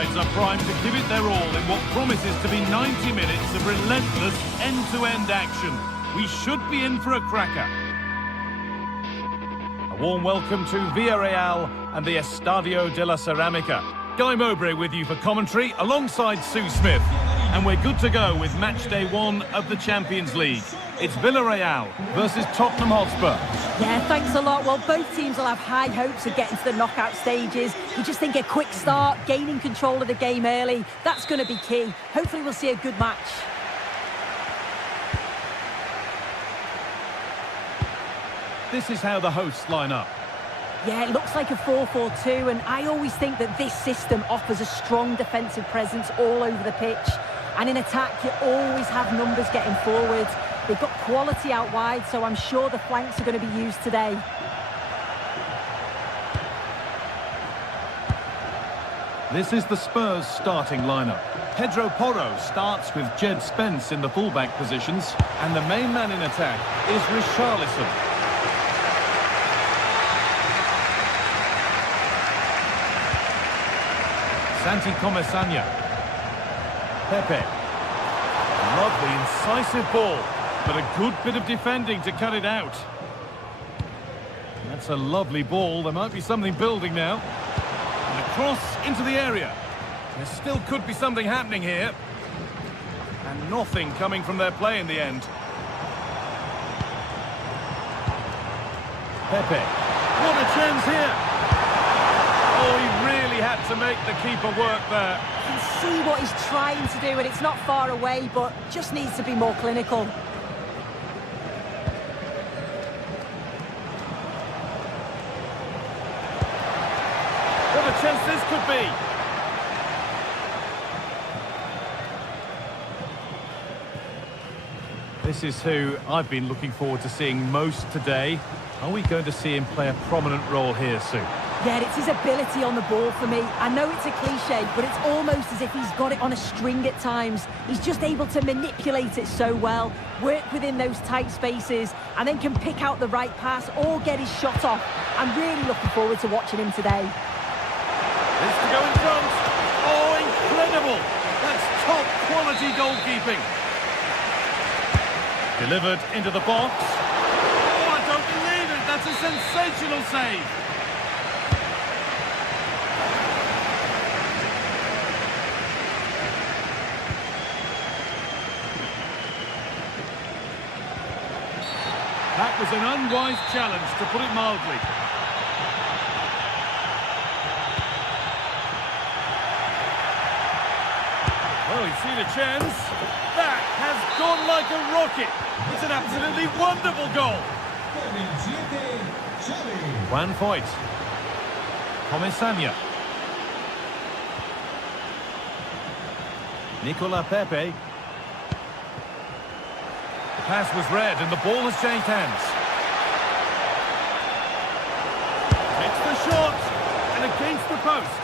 sides are primed to give it their all in what promises to be 90 minutes of relentless end-to-end action. We should be in for a cracker. A warm welcome to Villarreal and the Estadio de la Ceramica. Guy Mowbray with you for commentary alongside Sue Smith. And we're good to go with match day 1 of the Champions League. It's Villarreal versus Tottenham Hotspur. Yeah, thanks a lot. Well, both teams will have high hopes of getting to the knockout stages. You just think a quick start, gaining control of the game early, that's going to be key. Hopefully we'll see a good match. This is how the hosts line up. Yeah, it looks like a 4-4-2, and I always think that this system offers a strong defensive presence all over the pitch. And in attack, you always have numbers getting forward. They've got quality out wide, so I'm sure the flanks are going to be used today. This is the Spurs starting lineup. Pedro Porro starts with Jed Spence in the fullback positions, and the main man in attack is Richarlison. Santi Comesaña. Pepe. Lovely, incisive ball, but a good bit of defending to cut it out. That's a lovely ball. There might be something building now. And a cross into the area. There still could be something happening here. And nothing coming from their play in the end. Pepe. What a chance here. Oh, he really had to make the keeper work there. You can see what he's trying to do, and it's not far away, but just needs to be more clinical. What a chance this could be. This is who I've been looking forward to seeing most today. Are we going to see him play a prominent role here, Sue? Yeah, it's his ability on the ball for me. I know it's a cliche, but it's almost as if he's got it on a string at times. He's just able to manipulate it so well, work within those tight spaces, and then can pick out the right pass or get his shot off. I'm really looking forward to watching him today. This to go in front. Oh, incredible! That's top quality goalkeeping. Delivered into the box. Oh, I don't believe it! That's a sensational save! That was an unwise challenge, to put it mildly. Well, he's seen a chance. That has gone like a rocket. It's an absolutely wonderful goal. Juan Foyt. Comesaña. Nicola Pepe. The pass was read and the ball has changed hands. It's the shot and against the post.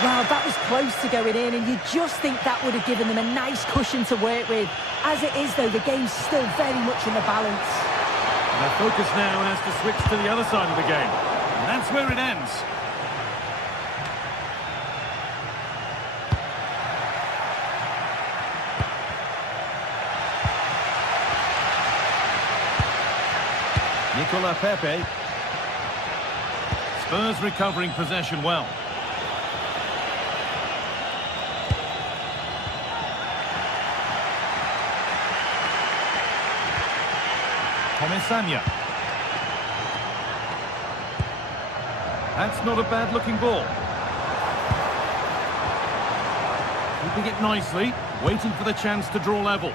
Wow, that was close to going in, and you just think that would have given them a nice cushion to work with. As it is, though, the game's still very much in the balance. And their focus now has to switch to the other side of the game. And that's where it ends. Nicola Pepe. Spurs recovering possession well. Comesaña. That's not a bad-looking ball. Keeping it nicely, waiting for the chance to draw level.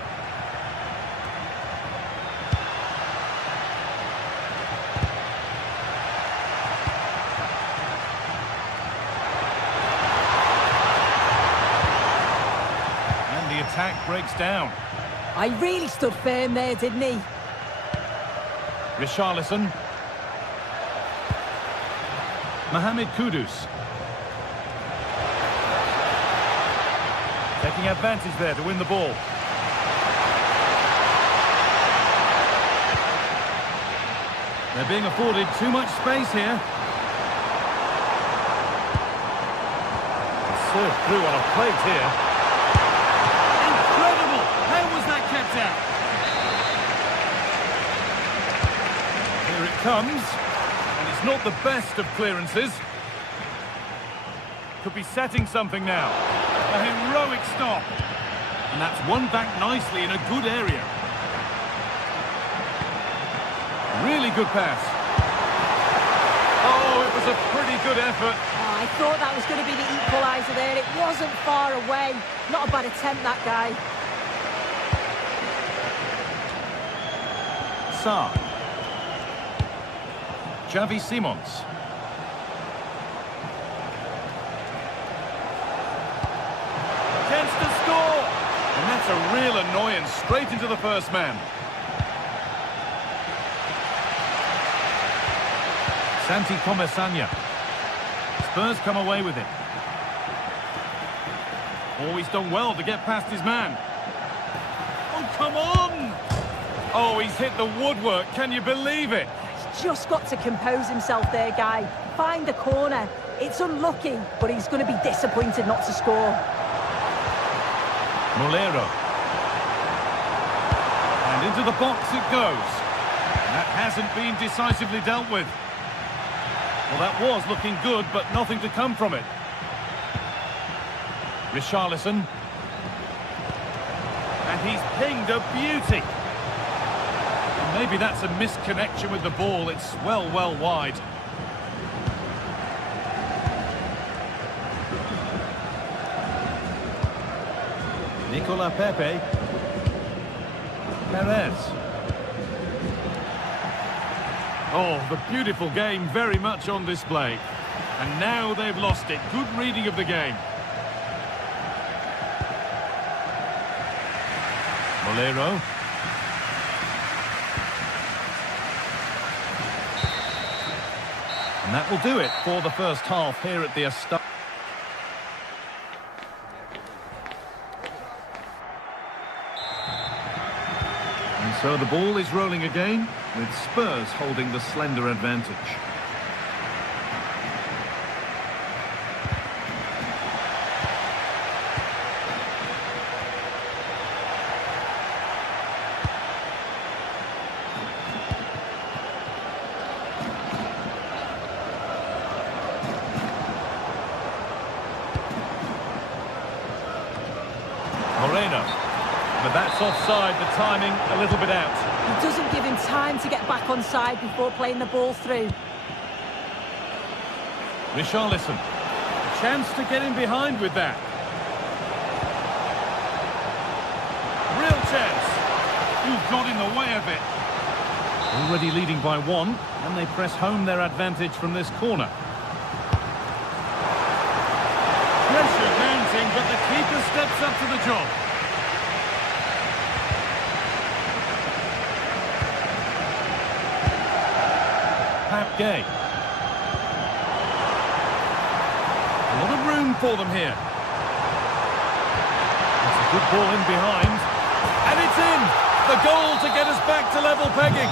And the attack breaks down. I really stood firm there, didn't he? Richarlison. Mohamed Kudus. Taking advantage there to win the ball. They're being afforded too much space here. Served through on a plate here. Incredible! How was that kept out? Here it comes. And it's not the best of clearances. Could be setting something now. A heroic stop. And that's won back nicely in a good area. Really good pass. Oh, it was a pretty good effort. Oh, I thought that was going to be the equaliser there. It wasn't far away. Not a bad attempt, that guy. Sarr. Xavi Simons. Chance to score! And that's a real annoyance, straight into the first man. Santi Comesaña. Spurs come away with it. Oh, he's done well to get past his man. Oh, come on! Oh, he's hit the woodwork. Can you believe it? He's just got to compose himself there, guy. Find the corner. It's unlucky, but he's going to be disappointed not to score. Molero. And into the box it goes. And that hasn't been decisively dealt with. Well, that was looking good, but nothing to come from it. Richarlison. And he's pinged a beauty. And maybe that's a misconnection with the ball. It's well wide. Nicola Pepe. Perez. Oh, the beautiful game very much on display. And now they've lost it. Good reading of the game. Molero. And that will do it for the first half here at the Estadio. And so the ball is rolling again, with Spurs holding the slender advantage. Moreno. But that's offside, the timing a little bit out. He doesn't give him time to get back on side before playing the ball through. Richarlison. Chance to get in behind with that. Real chance. You've got in the way of it. Already leading by one, and they press home their advantage from this corner. Pressure mounting, but the keeper steps up to the job. Gay. A lot of room for them here. That's a good ball in behind. And it's in! The goal to get us back to level pegging.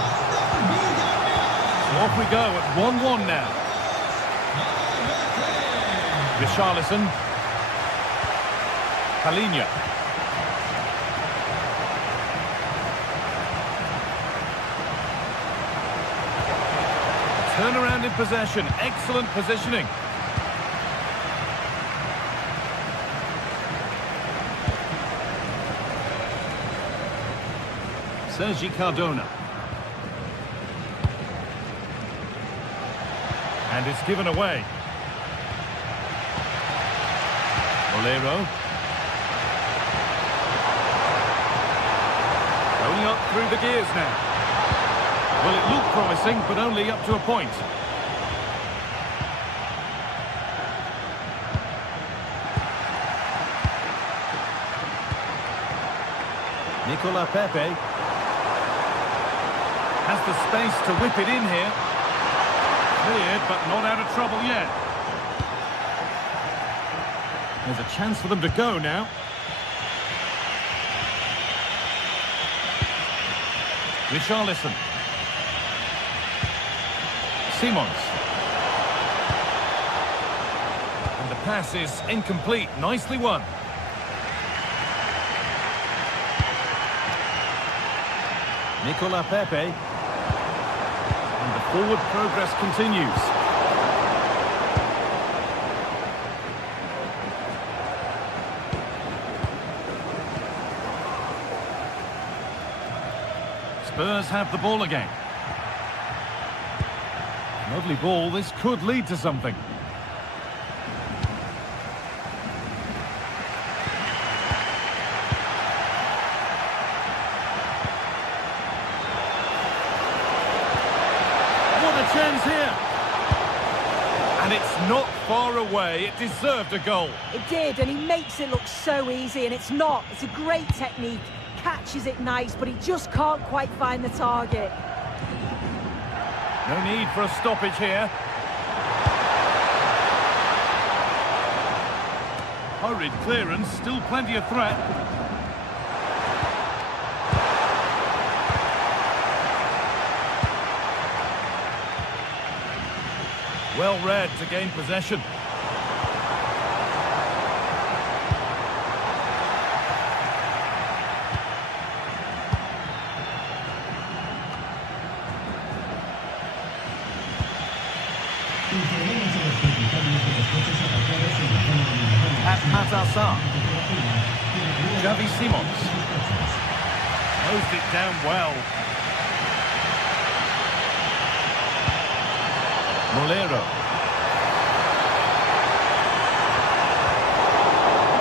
So off we go at 1-1 now. Richarlison. Palhinha. Turn around in possession. Excellent positioning. Sergi Cardona. And it's given away. Molero. Going up through the gears now. Well, it looked promising, but only up to a point. Nicola Pepe has the space to whip it in here. Cleared, but not out of trouble yet. There's a chance for them to go now. Richarlison. Simons. And the pass is incomplete. Nicely won. Nicola Pepe. And the forward progress continues. Spurs have the ball again. Lovely ball. This could lead to something. Chance here, and it's not far away. It deserved a goal. It did, and he makes it look so easy, and it's not. It's a great technique, catches it nice, but he just can't quite find the target. No need for a stoppage here. Hurried clearance, still plenty of threat. Well read to gain possession. At Matassar. Xavi Simons. Moved it down well. Molero.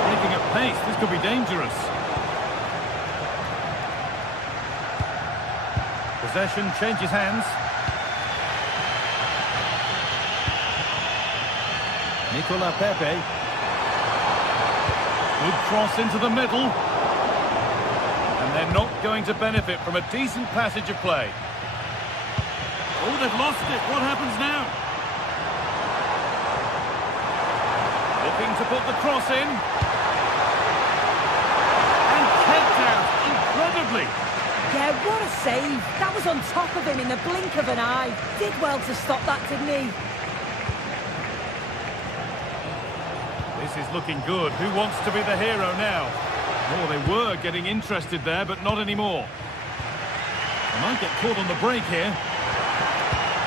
Breaking at pace, this could be dangerous. Possession changes hands. Nicola Pepe. Good cross into the middle. And they're not going to benefit from a decent passage of play. Oh, they've lost it. What happens now? Looking to put the cross in. And kept out incredibly. Yeah, what a save. That was on top of him in the blink of an eye. Did well to stop that, didn't he? This is looking good. Who wants to be the hero now? Oh, they were getting interested there, but not anymore. They might get caught on the break here.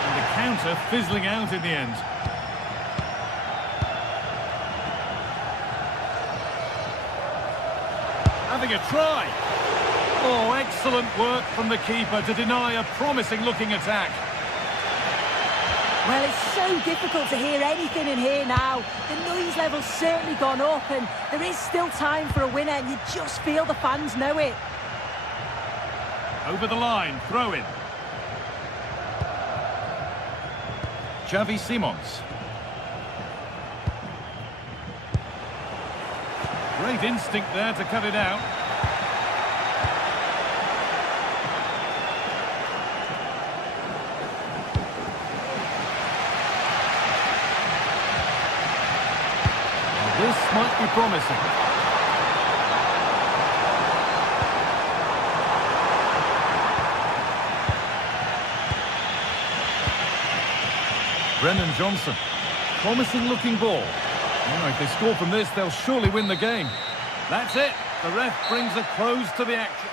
And the counter fizzling out in the end. Having a try. Oh, excellent work from the keeper to deny a promising-looking attack. Well, it's so difficult to hear anything in here now. The noise level's certainly gone up, and there is still time for a winner, and you just feel the fans know it. Over the line, throw in. Xavi Simons. Great instinct there to cut it out. This might be promising. Brennan Johnson. Promising looking ball. Oh, if they score from this, they'll surely win the game. That's it. The ref brings a close to the action.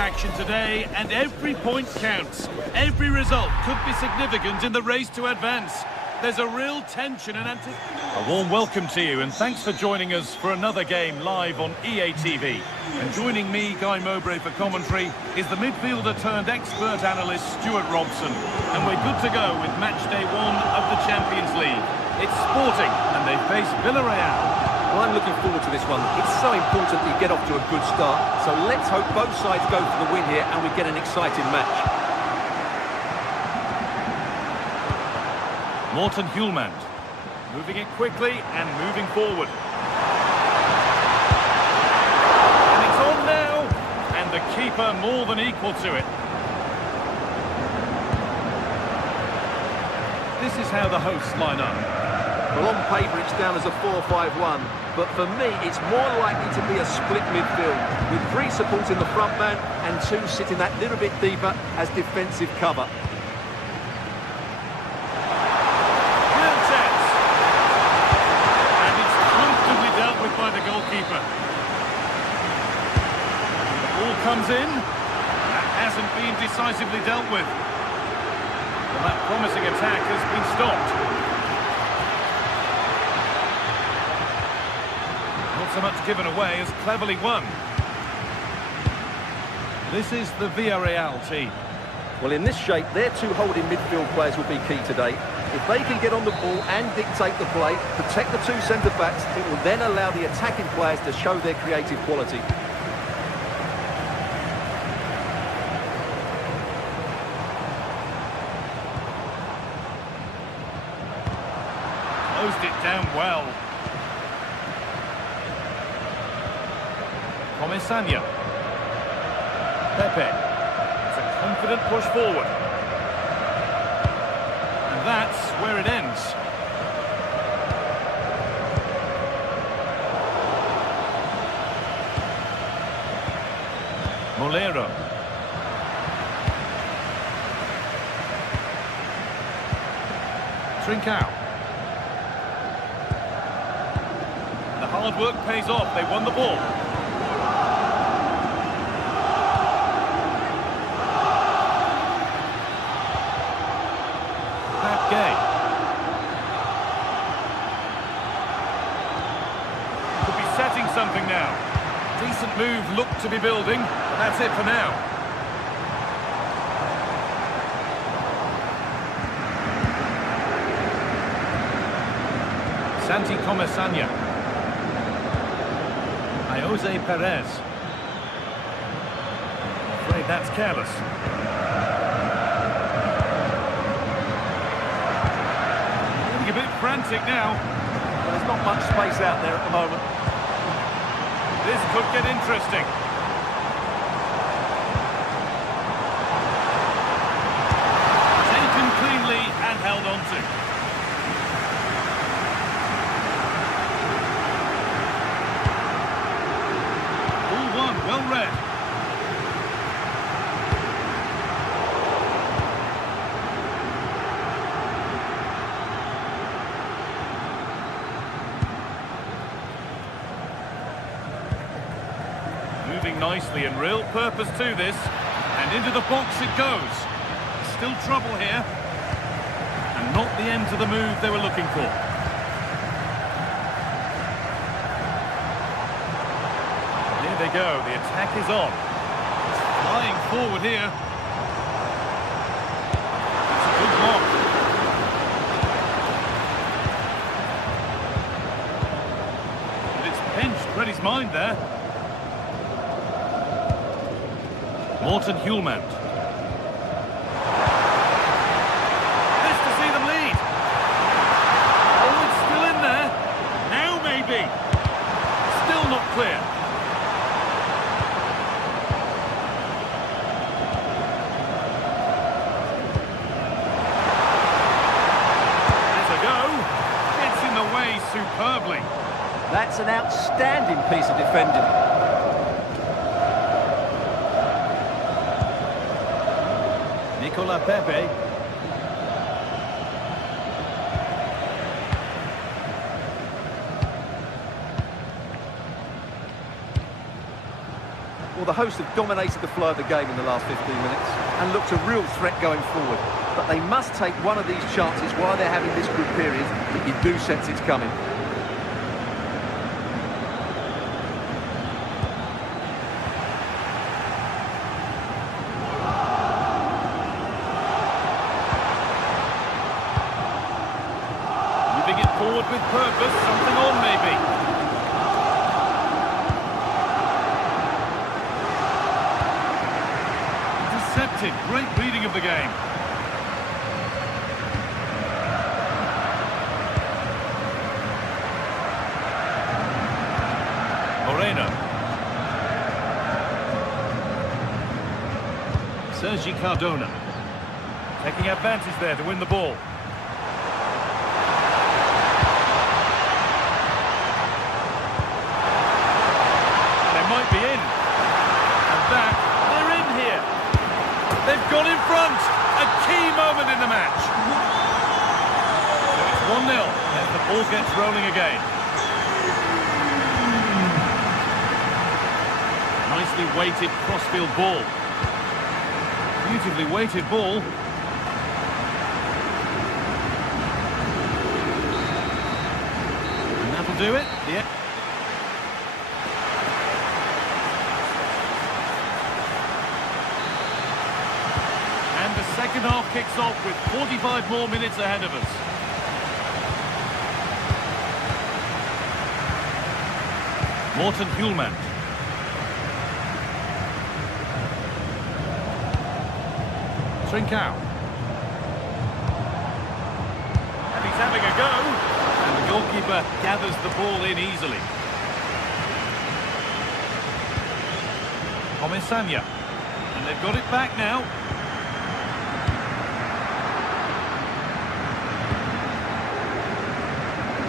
action today, and every point counts. Every result could be significant in the race to advance. There's a real tension and anticipation. A warm welcome to you, and thanks for joining us for another game live on EA TV. And joining me, Guy Mowbray, for commentary is the midfielder-turned-expert analyst Stuart Robson. And we're good to go with match day 1 of the Champions League. It's Sporting, and they face Villarreal. Well, I'm looking forward to this one. It's so important that you get off to a good start. So let's hope both sides go for the win here and we get an exciting match. Morten Hjulmand, moving it quickly and moving forward. And it's on now, and the keeper more than equal to it. This is how the hosts line up. Well, on paper it's down as a 4-5-1, but for me it's more likely to be a split midfield, with 3 supporting the front man and 2 sitting that little bit deeper as defensive cover. By the goalkeeper. The ball comes in. That hasn't been decisively dealt with. Well, that promising attack has been stopped. Not so much given away as cleverly won. This is the Villarreal team. Well, in this shape, their 2 holding midfield players will be key today. If they can get on the ball and dictate the play, protect the 2 centre-backs, it will then allow the attacking players to show their creative quality. Closed it down well. Comisania. Pepe. It's a confident push forward. And that's where it ends. Molero. Trincao. The hard work pays off. They won the ball. Could be setting something now. Decent move, looked to be building, but that's it for now. Santi Comisania. Jose Perez. I'm afraid that's careless. A bit frantic now. Well, there's not much space out there at the moment. This could get interesting. Taken cleanly and held on to. All one, well read. Moving nicely and real purpose to this, and into the box it goes. Still trouble here, and not the end to the move they were looking for. Here they go, the attack is on. It's flying forward here. It's a good block. But it's pinched, read his mind there. Morten Hjulmand. Best to see them lead. Oh, it's still in there. Now maybe. Still not clear. There's a go. Gets in the way superbly. That's an outstanding piece of defending. Pepe. Well, the hosts have dominated the flow of the game in the last 15 minutes and looked a real threat going forward. But they must take one of these chances while they're having this good period that you do sense it's coming. Moving it forward with purpose, something on maybe. Intercepted, great reading of the game. Moreno. Sergi Cardona. Taking advantage there to win the ball. They might be in. And that, they're in here. They've gone in front. A key moment in the match. So it's 1-0 as the ball gets rolling again. Nicely weighted crossfield ball. Beautifully weighted ball. And that'll do it. Yeah. And the second half kicks off with 45 more minutes ahead of us. Morten Hjulmand. Trincao. And he's having a go. And the goalkeeper gathers the ball in easily. Comesaña. And they've got it back now.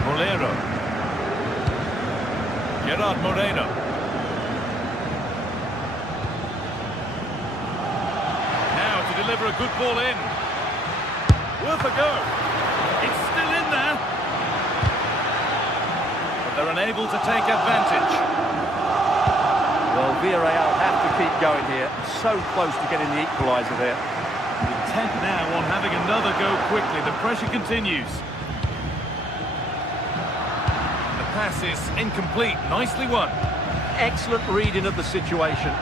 Molero. Gerard Moreno. Deliver a good ball in. Worth a go. It's still in there. But they're unable to take advantage. Well, Villarreal have to keep going here. So close to getting the equaliser there. Intent now on having another go quickly. The pressure continues. The pass is incomplete. Nicely won. Excellent reading of the situation.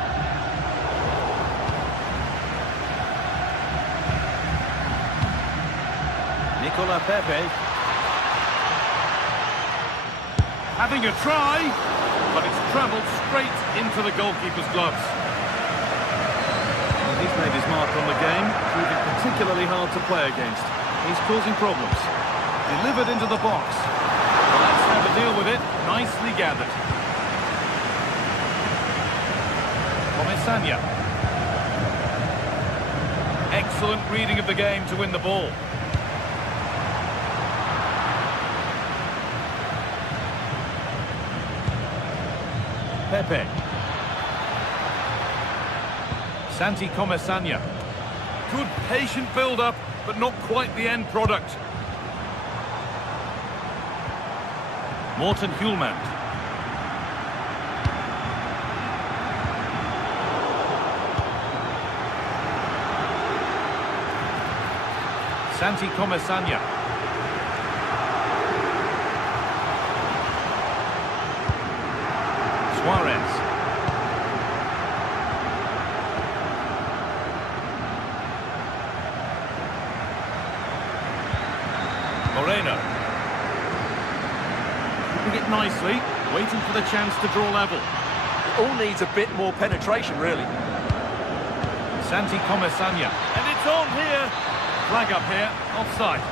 Nicola Pepe. Having a try, but it's travelled straight into the goalkeeper's gloves. Well, he's made his mark on the game, proving particularly hard to play against. He's causing problems. Delivered into the box. Well, let's have a deal with it. Nicely gathered. Comesaña. Excellent reading of the game to win the ball. Pepe. Santi Comesaña. Good patient build-up, but not quite the end product. Morten Hjulmand. Santi Comesaña. Suarez. Moreno. Keeping it nicely, waiting for the chance to draw level. It all needs a bit more penetration, really. Santi Comesaña. And it's on here. Flag up here, offside.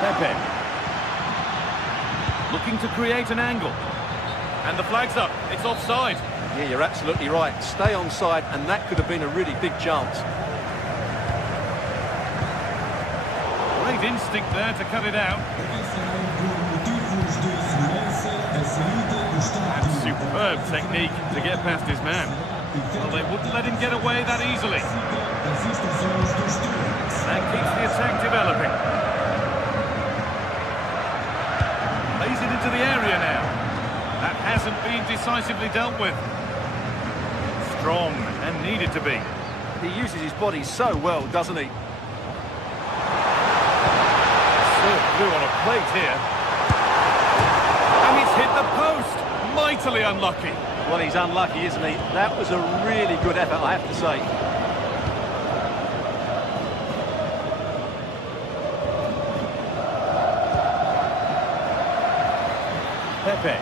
Pepe. Looking to create an angle. And the flag's up. It's offside. Yeah, you're absolutely right. Stay onside, and that could have been a really big chance. Great instinct there to cut it out. And superb technique to get past his man. Well, they wouldn't let him get away that easily. That keeps the attack developing. Plays it into the area now. That hasn't been decisively dealt with. Strong and needed to be. He uses his body so well, doesn't he? Served through on a plate here. And he's hit the post. Mightily unlucky. Well, he's unlucky, isn't he? That was a really good effort, I have to say. Pepe.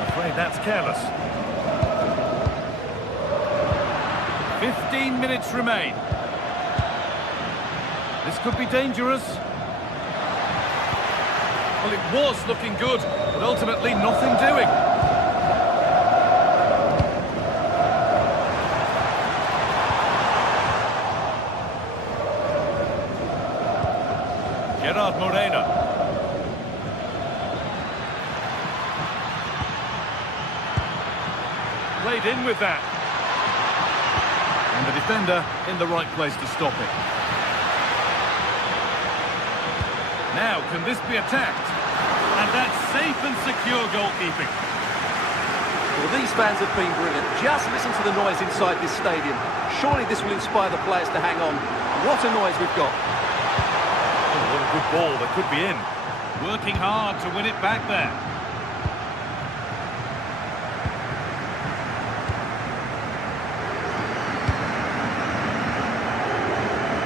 I'm afraid that's careless. 15 minutes remain. This could be dangerous. Well, it was looking good, but ultimately nothing doing. Gerard Moreno. Played in with that. And the defender in the right place to stop it. Now, can this be attacked? And that's safe and secure goalkeeping. Well, these fans have been brilliant. Just listen to the noise inside this stadium. Surely this will inspire the players to hang on. What a noise we've got. Oh, what a good ball that could be in. Working hard to win it back there.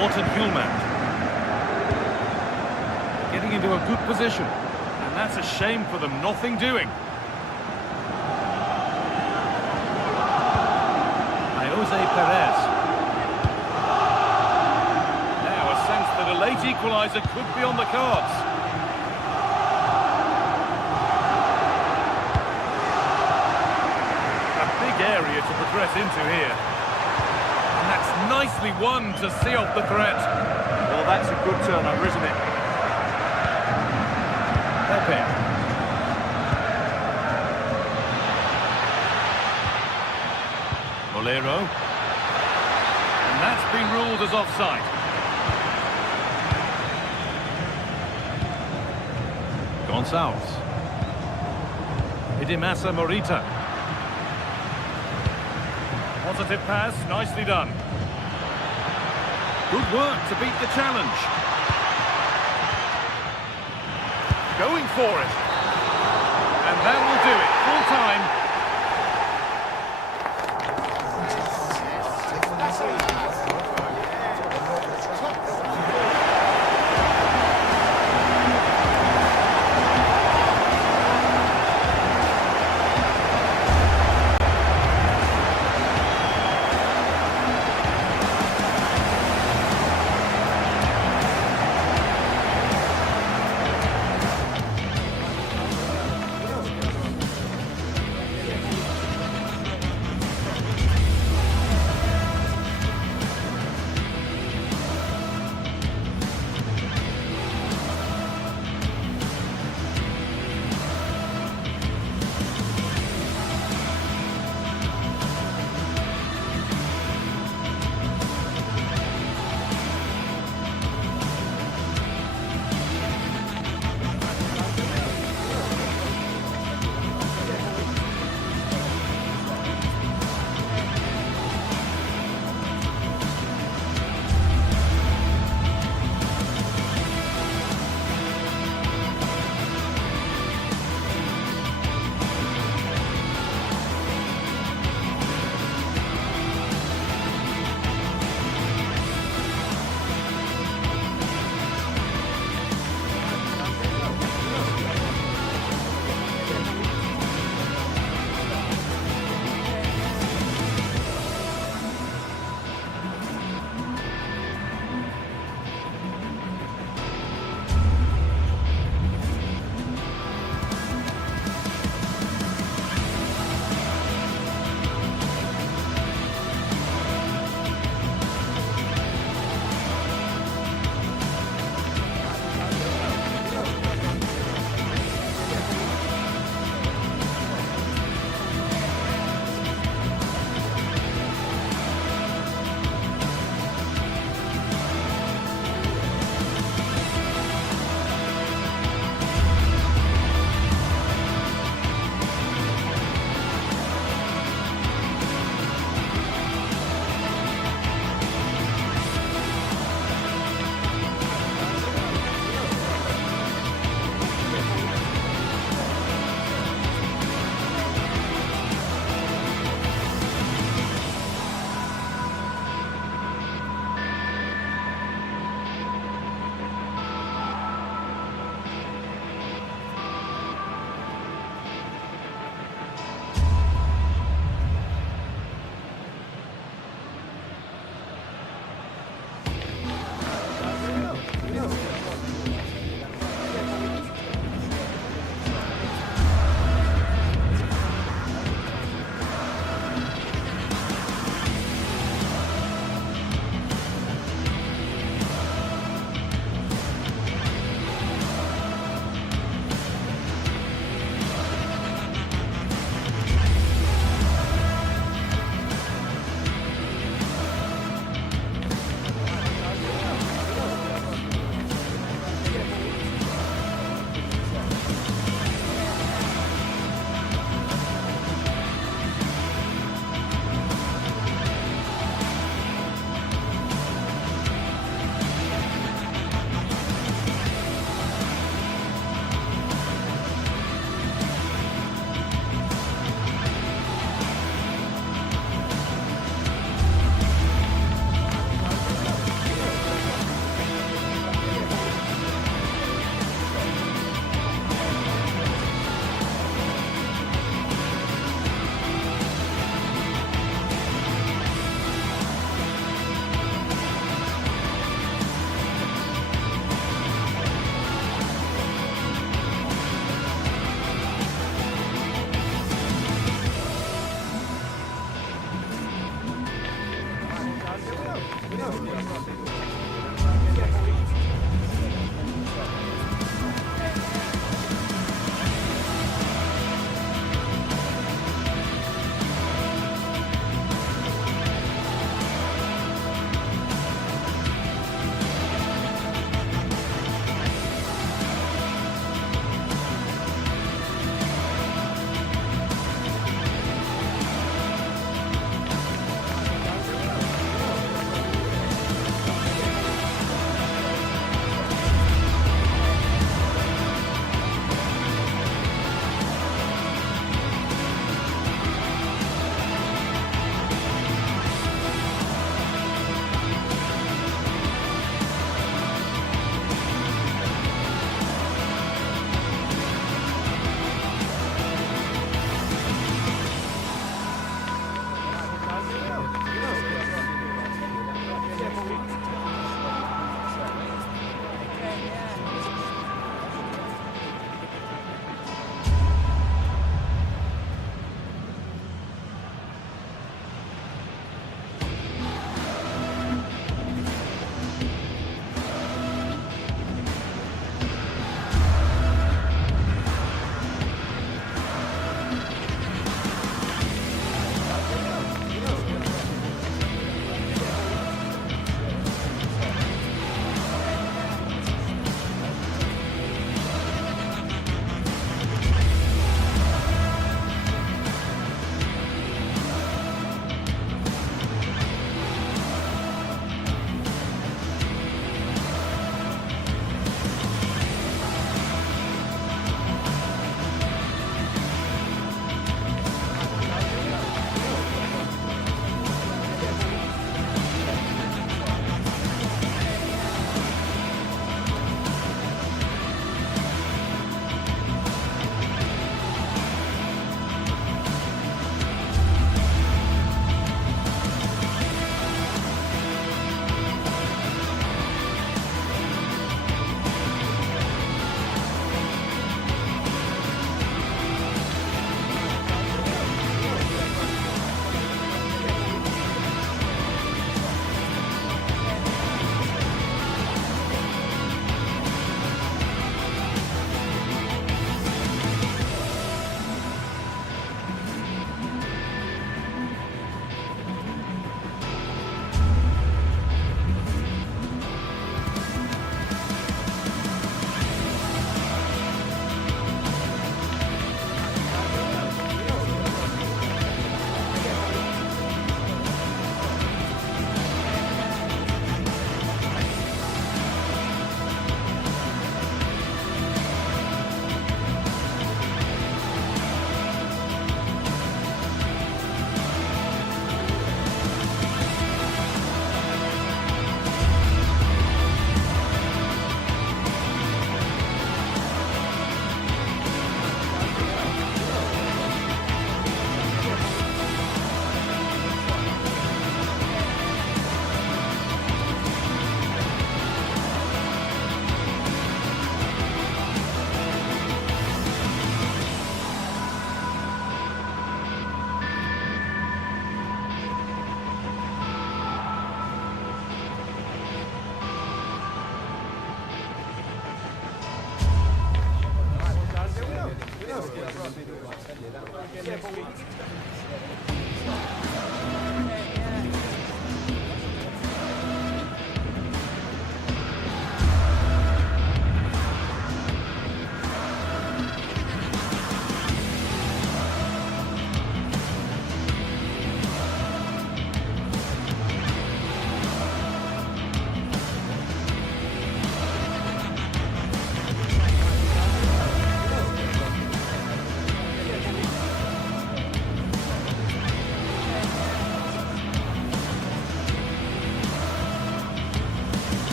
Morten Hjulmand. Getting into a good position. And that's a shame for them, nothing doing. Jose Perez. Now a sense that a late equaliser could be on the cards. A big area to progress into here. And that's nicely won to see off the threat. Well, that's a good turnover, isn't it? Pepe. Bolero. And that's been ruled as offside. Gonçalves. Idimasa Morita. Positive pass, nicely done. Good work to beat the challenge. Going for it. And that will do it. Full time.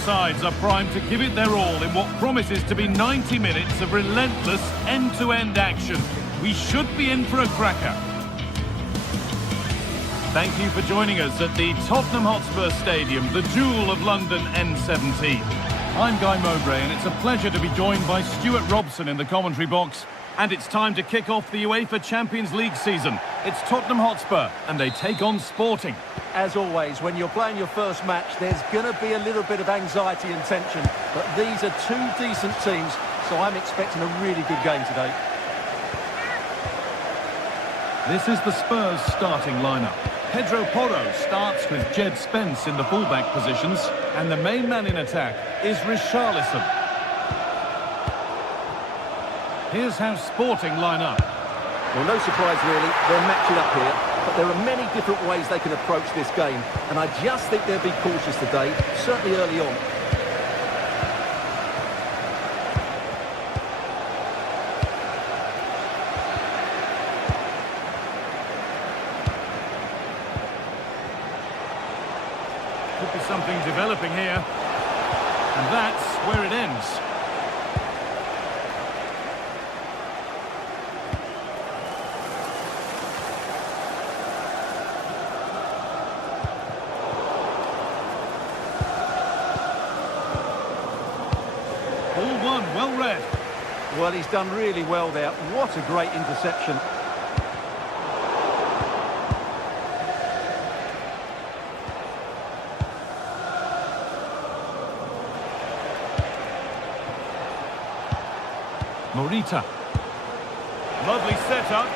sides are primed to give it their all in what promises to be 90 minutes of relentless end-to-end action. We should be in for a cracker. Thank you for joining us at the Tottenham Hotspur Stadium, the jewel of London N17. I'm Guy Mowbray, and it's a pleasure to be joined by Stuart Robson in the commentary box. And it's time to kick off the UEFA Champions League season. It's Tottenham Hotspur, and they take on Sporting. As always, when you're playing your first match, there's going to be a little bit of anxiety and tension. But these are two decent teams, so I'm expecting a really good game today. This is the Spurs starting lineup. Pedro Porro starts with Jed Spence in the fullback positions, and the main man in attack is Richarlison. Here's how Sporting line up. Well, no surprise really, they're matching up here, but there are many different ways they can approach this game, and I just think they'll be cautious today, certainly early on. Could be something developing here, and that's where it ends. Ball one, well read. Well, he's done really well there. What a great interception. Morita. Lovely setup.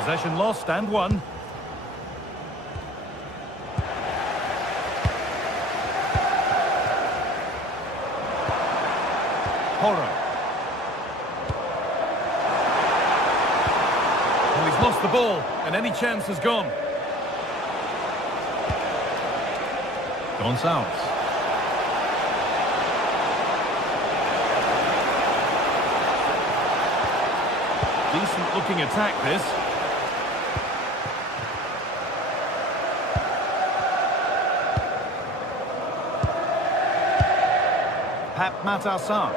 Possession lost and won. Porro. Oh, he's lost the ball, and any chance has gone. Gonçalves. Decent looking attack this. Pap Matassar.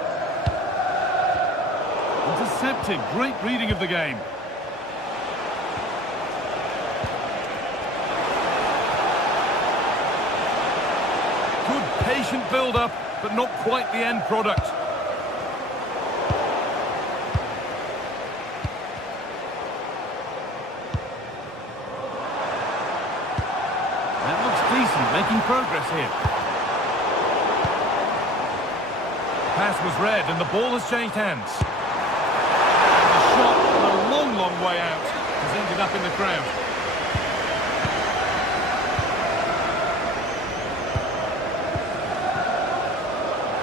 Intercepted. Great reading of the game. Good patient build-up, but not quite the end product. That looks decent, making progress here. Pass was read, and the ball has changed hands. The shot from a long, long way out has ended up in the crowd.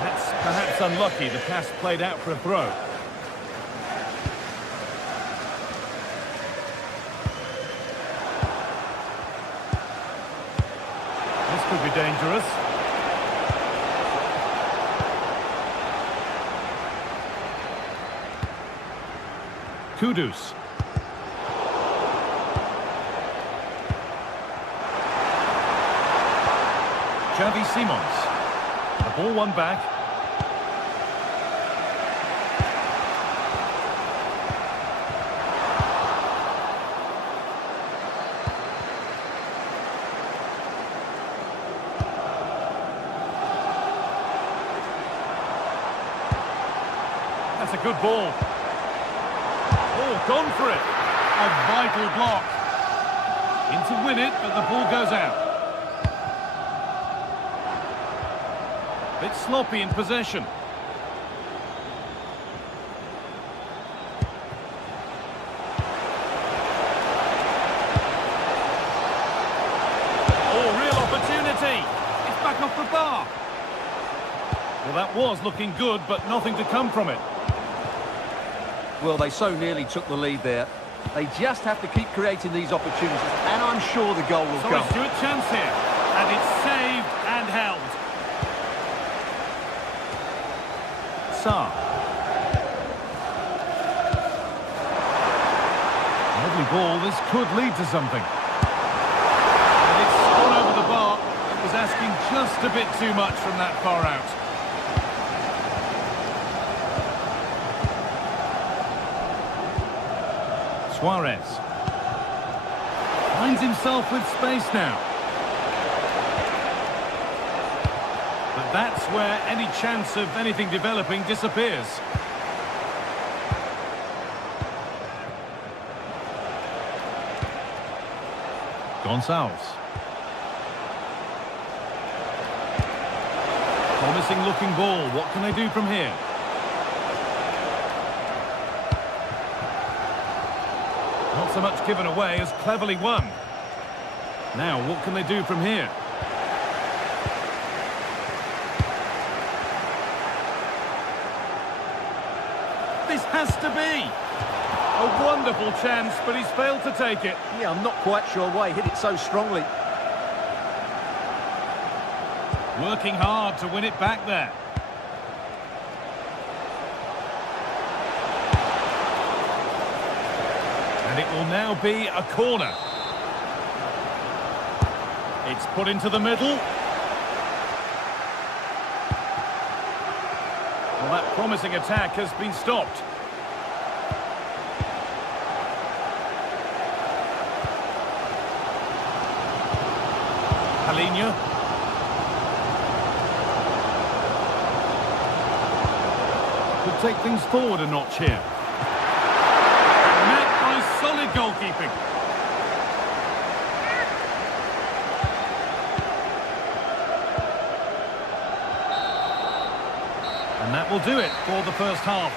That's perhaps unlucky. The pass played out for a throw. This could be dangerous. Kudus. Xavi Simons. The ball won back. That's a good ball. Oh, gone for it. A vital block. In to win it, but the ball goes out. Bit sloppy in possession. Oh, real opportunity. It's back off the bar. Well, that was looking good, but nothing to come from it. Well, they so nearly took the lead there. They just have to keep creating these opportunities, and I'm sure the goal will come. So it's a chance here, and it's saved and held. Sarr. lovely ball. This could lead to something. And it's gone over the bar. It was asking just a bit too much from that far out. Suarez finds himself with space now. But that's where any chance of anything developing disappears. Gonçalves. Promising looking ball. What can they do from here? Not so much given away as cleverly won. Now, what can they do from here? This has to be a wonderful chance, but he's failed to take it. Yeah, I'm not quite sure why he hit it so strongly. Working hard to win it back there. And it will now be a corner. It's put into the middle. Well, that promising attack has been stopped. Palhinha. Could take things forward a notch here. Met by solid goalkeeping. And that will do it for the first half.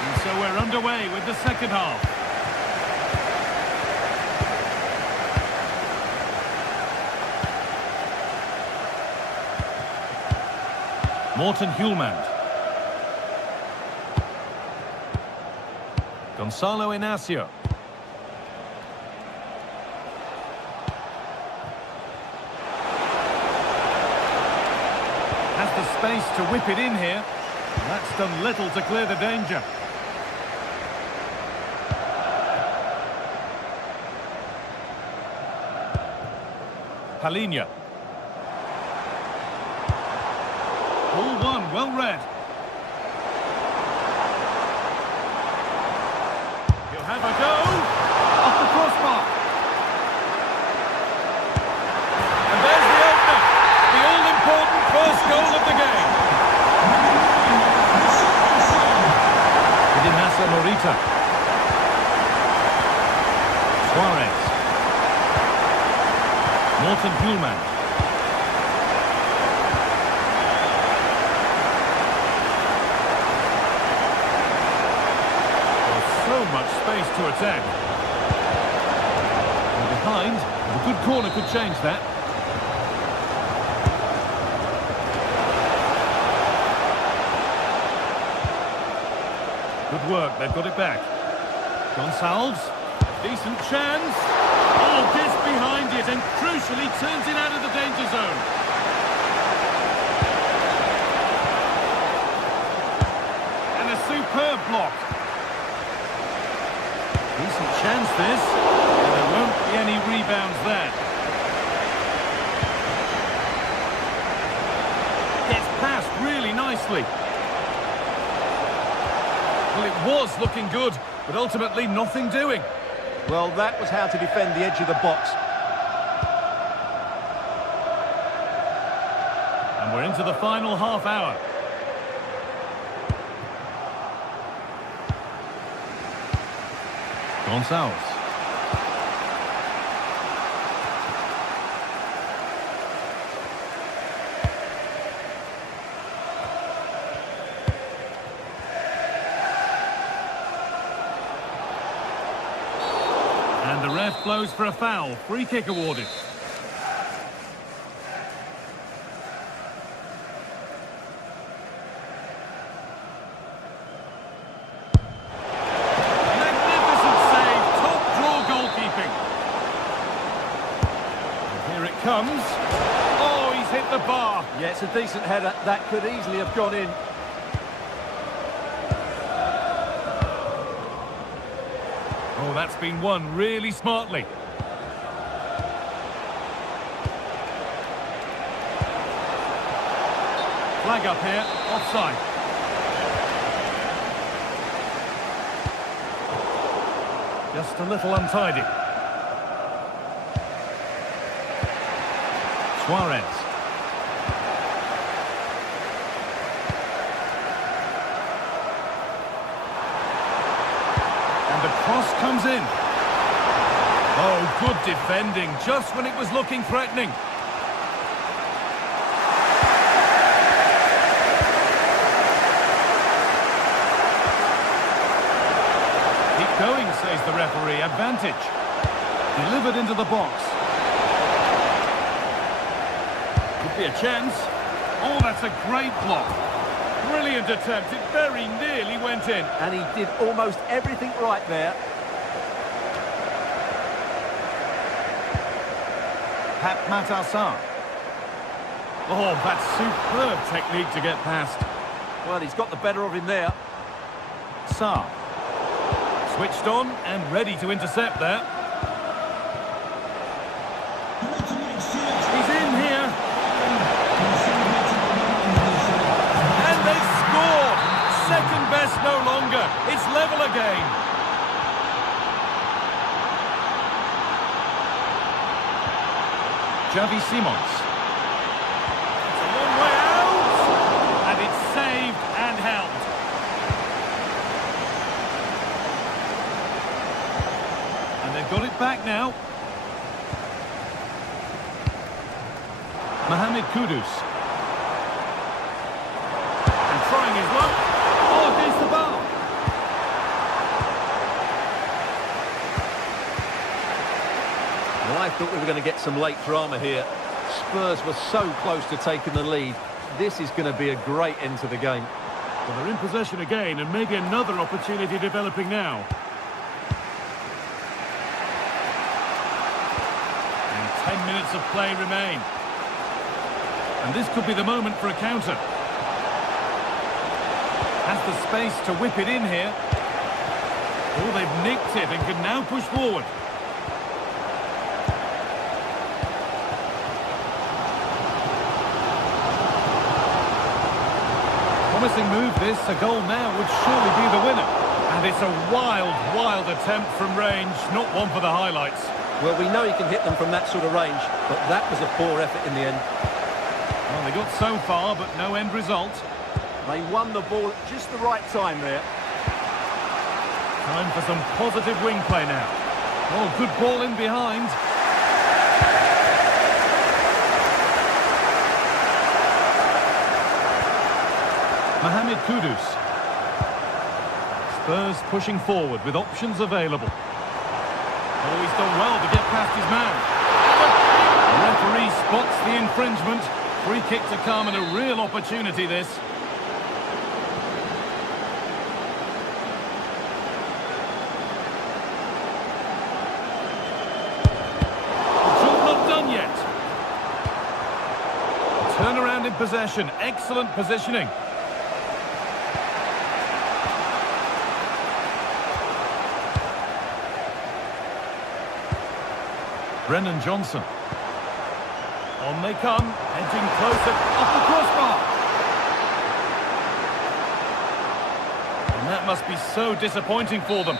And so we're underway with the second half. Morten Hjulmand. Gonzalo Inacio. Has the space to whip it in here. That's done little to clear the danger. Palhinha. Ball one, well read. He'll have a go. Off the crossbar. And there's the opener. The all-important first goal of the game. Edinasa Morita. Suarez. Morten Hjulmand. So much space to attack. And behind, a good corner could change that. Good work, they've got it back. Gonçalves, decent chance. Oh, gets behind it and crucially turns it out of the danger zone. And a superb block. Decent chance this, and there won't be any rebounds there. Gets past really nicely. Well, it was looking good, but ultimately nothing doing. Well, that was how to defend the edge of the box. And we're into the final half hour. Gonçalves. And the ref blows for a foul. Free kick awarded. Comes. Oh, he's hit the bar. Yeah, it's a decent header. That could easily have gone in. Oh, that's been won really smartly. Flag up here, offside. Just a little untidy. Suarez. And the cross comes in. Oh, good defending, just when it was looking threatening. Keep going, says the referee. Advantage. Delivered into the box. Could be a chance. Oh, that's a great block. Brilliant attempt. It very nearly went in. And he did almost everything right there. Matassar. Oh, that's superb technique to get past. Well, he's got the better of him there. Sarr. Switched on and ready to intercept there. He's in here. And they've scored. Second best no longer. It's level again. Xavi Simons. It's a long way out. And it's saved and held. And they've got it back now. Mohamed Kudus. And trying his luck. Oh, against the bar. Well, I thought we were going to get some late drama here. Spurs were so close to taking the lead. This is going to be a great end to the game. Well, they're in possession again, and maybe another opportunity developing now. And 10 minutes of play remain. And this could be the moment for a counter. Has the space to whip it in here. Oh, they've nicked it and can now push forward. Promising move this. A goal now would surely be the winner. And it's a wild, wild attempt from range. Not one for the highlights. Well, we know he can hit them from that sort of range, but that was a poor effort in the end. Well, they got so far, but no end result. They won the ball at just the right time there. Time for some positive wing play now. Oh, good ball in behind. Mohamed Kudus. Spurs pushing forward with options available. Oh, he's done well to get past his man. The referee spots the infringement. Free kick to come and a real opportunity this. The job not done yet. Turnaround in possession. Excellent positioning. Brennan Johnson. On they come, edging closer, off the crossbar. And that must be so disappointing for them.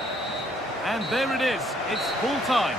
And there it is, it's full time.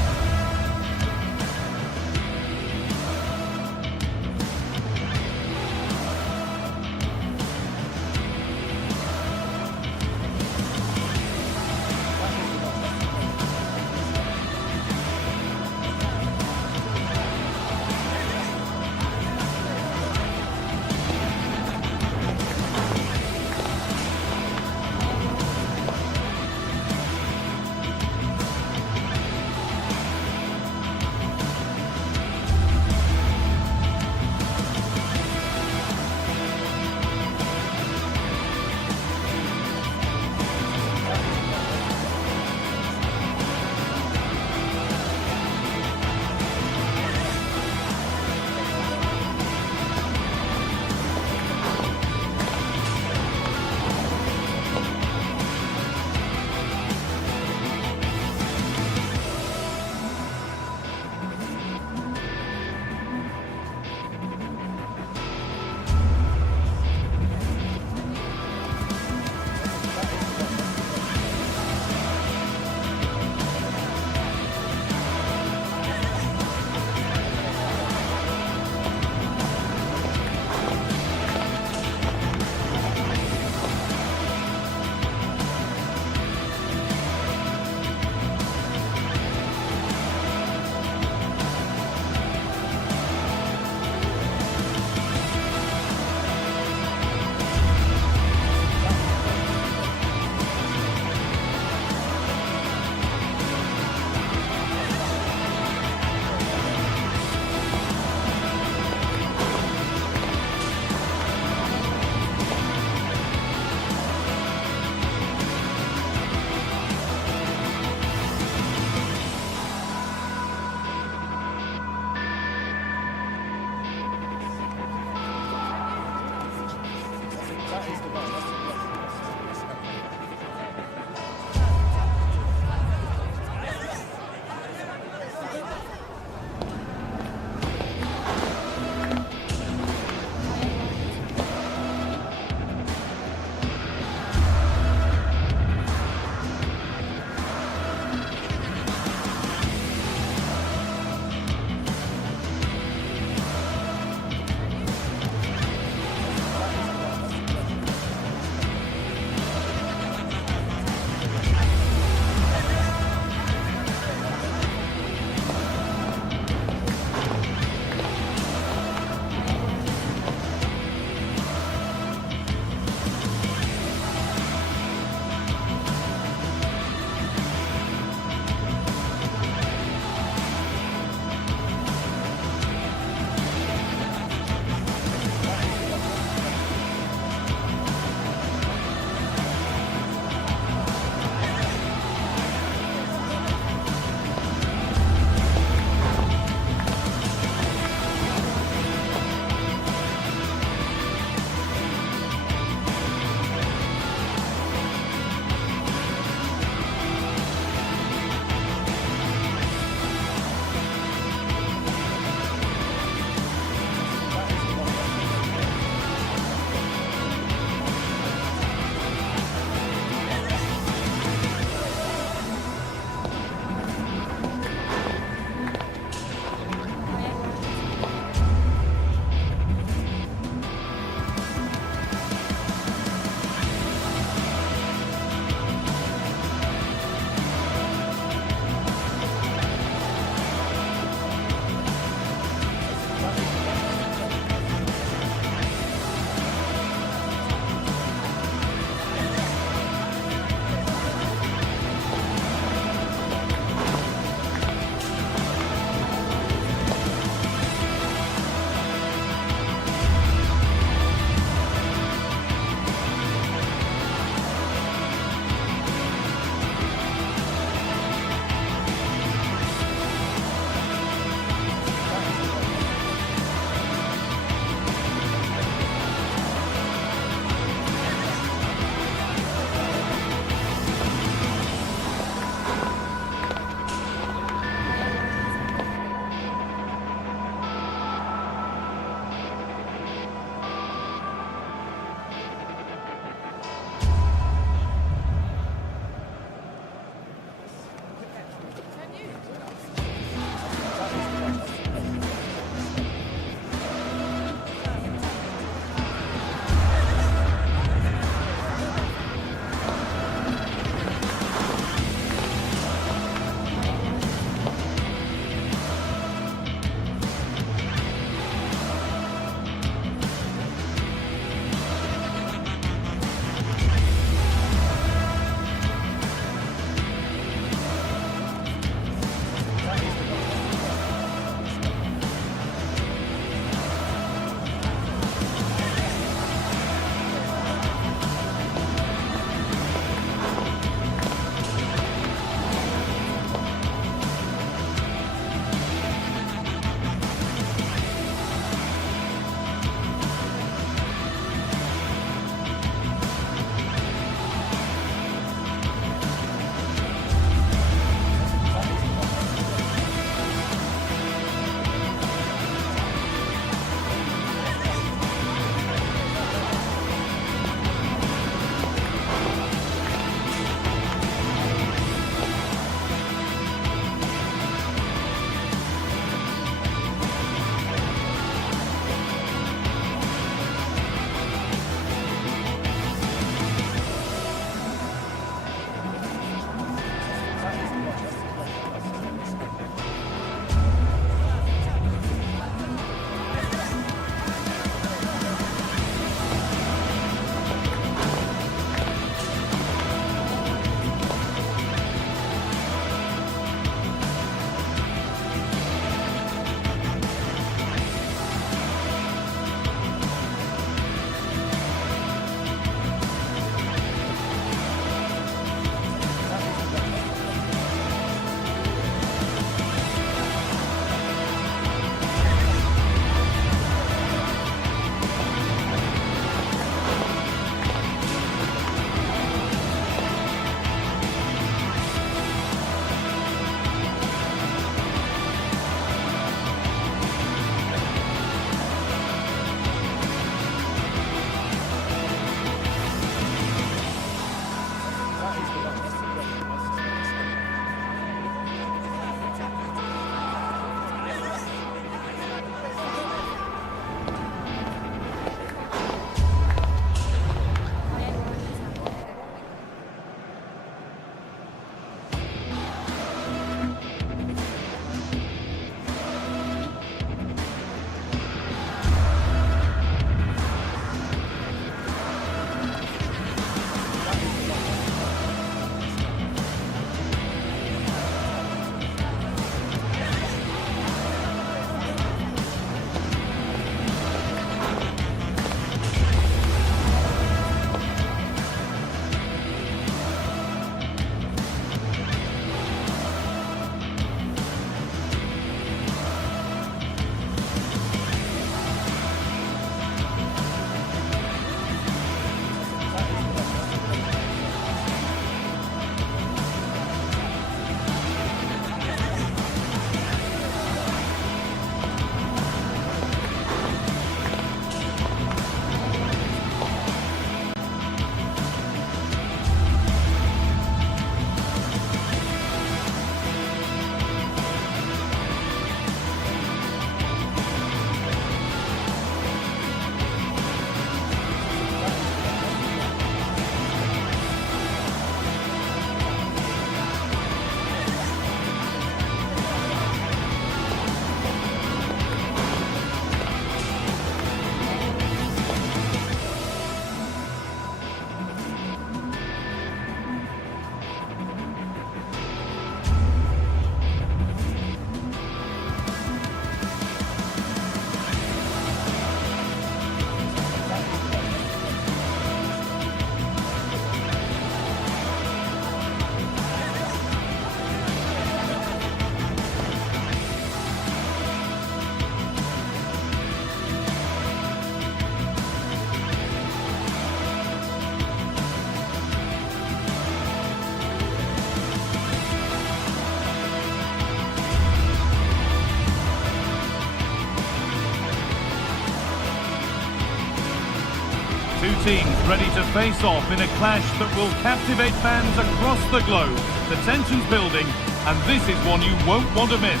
Two teams ready to face off in a clash that will captivate fans across the globe. The tension's building, and this is one you won't want to miss.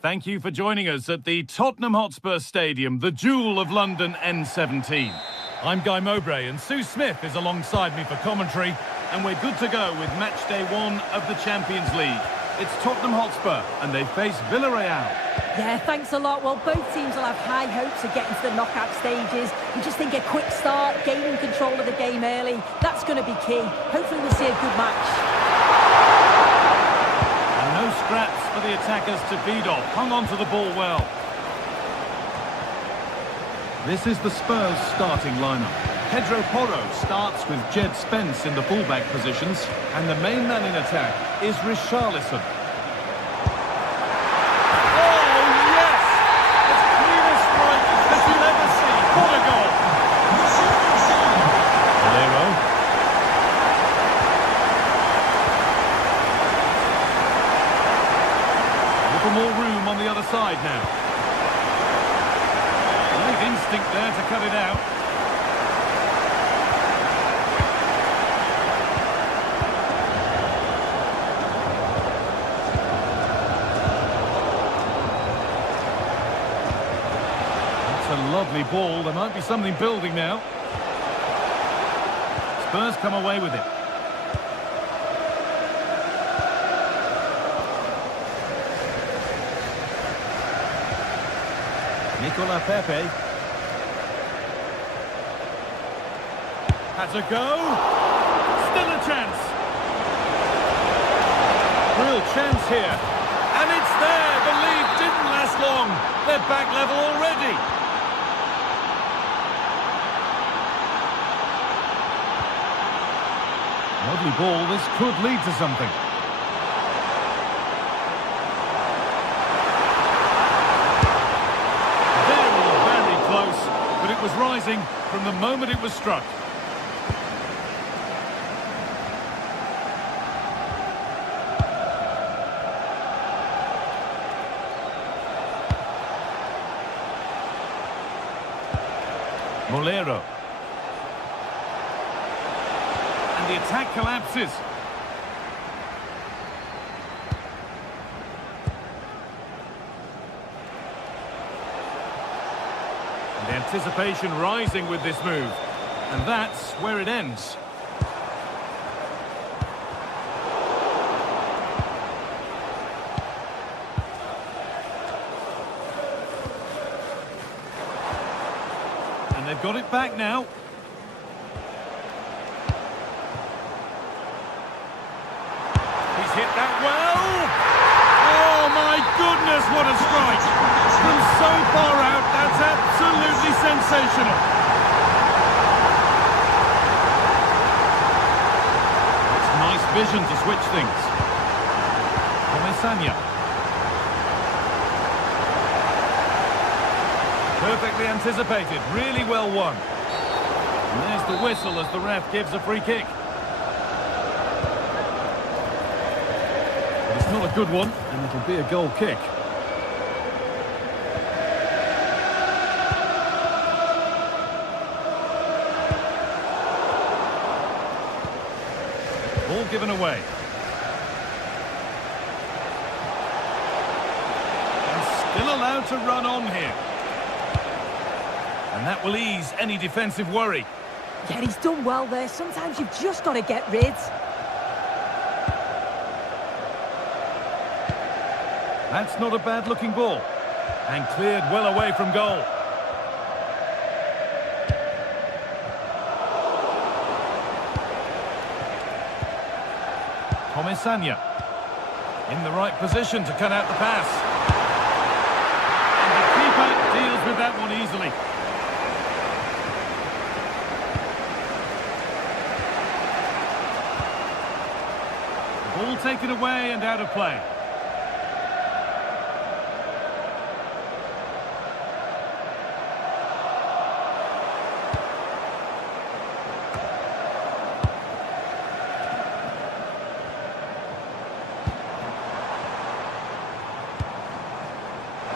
Thank you for joining us at the Tottenham Hotspur Stadium, the jewel of London N17. I'm Guy Mowbray and Sue Smith is alongside me for commentary, and we're good to go with match day 1 of the Champions League. It's Tottenham Hotspur and they face Villarreal. Yeah, thanks a lot. Well, both teams will have high hopes of getting to the knockout stages. We just think a quick start, gaining control of the game early, that's going to be key. Hopefully we'll see a good match. No scraps for the attackers to feed off. Hung on to the ball well. This is the Spurs starting lineup. Pedro Porro starts with Jed Spence in the fullback positions, and the main man in attack is Richarlison. Oh yes! As clean a strike as you'll ever see. What a goal! Valero. More room on the other side now. Great instinct there to cut it out. That's a lovely ball. There might be something building now. Spurs come away with it. Nicola Pepe. Has a go. Still a chance. Real chance here. And it's there. The lead didn't last long. They're back level already. Lovely ball. This could lead to something. But it was rising from the moment it was struck. Molero. And the attack collapses. The anticipation rising with this move, and that's where it ends. And they've got it back now. He's hit that well. Oh my goodness, what a strike! From so far out, that's absolutely sensational. It's nice vision to switch things. Comesaña. Perfectly anticipated, really well won. And there's the whistle as the ref gives a free kick. But it's not a good one, and it'll be a goal kick. Ball given away. And still allowed to run on here. And that will ease any defensive worry. Yeah, he's done well there. Sometimes you've just got to get rid. That's not a bad-looking ball. And cleared well away from goal. Comesaña in the right position to cut out the pass. And the keeper deals with that one easily. Ball taken away and out of play.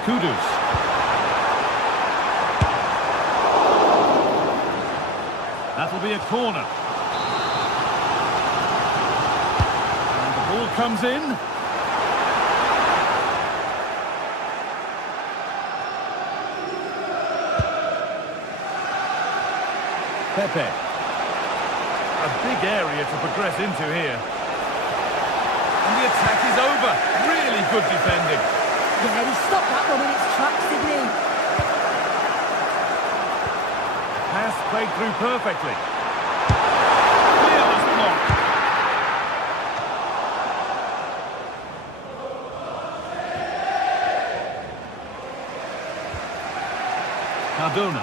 Kudus. That'll be a corner. And the ball comes in. Pepe. A big area to progress into here. And the attack is over. Really good defending. Yeah, he stopped that one in its tracks, didn't he? Pass played through perfectly. Fearless block. Cardona.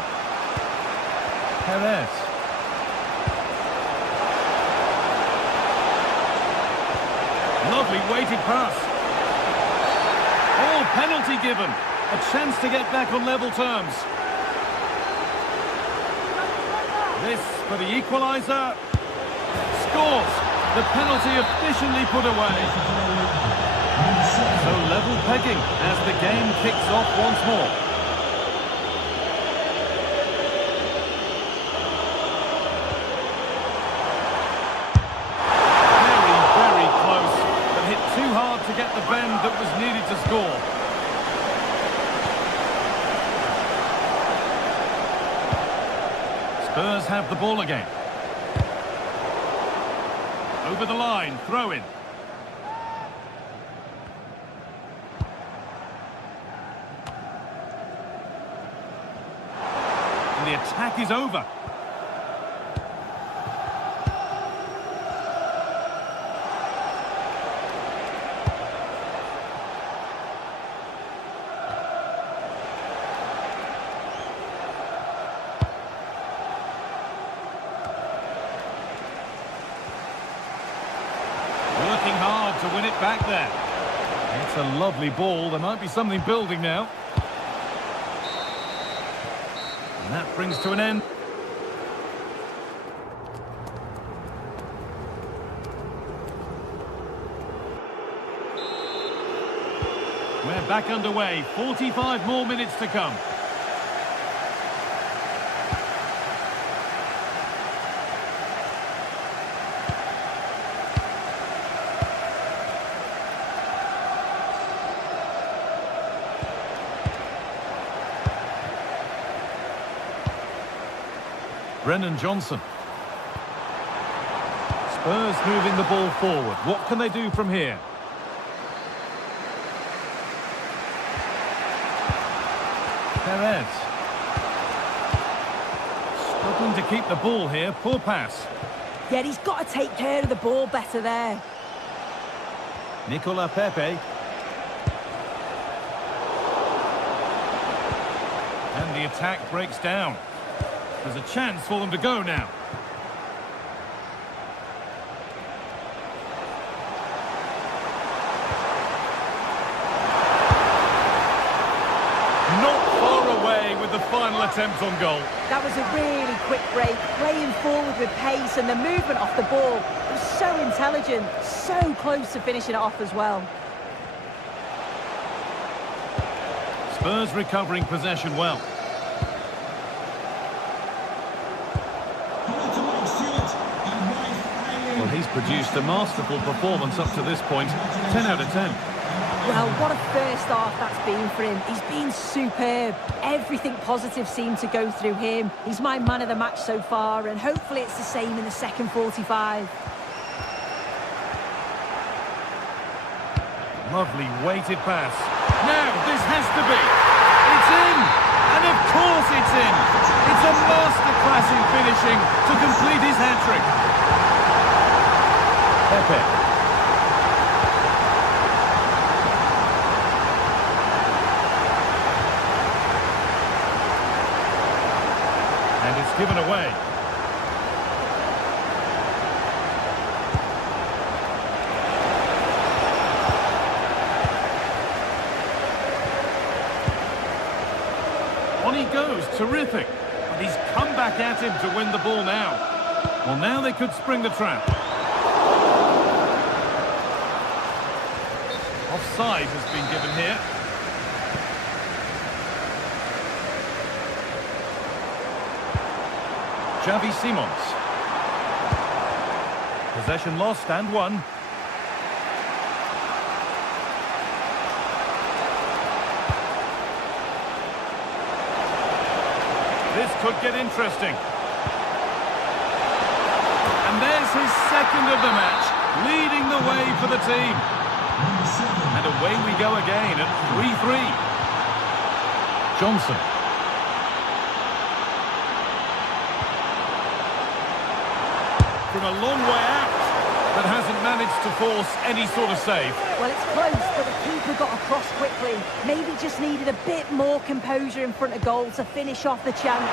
Perez. Lovely weighted pass. Oh, penalty given. A chance to get back on level terms. This for the equaliser. Scores. The penalty efficiently put away. So level pegging as the game kicks off once more. To get the bend that was needed to score. Spurs have the ball again. Over the line, throw in. And the attack is over. Working hard to win it back there. It's a lovely ball. There might be something building now. And that brings to an end. We're back underway. 45 more minutes to come. Brennan Johnson. Spurs moving the ball forward. What can they do from here? Perez. Struggling to keep the ball here. Poor pass. Yeah, he's got to take care of the ball better there. Nicola Pepe. And the attack breaks down. There's a chance for them to go now. Not far away with the final attempt on goal. That was a really quick break, playing forward with pace, and the movement off the ball was so intelligent, so close to finishing it off as well. Spurs recovering possession well. Well, he's produced a masterful performance up to this point. 10 out of 10. Well, what a first half that's been for him. He's been superb. Everything positive seemed to go through him. He's my man of the match so far, and hopefully it's the same in the second 45. Lovely weighted pass. Now, this has to be. It's in! And of course it's in! It's a masterclass in finishing to complete his hat-trick. Pepe. And it's given away. On he goes, terrific. And he's come back at him to win the ball now. Well, now they could spring the trap. Offside has been given here. Xavi Simons. Possession lost and won. This could get interesting. And there's his second of the match, leading the way for the team. And away we go again at 3-3. Johnson. From a long way out, but hasn't managed to force any sort of save. Well, it's close, but the keeper got across quickly. Maybe just needed a bit more composure in front of goal to finish off the chance.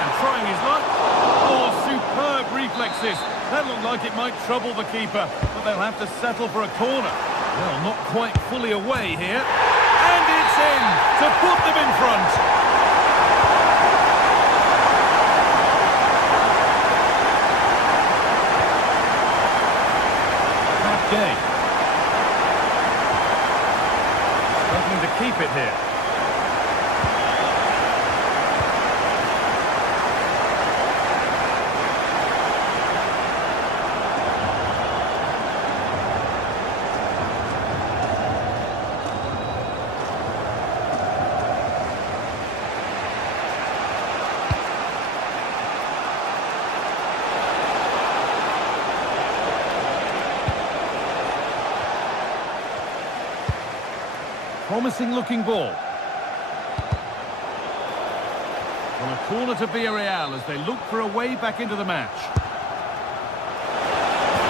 And trying his luck. Oh, superb reflexes. That looked like it might trouble the keeper, but they'll have to settle for a corner. Well, not quite fully away here. And it's in to put them in front. Game. Struggling to keep it here. Promising looking ball. Well, a corner to Villarreal as they look for a way back into the match.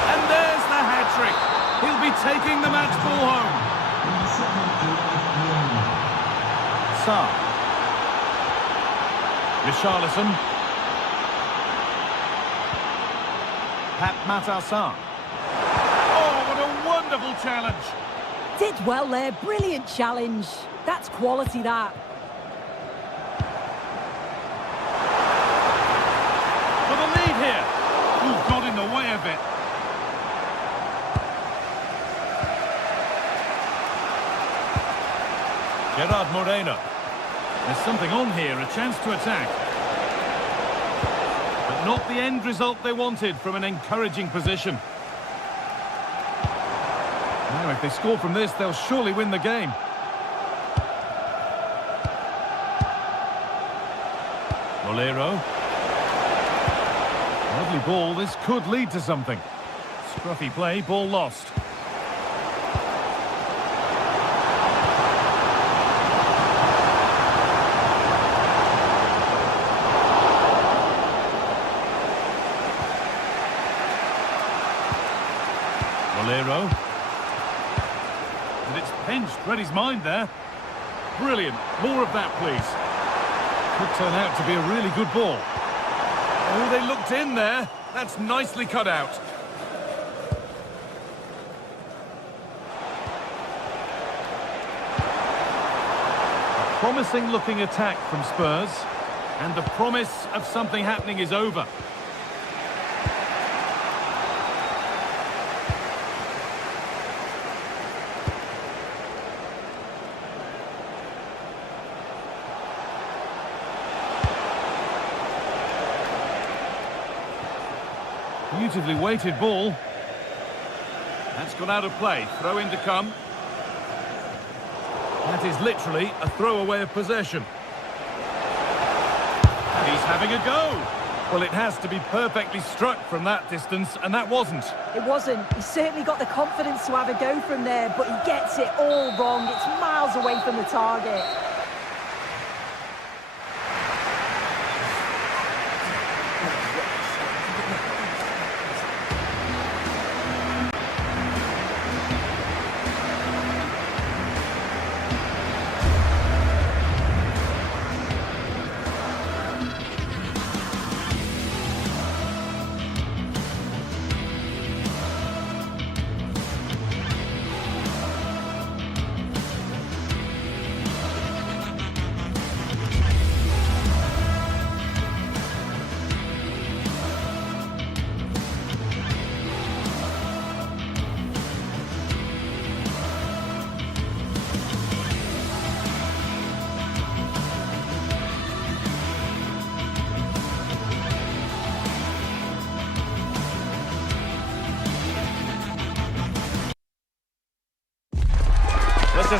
And there's the hat-trick. He'll be taking the match ball home. Sarr. Richarlison. Pat Matassar. Oh, what a wonderful challenge. Did well there, brilliant challenge. That's quality, that. For the lead here. Ooh, got in the way of it. Gerard Moreno. There's something on here, a chance to attack. But not the end result they wanted from an encouraging position. Now, if they score from this, they'll surely win the game. Molero. Lovely ball. This could lead to something. Scruffy play, ball lost. Molero. And it's pinched, read his mind there. Brilliant. More of that, please. Could turn out to be a really good ball. Oh, they looked in there. That's nicely cut out. A promising looking attack from Spurs. And the promise of something happening is over. Beautifully weighted ball. That's gone out of play. Throw in to come. That is literally a throwaway of possession. And he's having a go. Well, it has to be perfectly struck from that distance, and that wasn't. It wasn't. He's certainly got the confidence to have a go from there, but he gets it all wrong. It's miles away from the target.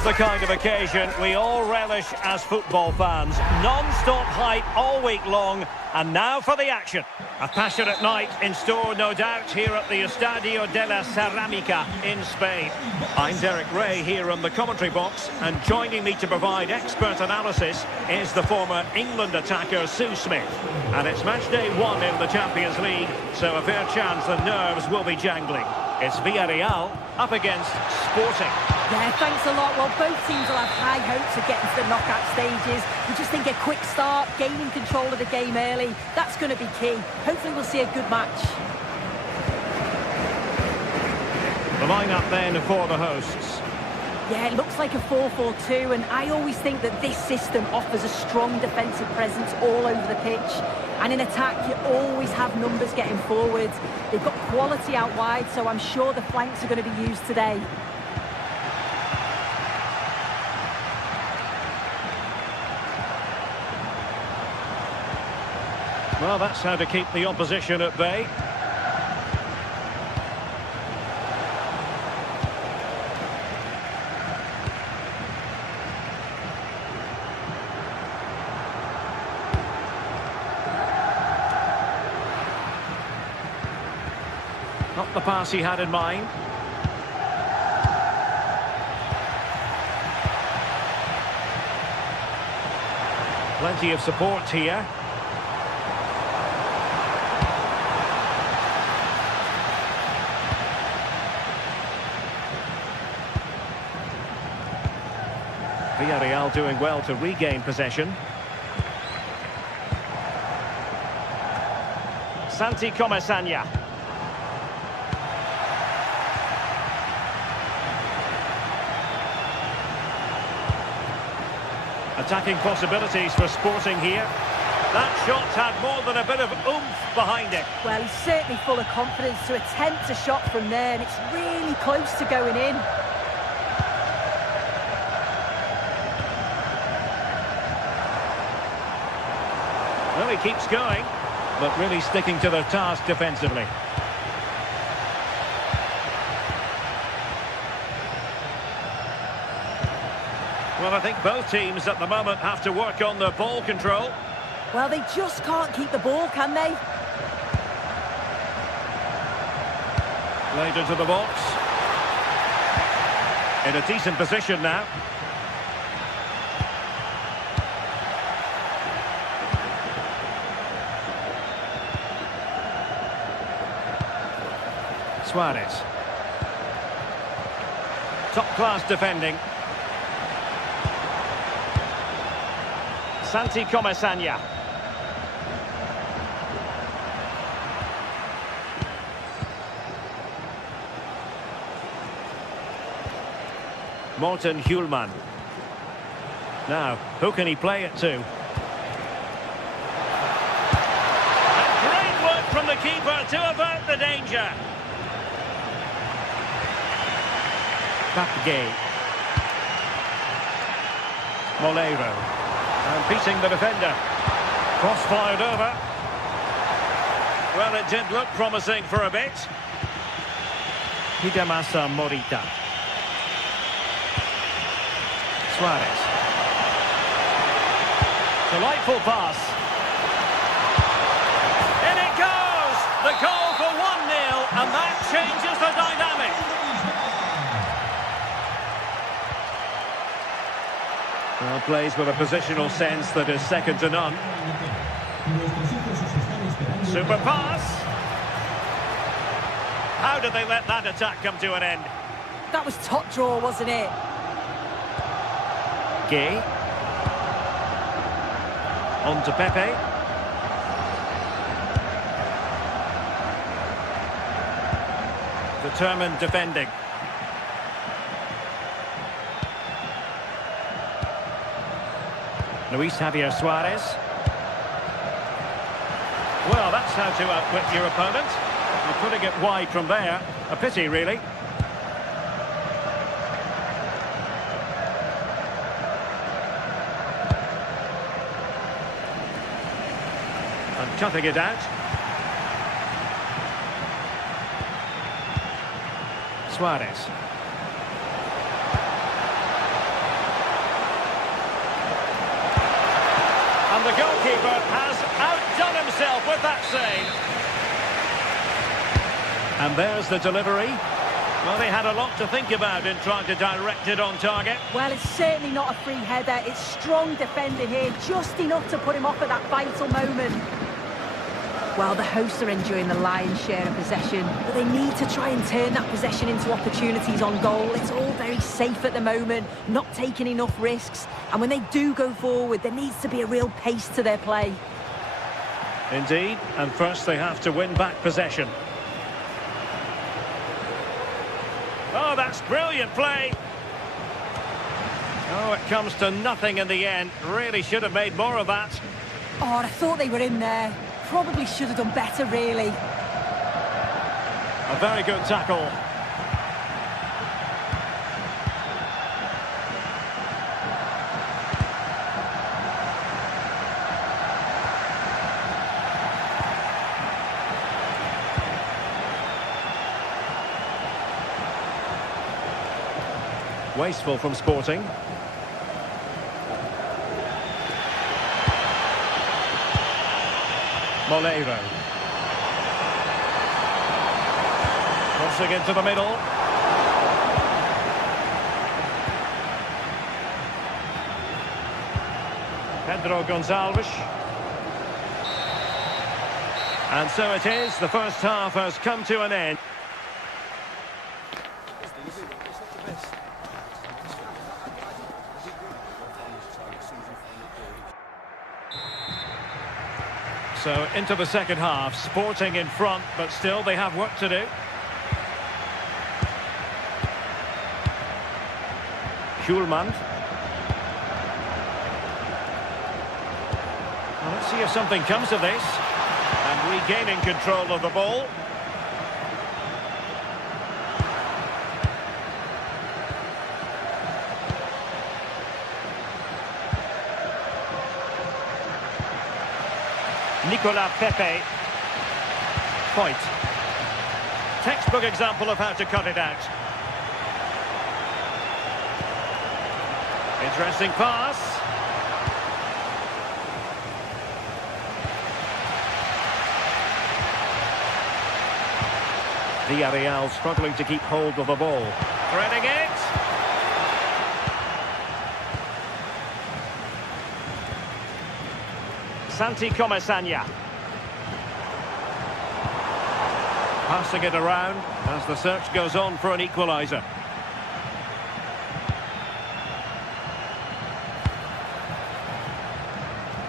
the kind of occasion we all relish as football fans. Non-stop hype all week long, and now for the action. A passionate night in store, no doubt, here at the Estadio de la Cerámica in Spain. I'm Derek Ray here on the commentary box, and joining me to provide expert analysis is the former England attacker Sue Smith. And it's match day 1 in the Champions League, so a fair chance the nerves will be jangling. It's Villarreal up against Sporting. Yeah, thanks a lot. Well, both teams will have high hopes of getting to the knockout stages. We just think a quick start, gaining control of the game early, that's going to be key. Hopefully we'll see a good match. The lineup then for the hosts. Yeah, it looks like a 4-4-2, and I always think that this system offers a strong defensive presence all over the pitch. And in attack, you always have numbers getting forwards. They've got quality out wide, so I'm sure the flanks are going to be used today. Well, that's how to keep the opposition at bay. Not the pass he had in mind. Plenty of support here. Villarreal doing well to regain possession. Santi Comesaña. Attacking possibilities for Sporting here. That shot had more than a bit of oomph behind it. Well, he's certainly full of confidence to attempt a shot from there, and it's really close to going in. Well, he keeps going, but really sticking to their task defensively. Well, I think both teams at the moment have to work on their ball control. Well, they just can't keep the ball, can they? Laid into the box. In a decent position now. Suarez. Top-class defending. Santi Comesaña. Morten Hjulman. Now, who can he play it to? And great work from the keeper to avert the danger. Papgay. Molero. And beating the defender. Cross fired over. Well, it did look promising for a bit. Hidemasa Morita. Suarez. Delightful pass. In it goes! The goal for 1-0, and that changes the dynamic. Well, plays with a positional sense that is second to none. Super pass. How did they let that attack come to an end? That was top draw, wasn't it? Gay. On to Pepe. Determined defending. Luis Javier Suarez. Well, that's how to outwit your opponent. You're putting it wide from there. A pity, really. And cutting it out. Suarez. And the goalkeeper has outdone himself with that save. And there's the delivery. Well, they had a lot to think about in trying to direct it on target. Well, it's certainly not a free header. It's strong defending here, just enough to put him off at that vital moment. Well, the hosts are enjoying the lion's share of possession, but they need to try and turn that possession into opportunities on goal. It's all very safe at the moment, not taking enough risks. And when they do go forward, there needs to be a real pace to their play. Indeed, and first they have to win back possession. Oh, that's brilliant play. Oh, it comes to nothing in the end. Really should have made more of that. Oh, I thought they were in there. Probably should have done better, really. A very good tackle. Wasteful from Sporting. Moleiro. Crossing into the middle. Pedro Gonçalves. And so it is, the first half has come to an end. So into the second half, Sporting in front, but still they have work to do. Schulman. Well, let's see if something comes of this. And regaining control of the ball. Nicolas Pepe. Point. Textbook example of how to cut it out. Interesting pass. Villarreal struggling to keep hold of the ball. Threading it. Santi Comesaña. Passing it around as the search goes on for an equaliser.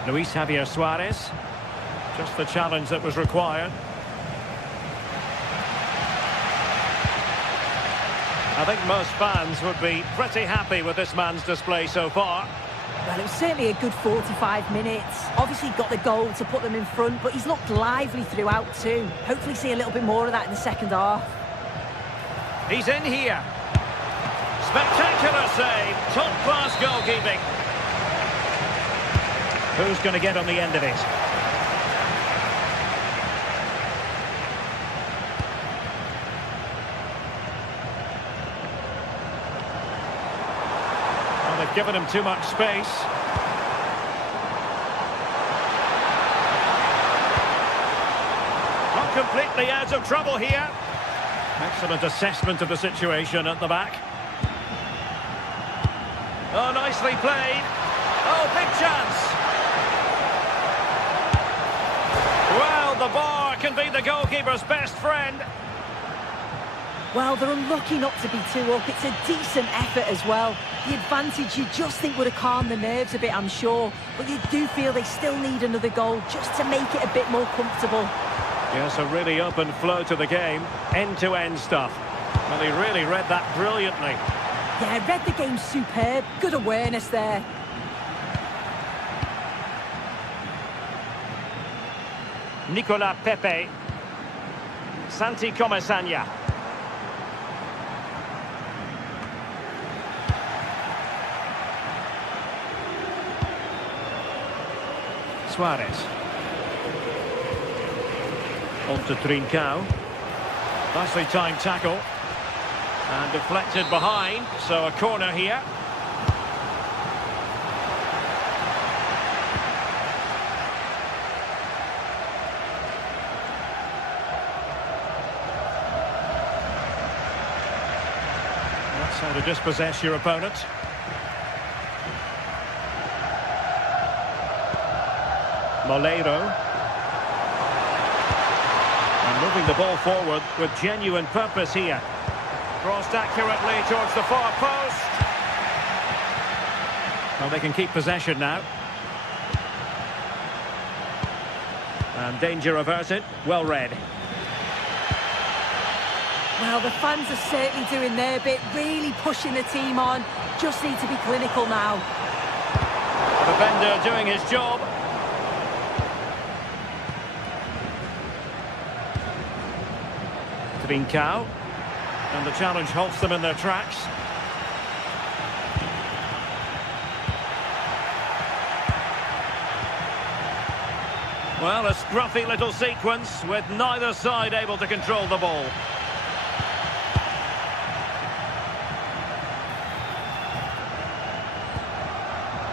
Luis Javier Suarez. Just the challenge that was required. I think most fans would be pretty happy with this man's display so far. Well, it was certainly a good 45 minutes. Obviously got the goal to put them in front, but he's looked lively throughout too. Hopefully see a little bit more of that in the second half. He's in here. Spectacular save. Top-class goalkeeping. Who's going to get on the end of it? They've given him too much space. Not completely out of trouble here. Excellent assessment of the situation at the back. Oh, nicely played. Oh, big chance. Well, the bar can be the goalkeeper's best friend. Well, they're unlucky not to be 2 up. It's a decent effort as well. The advantage you just think would have calmed the nerves a bit, I'm sure. But you do feel they still need another goal just to make it a bit more comfortable. Yes, a really open flow to the game. End-to-end stuff. Well, he really read that brilliantly. Yeah, read the game superb. Good awareness there. Nicolas Pepe. Santi Comesaña. Suarez. On to Trincao. Nicely timed tackle. And deflected behind, so a corner here. So to dispossess your opponent. Moleiro. And moving the ball forward with genuine purpose here. Crossed accurately towards the far post. Well, they can keep possession now. And danger averted. Well read. Well, the fans are certainly doing their bit, really pushing the team on. Just need to be clinical now. Defender doing his job. Trincao. And the challenge halts them in their tracks. Well, a scruffy little sequence with neither side able to control the ball.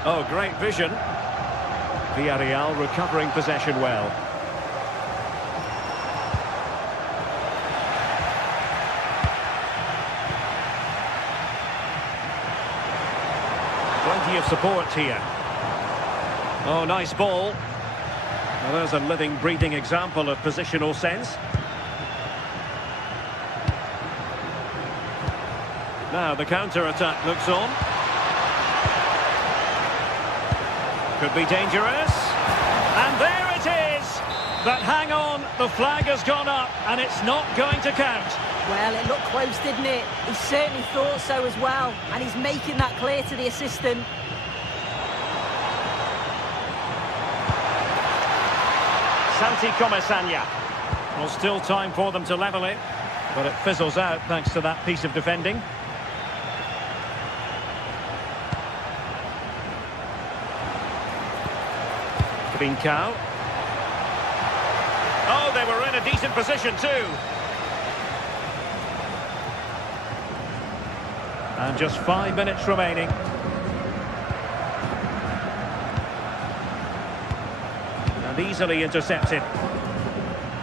Oh, great vision. Villarreal recovering possession well. Plenty of support here. Oh, nice ball. Well, there's a living, breathing example of positional sense. Now the counter-attack looks on. Could be dangerous. And there it is! But hang on, the flag has gone up and it's not going to count. Well, it looked close, didn't it? He certainly thought so as well. And he's making that clear to the assistant. Santi Comesaña. Well, still time for them to level it, but it fizzles out thanks to that piece of defending. Trincao. Oh, they were in a decent position too. And just 5 minutes remaining. And easily intercepted.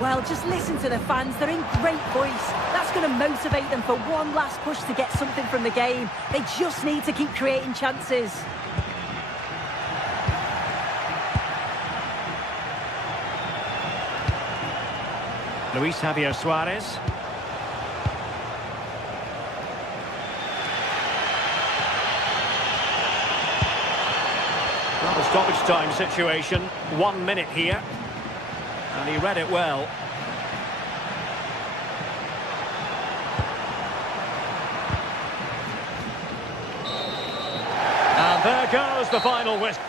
Well, just listen to the fans. They're in great voice. That's going to motivate them for one last push to get something from the game. They just need to keep creating chances. Luis Javier Suarez. Well, the stoppage time situation. 1 minute here. And he read it well. And there goes the final whistle.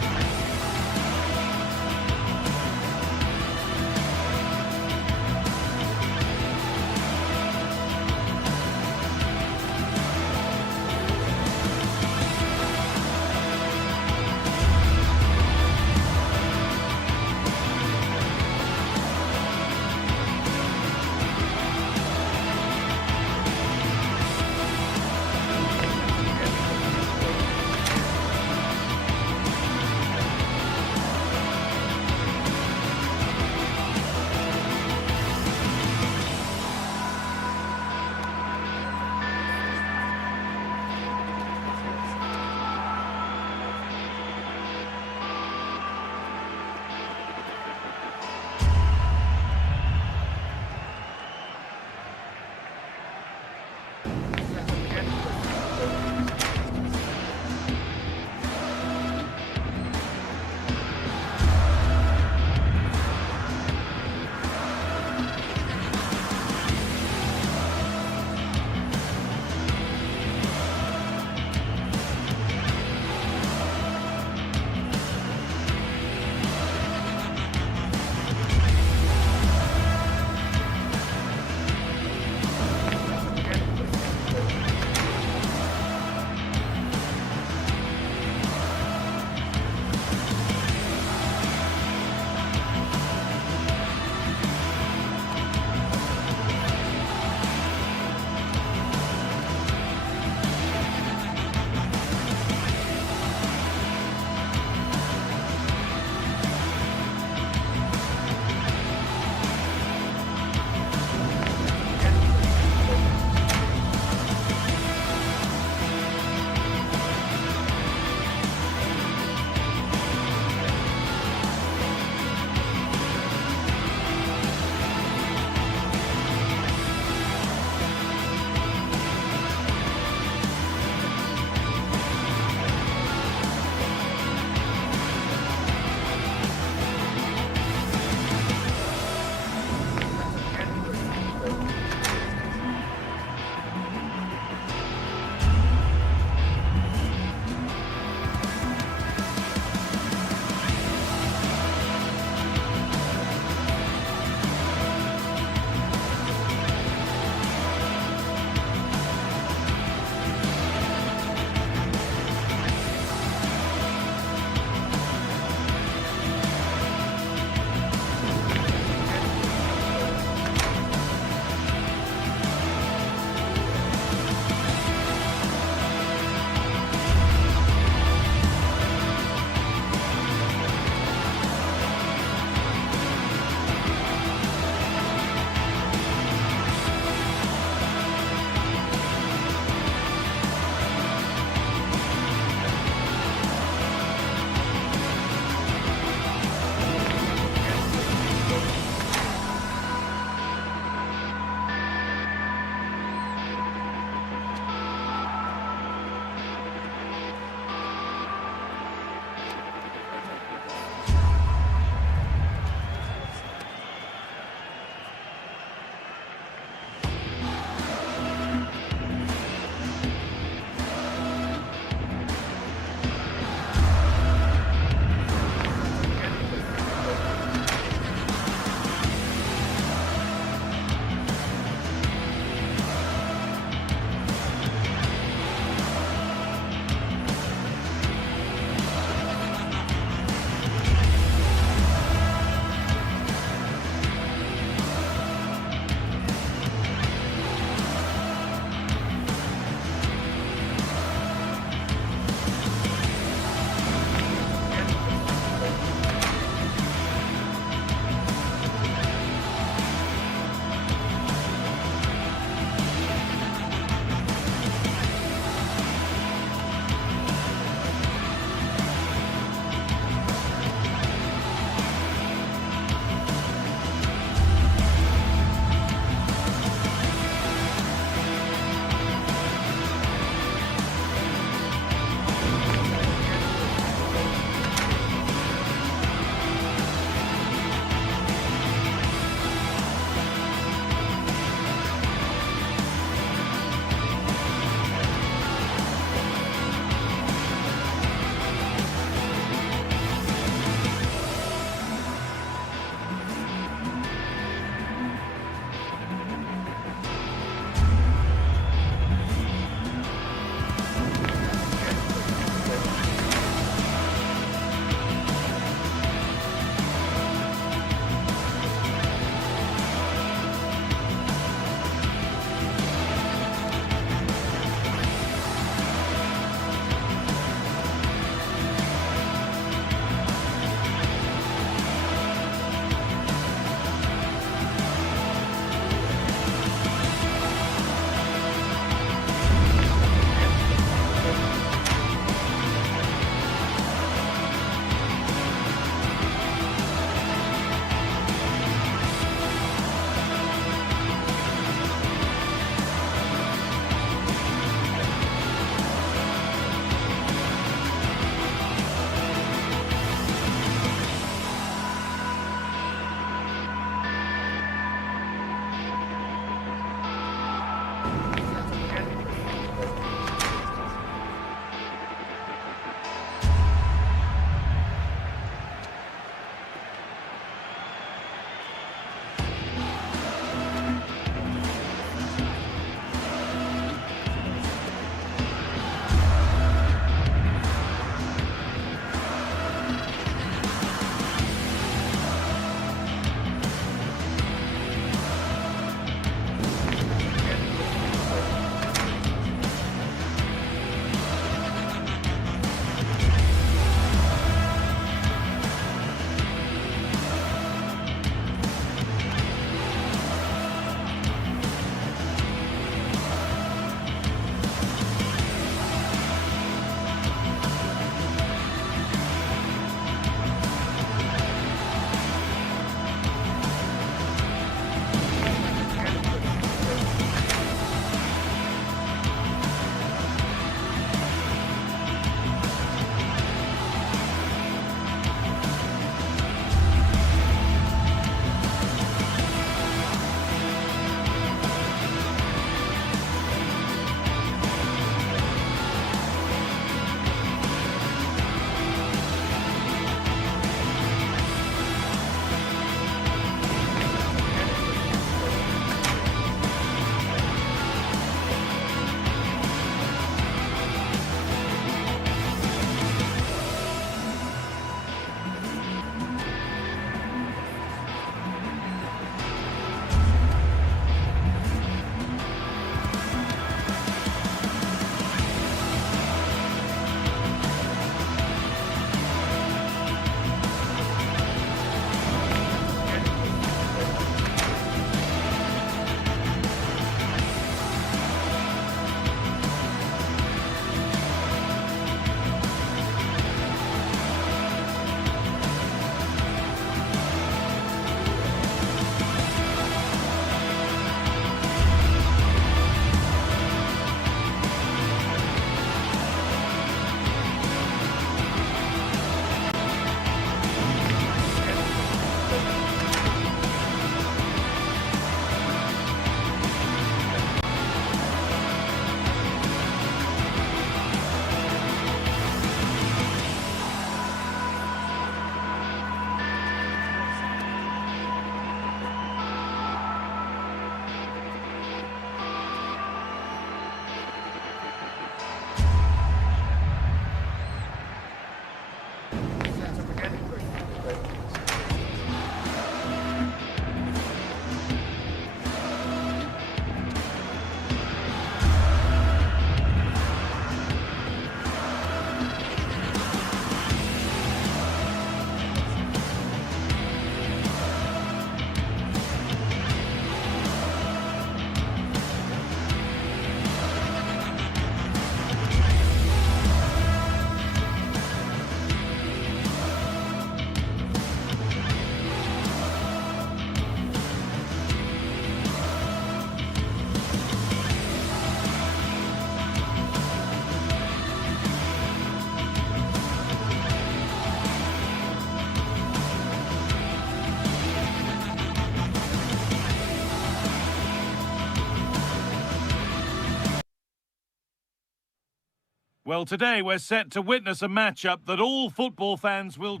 Well, today we're set to witness a matchup that all football fans will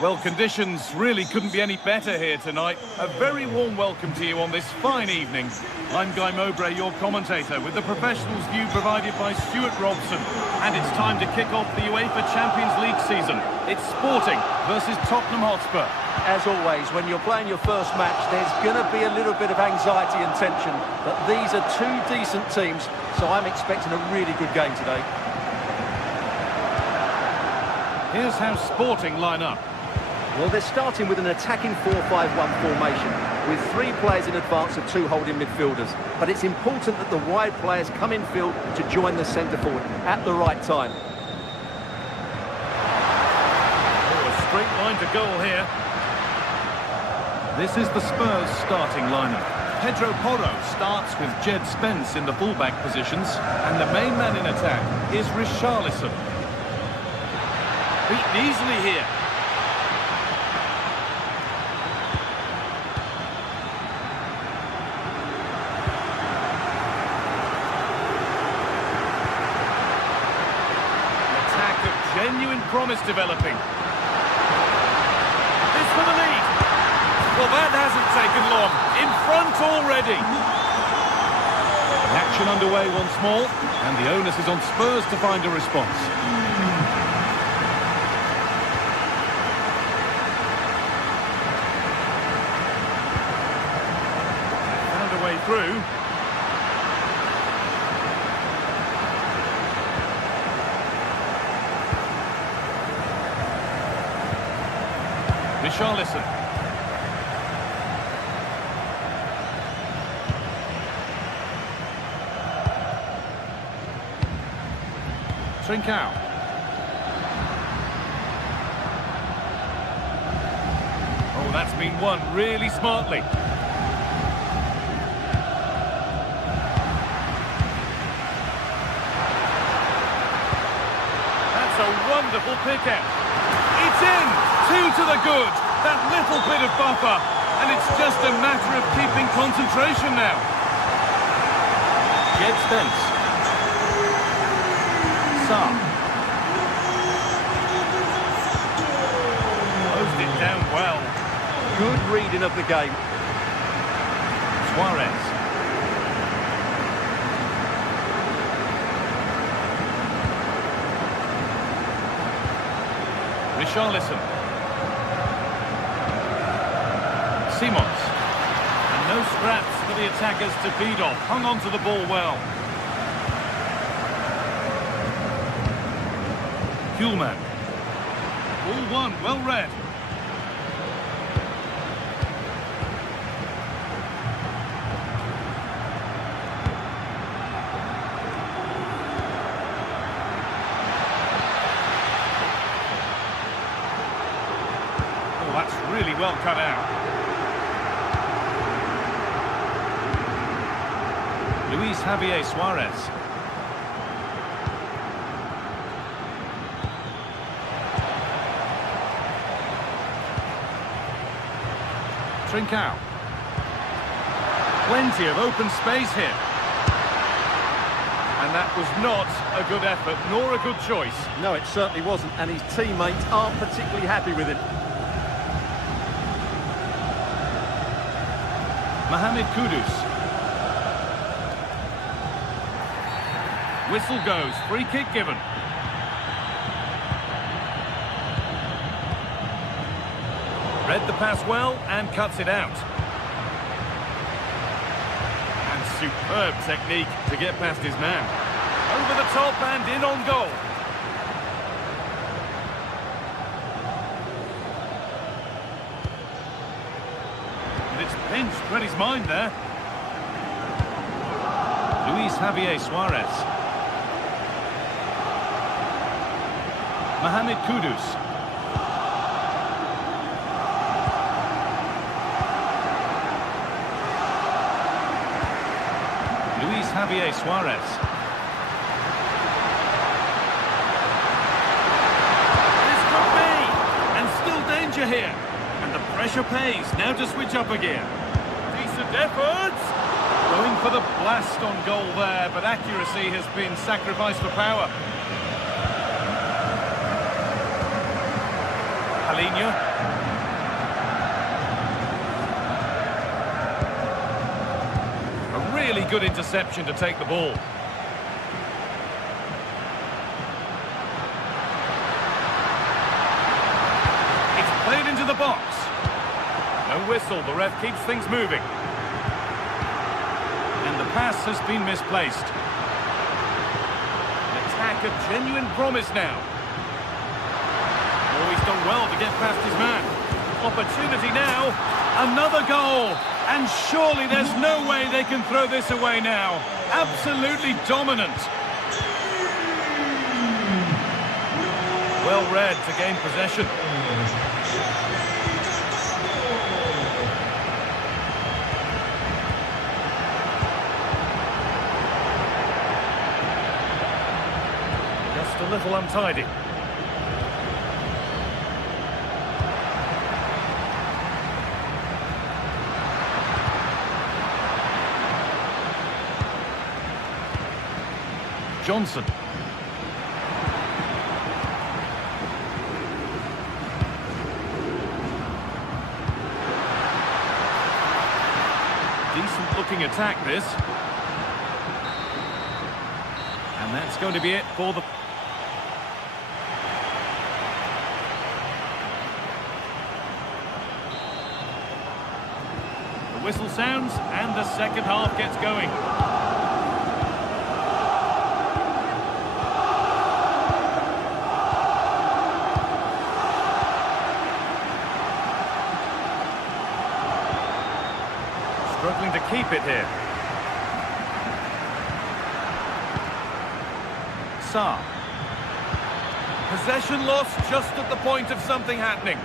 Well, conditions really couldn't be any better here tonight. A very warm welcome to you on this fine evening. I'm Guy Mowbray, your commentator, with the professionals' view provided by Stuart Robson. And it's time to kick off the UEFA Champions League season. It's Sporting versus Tottenham Hotspur. As always, when you're playing your first match, there's going to be a little bit of anxiety and tension. But these are two decent teams, so I'm expecting a really good game today. Here's how Sporting line up. Well, they're starting with an attacking 4-5-1 formation, with 3 players in advance of 2 holding midfielders. But it's important that the wide players come in field to join the centre forward at the right time. Oh, a straight line to goal here. This is the Spurs starting lineup. Pedro Porro starts with Jed Spence in the fullback positions, and the main man in attack is Richarlison. Beaten easily here. Attack of genuine promise developing. This for the lead. Well, that hasn't taken long. In front already. The action underway once more, and the onus is on Spurs to find a response. Found a way through. Richarlison. Trincao. Oh, that's been won really smartly. That's a wonderful pick-out. It's in! 2 to the good. That little bit of buffer. And it's just a matter of keeping concentration now. Jed Spence. Closed it down well. Good reading of the game. Suarez. Richarlison. Simons. And no scraps for the attackers to feed off. Hung on to the ball well. Kuhlman. All one, well read. Oh, that's really well cut out. Luis Javier Suarez. Trincao. Plenty of open space here. And that was not a good effort, nor a good choice. No, it certainly wasn't, and his teammates aren't particularly happy with him. Mohamed Kudus. Whistle goes, free kick given. Read the pass well and cuts it out. And superb technique to get past his man. Over the top and in on goal. And it's pinched Reddy's mind there. Luis Javier Suarez. Mohamed Kudus. Javier Suarez. This could be! And still danger here. And the pressure pays. Now to switch up again. Decent efforts! Going for the blast on goal there, but accuracy has been sacrificed for power. Paulinho. A really good interception to take the ball. It's played into the box. No whistle, the ref keeps things moving. And the pass has been misplaced. An attack of genuine promise now. Oh, he's done well to get past his man. Opportunity now. Another goal. And surely there's no way they can throw this away now. Absolutely dominant. Well read to gain possession. Just a little untidy. Johnson. Decent looking attack this. And that's going to be it for the... The whistle sounds and the second half gets going. Struggling to keep it here. Sarr. Possession lost just at the point of something happening.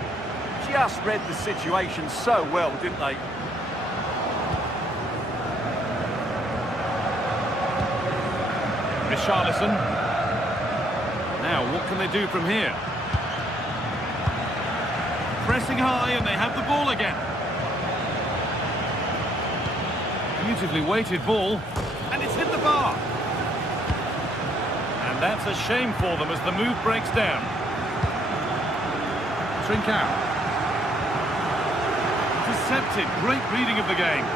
Just read the situation so well, didn't they? Richarlison. Now, what can they do from here? Pressing high and they have the ball again. Beautifully weighted ball, and it's hit the bar. And that's a shame for them as the move breaks down. Trincao. Intercepted, great reading of the game.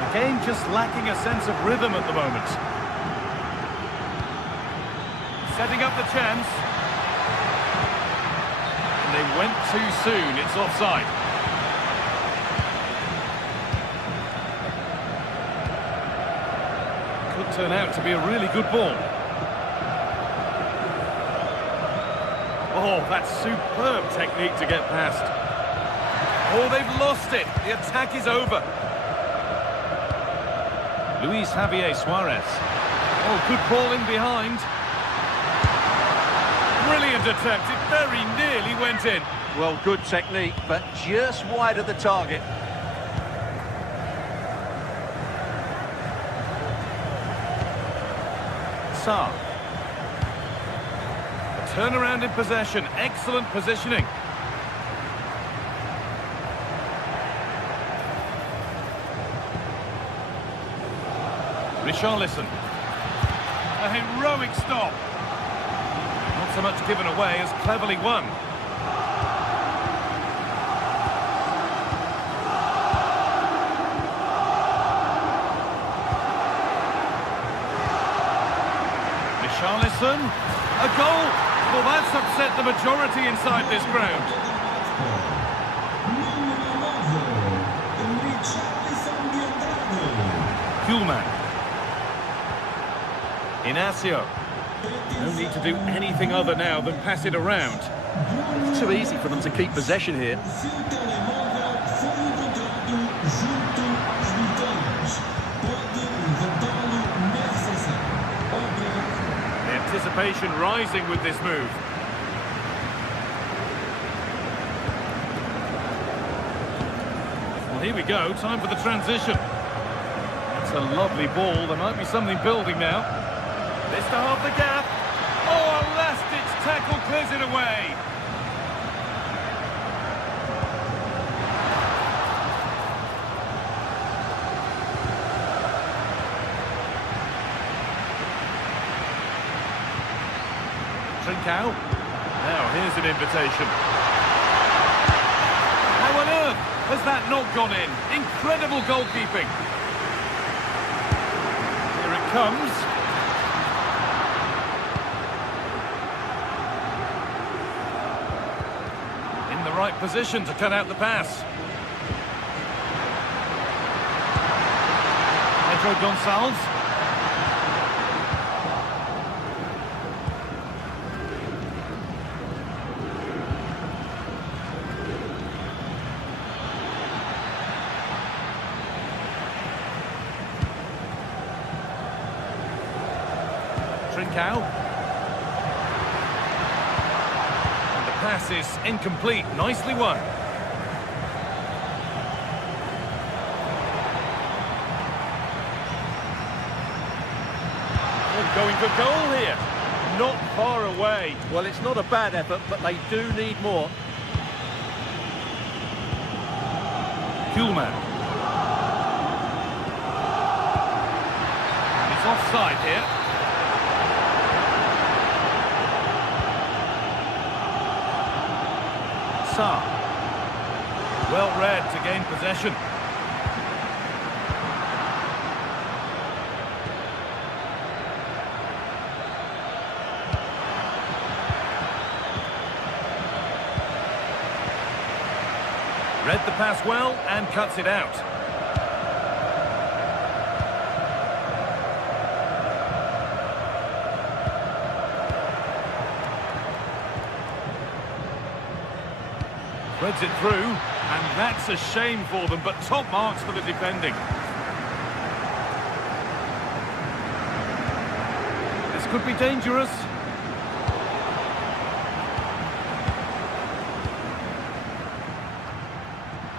The game just lacking a sense of rhythm at the moment. Setting up the chance. They went too soon, it's offside. Could turn out to be a really good ball. Oh, that's superb technique to get past. Oh, they've lost it. The attack is over. Luis Javier Suarez. Oh, good ball in behind. Brilliant attempt, it very nearly went in. Well, good technique, but just wide of the target. Sarr. A turnaround in possession, excellent positioning. Richarlison. A heroic stop. Not so much given away as cleverly won. Richarlison, a goal. Well, that's upset the majority inside this ground. Kuhlman. Inacio. No need to do anything other now than pass it around. It's too easy for them to keep possession here. The anticipation rising with this move. Well, here we go, time for the transition. That's a lovely ball, there might be something building now. This to half the gap. Oh, a last-ditch tackle clears it away. Trincao. Now here's an invitation. How on earth has that not gone in? Incredible goalkeeping. Here it comes. In the right position to cut out the pass. Pedro Gonçalves. Trincao. And the pass is incomplete. Nicely won. Oh, going for goal here. Not far away. Well, it's not a bad effort, but they do need more. Kuhlmann. He's offside here. Sarr. Well read to gain possession. Read the pass well and cuts it out. Threads it through, and that's a shame for them, but top marks for the defending. This could be dangerous.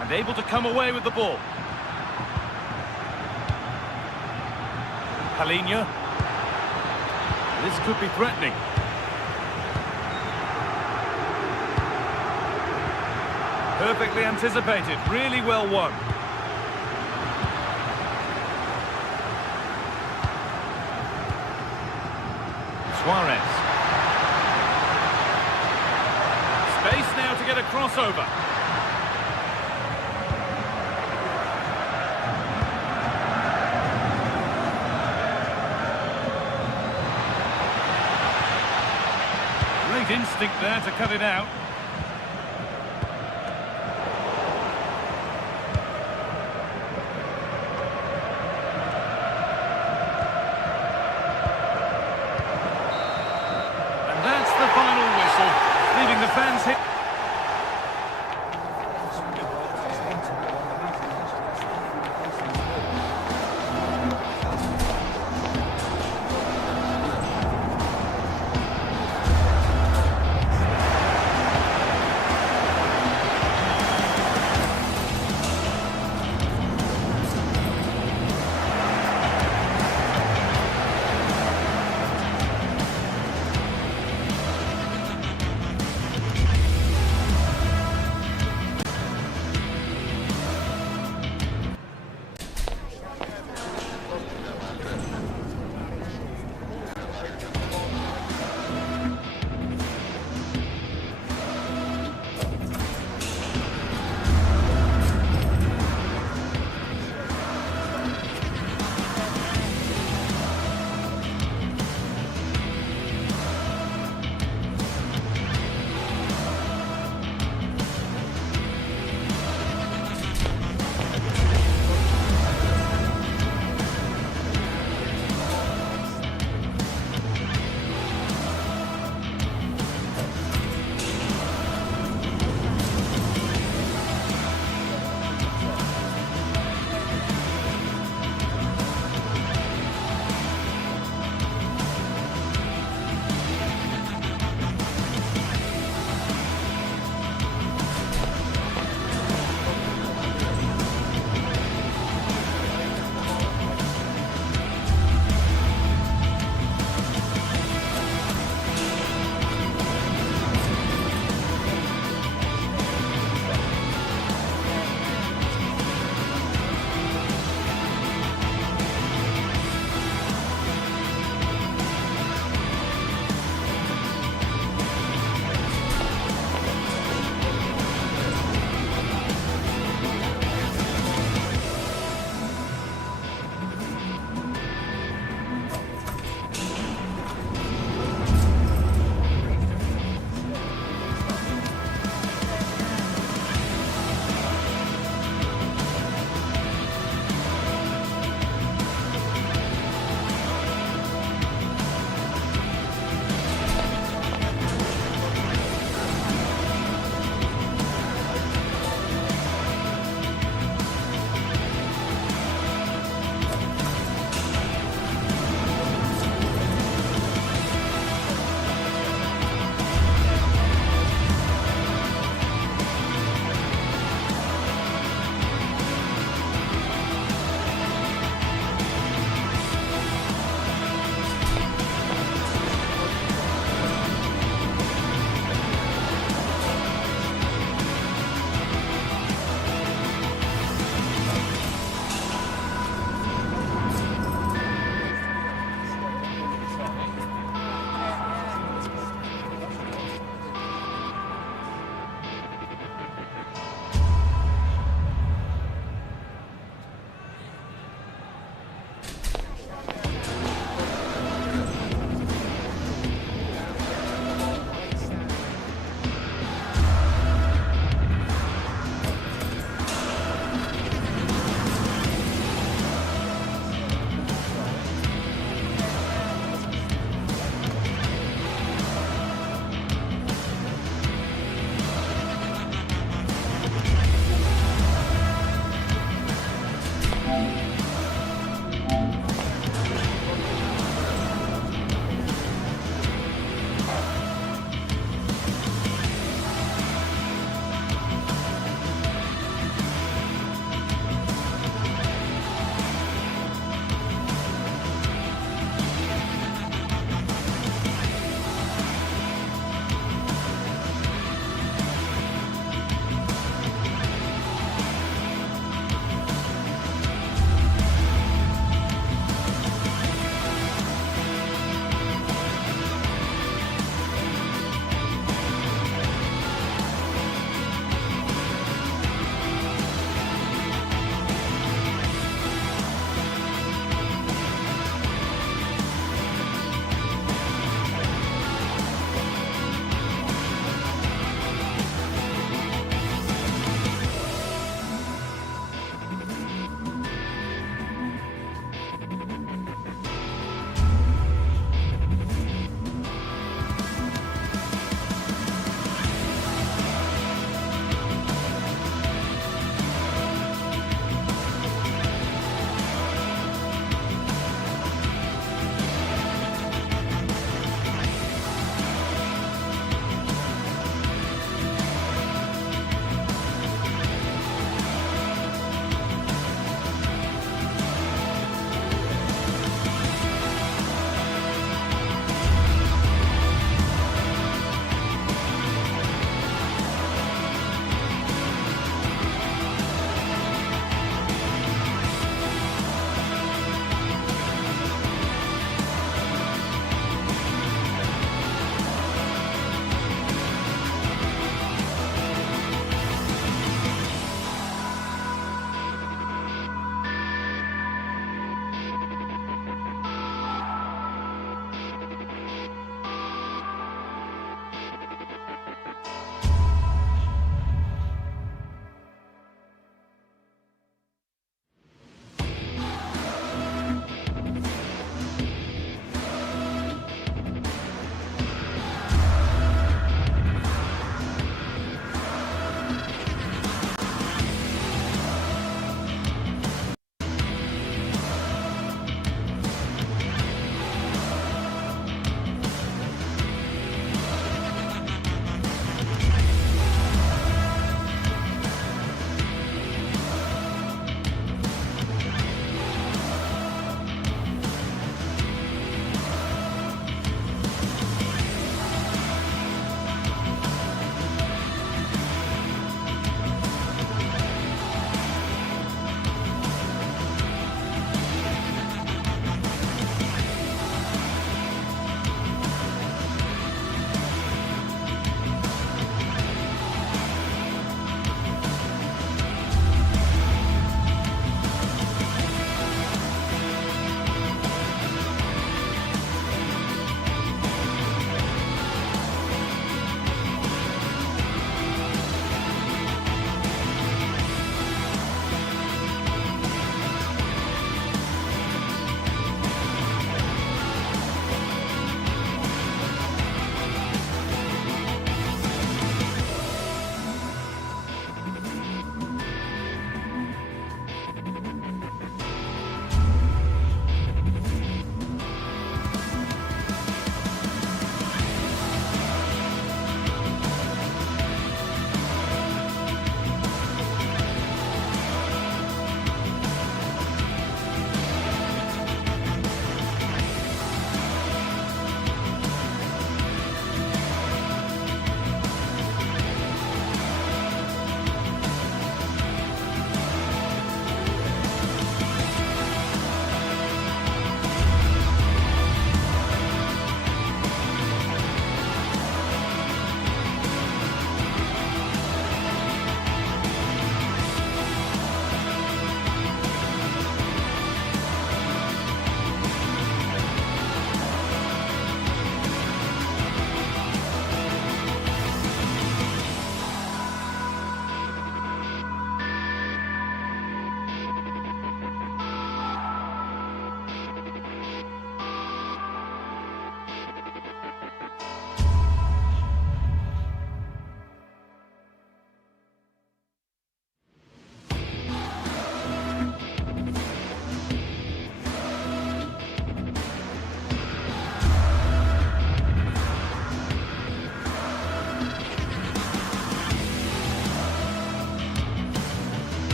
And able to come away with the ball. Palinha. This could be threatening. Perfectly anticipated, really well won. Suarez. Space now to get a crossover. Great instinct there to cut it out. Leaving the fans hit.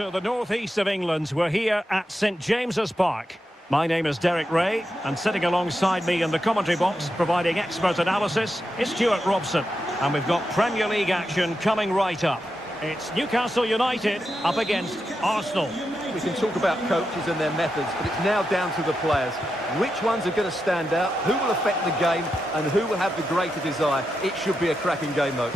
to the northeast of England. We're here at St James's Park. My name is Derek Ray, and sitting alongside me in the commentary box, providing expert analysis, is Stuart Robson. And we've got Premier League action coming right up. It's Newcastle United up against Arsenal. We can talk about coaches and their methods, but it's now down to the players. Which ones are going to stand out, who will affect the game, and who will have the greater desire? It should be a cracking game, though.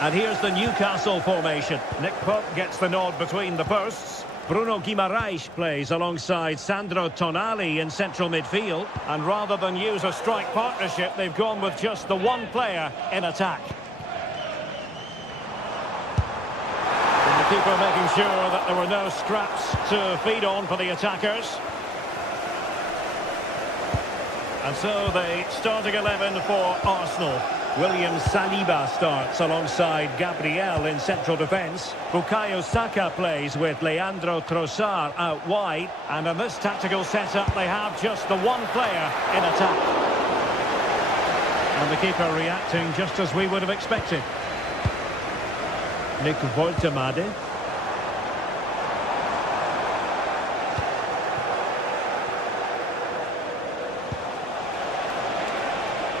And here's the Newcastle formation. Nick Pope gets the nod between the posts. Bruno Guimaraes plays alongside Sandro Tonali in central midfield. And rather than use a strike partnership, they've gone with just the one player in attack. And the keeper making sure that there were no scraps to feed on for the attackers. And so the starting 11 for Arsenal. William Saliba starts alongside Gabriel in central defence. Bukayo Saka plays with Leandro Trossard out wide. And in this tactical setup, they have just the one player in attack. And the keeper reacting just as we would have expected. Nick Woltemade.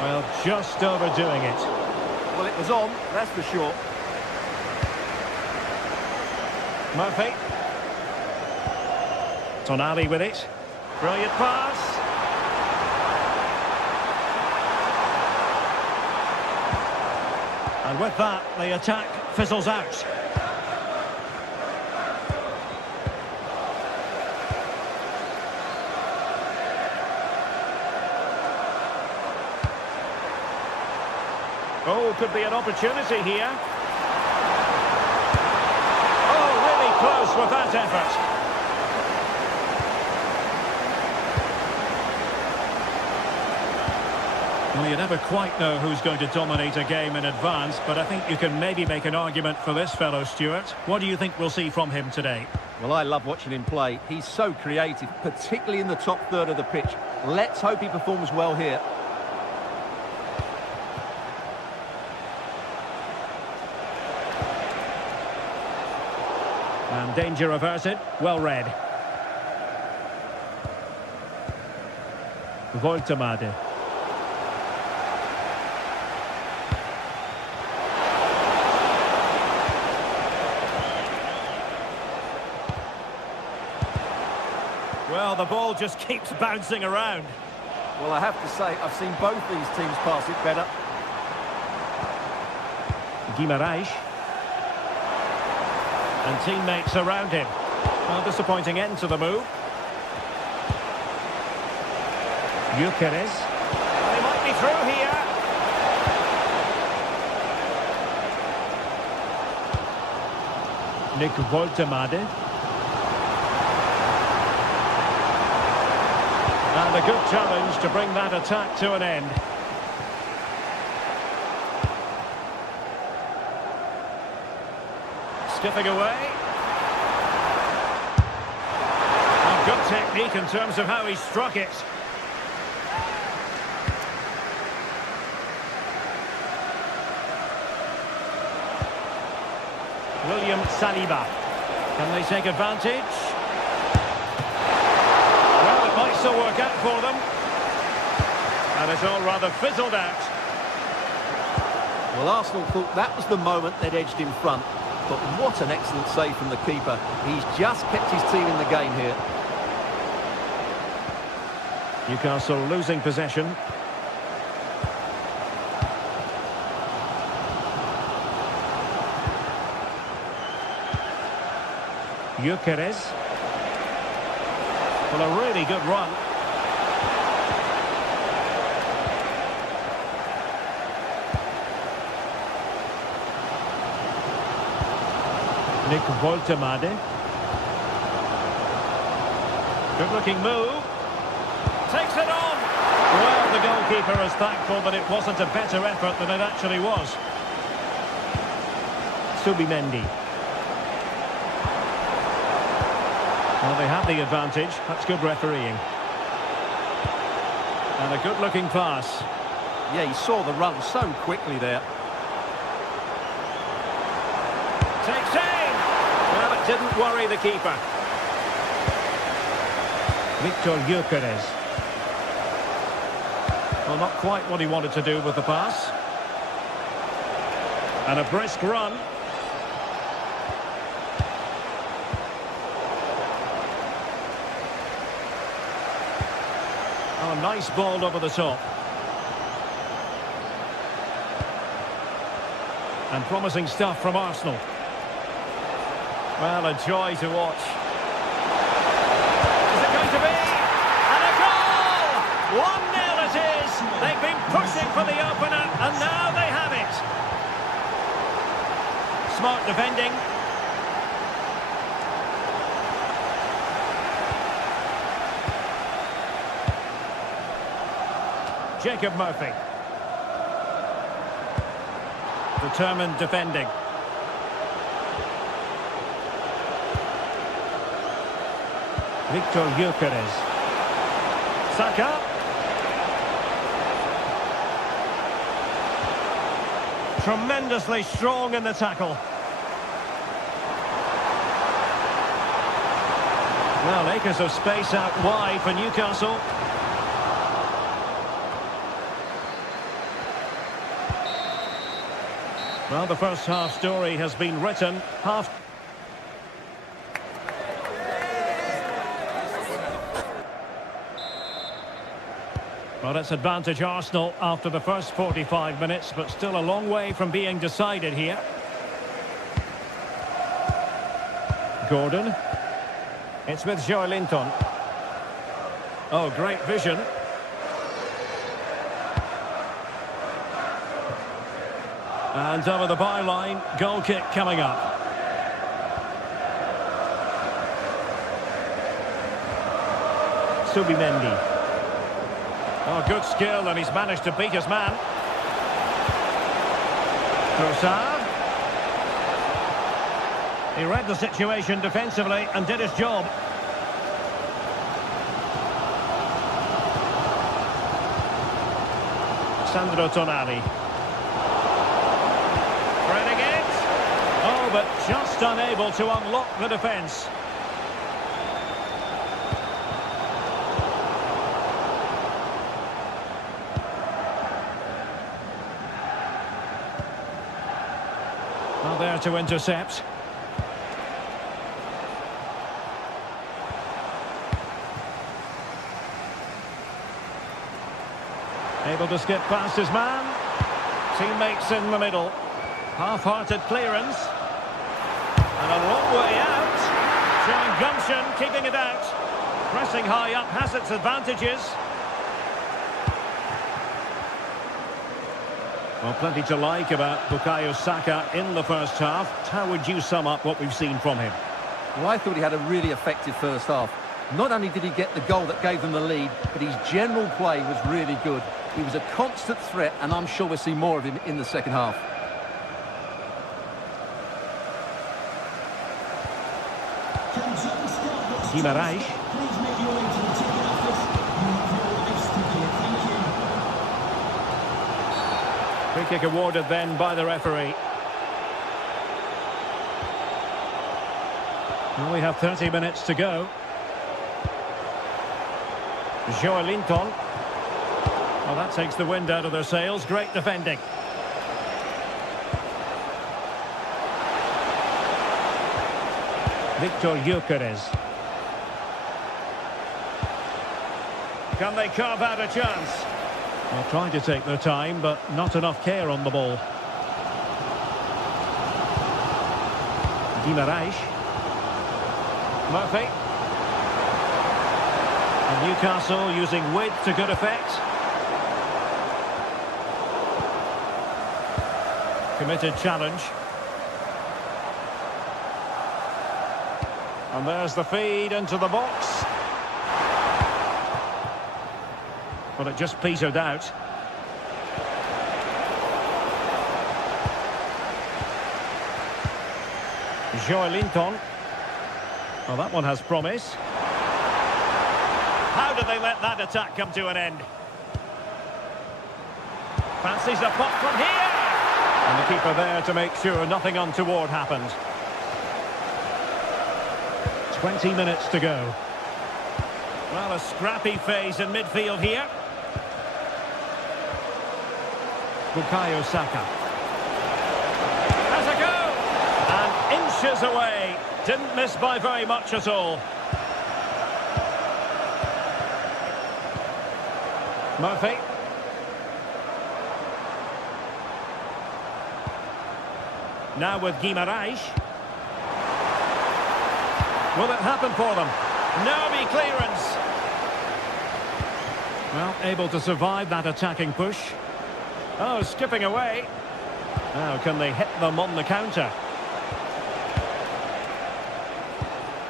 Well, just overdoing it. Well, it was on, that's for sure. Murphy. Tonali with it. Brilliant pass. And with that, the attack fizzles out. Oh, could be an opportunity here. Oh, really close with that effort. Well, you never quite know who's going to dominate a game in advance, but I think you can maybe make an argument for this fellow, Stuart. What do you think we'll see from him today? Well, I love watching him play. He's so creative, particularly in the top third of the pitch. Let's hope he performs well here. And danger averted, well read. Woltemade. Well, the ball just keeps bouncing around. Well, I have to say, I've seen both these teams pass it better. Guimaraes. And teammates around him. Well, disappointing end to the move. Gyökeres. They might be through here. Nick Woltemade. And a good challenge to bring that attack to an end. Skipping away. And good technique in terms of how he struck it. William Saliba. Can they take advantage? Well, it might still work out for them. And it's all rather fizzled out. Well, Arsenal thought that was the moment they'd edged in front. But what an excellent save from the keeper. He's just kept his team in the game here. Newcastle losing possession. Gyökeres. Well, a really good run. Nick Woltemade. Good-looking move. Takes it on. Well, the goalkeeper is thankful that it wasn't a better effort than it actually was. Subimendi. Well, they have the advantage. That's good refereeing. And a good-looking pass. Yeah, he saw the run so quickly there. Takes aim. Well, it didn't worry the keeper. Victor Gyökeres. Well, not quite what he wanted to do with the pass. And a brisk run. Oh, nice ball over the top. And promising stuff from Arsenal. Well, a joy to watch. Is it going to be? And a goal! 1-0 it is. They've been pushing for the opener, and now they have it. Smart defending. Jacob Murphy. Determined defending. Victor Gyökeres. Saka. Tremendously strong in the tackle. Well, acres of space out wide for Newcastle. Well, the first half story has been written. Well, it's advantage Arsenal after the first 45 minutes, but still a long way from being decided here. Gordon. It's with Joelinton. Oh, great vision. And over the byline, goal kick coming up. Subimendi. Oh, good skill, and he's managed to beat his man. Trossard. He read the situation defensively and did his job. Sandro Tonali. Threading it. Oh, but just unable to unlock the defence. Well, there to intercept. Able to skip past his man. Teammates in the middle. Half-hearted clearance. And a long way out. Showing gumption, keeping it out. Pressing high up has its advantages. Well, plenty to like about Bukayo Saka in the first half. How would you sum up what we've seen from him? Well, I thought he had a really effective first half. Not only did he get the goal that gave them the lead, but his general play was really good. He was a constant threat, and I'm sure we'll see more of him in the second half. Guimaraes. Free kick awarded then by the referee. Well, we have 30 minutes to go. Joelinton. Well, that takes the wind out of their sails. Great defending. Victor Gyökeres. Can they carve out a chance? Well, trying to take their time, but not enough care on the ball. Guimaraes. Murphy. And Newcastle using width to good effect. Committed challenge. And there's the feed into the box. But it just petered out. Joelinton. Well, that one has promise. How did they let that attack come to an end? Fancies a pop from here. And the keeper there to make sure nothing untoward happened. 20 minutes to go. Well, a scrappy phase in midfield here. Bukayo Saka. Has a go! And inches away. Didn't miss by very much at all. Murphy. Now with Guimaraes. Will it happen for them? No clearance. Well, able to survive that attacking push. Oh, skipping away. Now, can they hit them on the counter?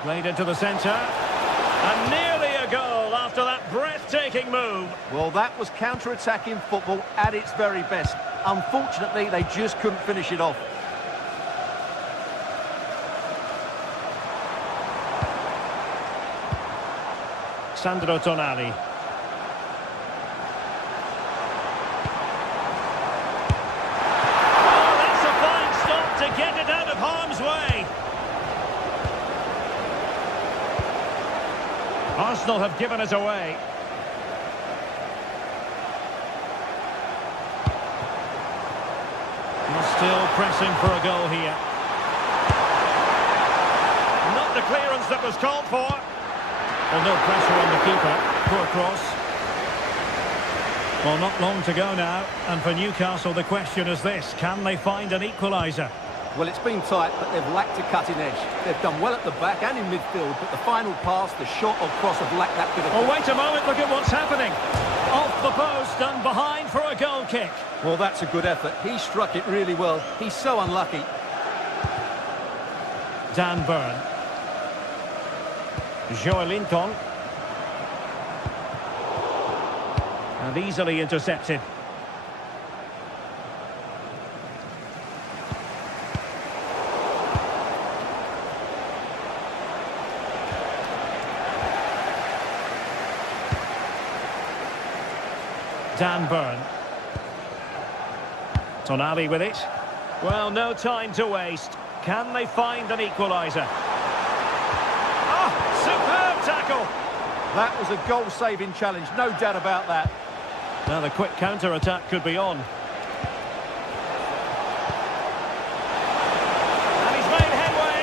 Played into the centre. And nearly a goal after that breathtaking move. Well, that was counter-attacking football at its very best. Unfortunately, they just couldn't finish it off. Sandro Tonali. Oh, that's a fine stop to get it out of harm's way. Arsenal have given it away. They're still pressing for a goal here. Not the clearance that was called for. Well, no pressure on the keeper. Poor cross. Well, not long to go now. And for Newcastle, the question is this. Can they find an equaliser? Well, it's been tight, but they've lacked a cutting edge. They've done well at the back and in midfield, but the final pass, the shot or cross have lacked that bit of... Oh, wait a moment. Look at what's happening. Off the post and behind for a goal kick. Well, that's a good effort. He struck it really well. He's so unlucky. Dan Burn. Joelinton. And easily intercepted. Dan Burn. Tonali with it. Well, no time to waste. Can they find an equaliser? Superb tackle. That was a goal-saving challenge, no doubt about that. Now the quick counter-attack could be on. And he's made headway.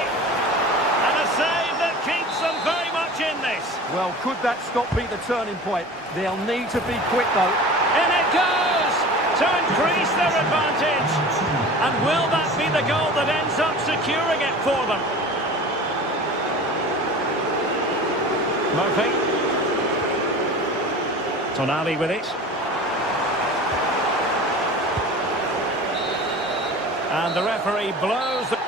And a save that keeps them very much in this. Well, could that stop be the turning point? They'll need to be quick, though. In it goes! To increase their advantage. And will that be the goal that ends up securing it for them? Murphy. Tonali with it. And the referee blows the...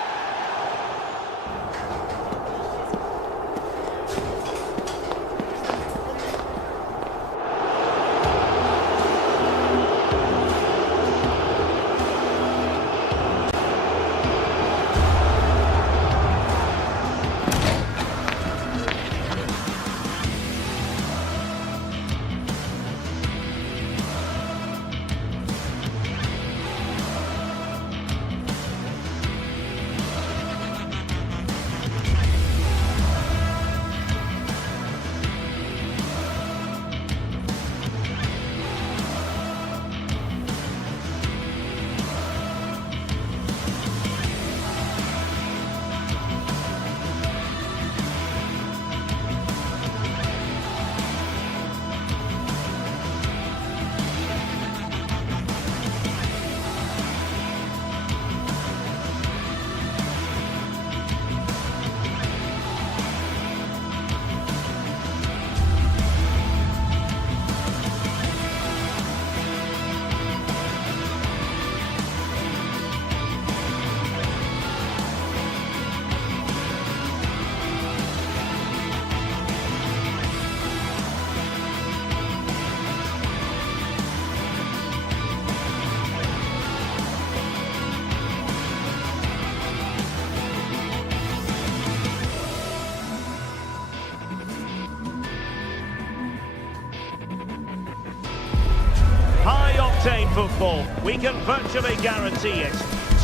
High-octane football, we can virtually guarantee it.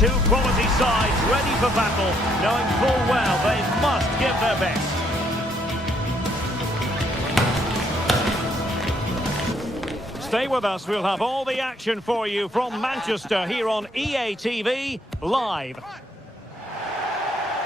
Two quality sides ready for battle, knowing full well they must give their best. Stay with us, we'll have all the action for you from Manchester here on EA TV Live.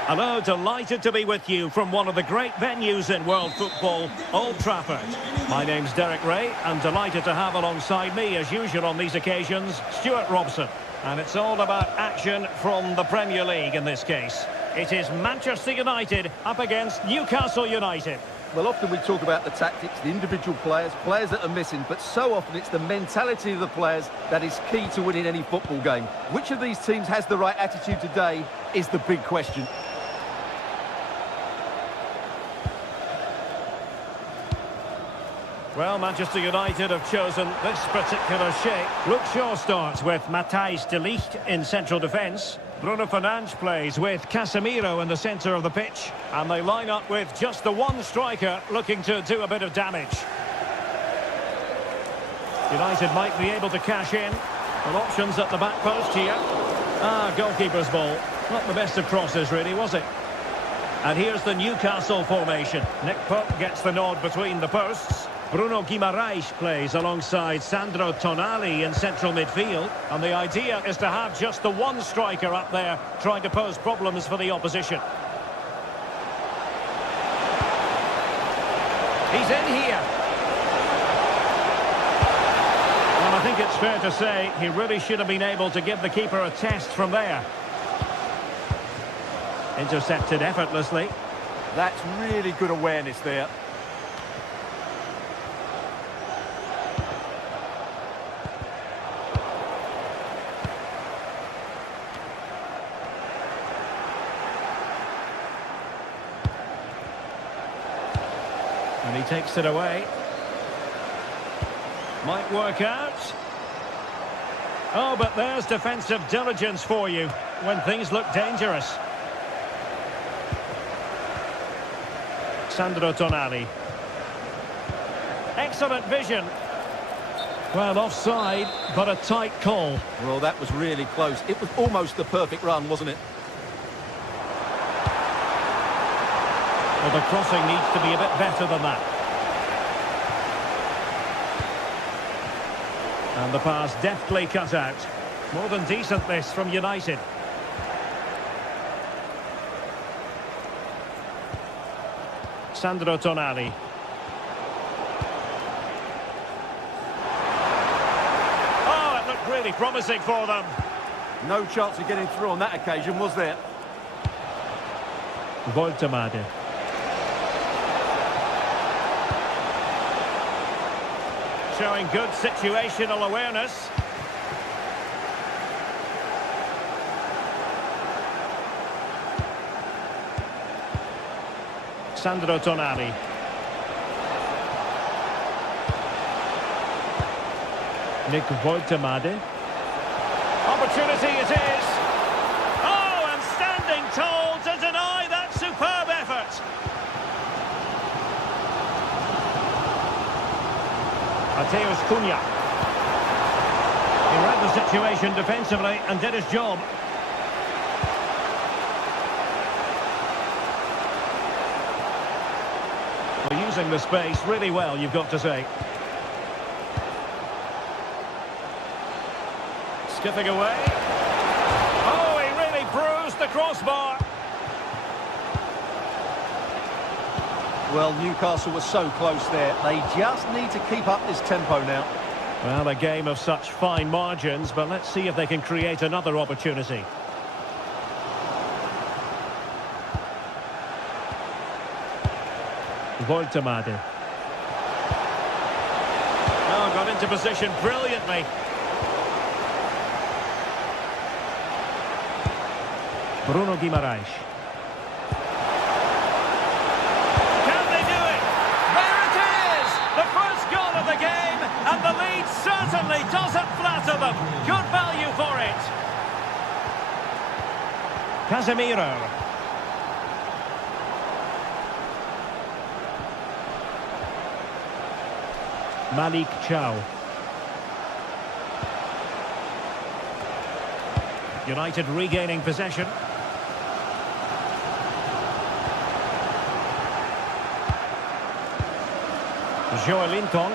Hello, delighted to be with you from one of the great venues in world football, Old Trafford. My name's Derek Ray, and delighted to have alongside me, as usual on these occasions, Stuart Robson. And it's all about action from the Premier League in this case. It is Manchester United up against Newcastle United. Well, often we talk about the tactics, the individual players that are missing, but so often it's the mentality of the players that is key to winning any football game. Which of these teams has the right attitude today is the big question. Well, Manchester United have chosen this particular shape. Luke Shaw starts with Matthijs de Ligt in central defence. Bruno Fernandes plays with Casemiro in the centre of the pitch. And they line up with just the one striker looking to do a bit of damage. United might be able to cash in. Well, options at the back post here. Goalkeeper's ball. Not the best of crosses, really, was it? And here's the Newcastle formation. Nick Pope gets the nod between the posts. Bruno Guimaraes plays alongside Sandro Tonali in central midfield. And the idea is to have just the one striker up there trying to pose problems for the opposition. He's in here. Well, I think it's fair to say he really should have been able to give the keeper a test from there. Intercepted effortlessly. That's really good awareness there. And he takes it away. Might work out. Oh, but there's defensive diligence for you when things look dangerous. Sandro Tonali. Excellent vision. Well, offside, but a tight call. Well, that was really close. It was almost the perfect run, wasn't it? Well, the crossing needs to be a bit better than that. And the pass deftly cut out. More than decent this from United. Sandro Tonali. Oh, it looked really promising for them. No chance of getting through on that occasion, was there? Voltemade. Showing good situational awareness. Sandro Tonali. Nick Voltemade. Opportunity it is. Oh, and standing tall to deny that superb effort. Mateus Cunha. He read the situation defensively and did his job. They're using the space really well, you've got to say. Skipping away. Oh, he really bruised the crossbar. Well, Newcastle was so close there. They just need to keep up this tempo now. Well, a game of such fine margins, but let's see if they can create another opportunity. Voltemade. Oh, got into position brilliantly. Bruno Guimaraes. Can they do it? There it is! The first goal of the game, and the lead certainly doesn't flatter them. Good value for it. Casemiro. Malik Chow. United regaining possession. Joelinton.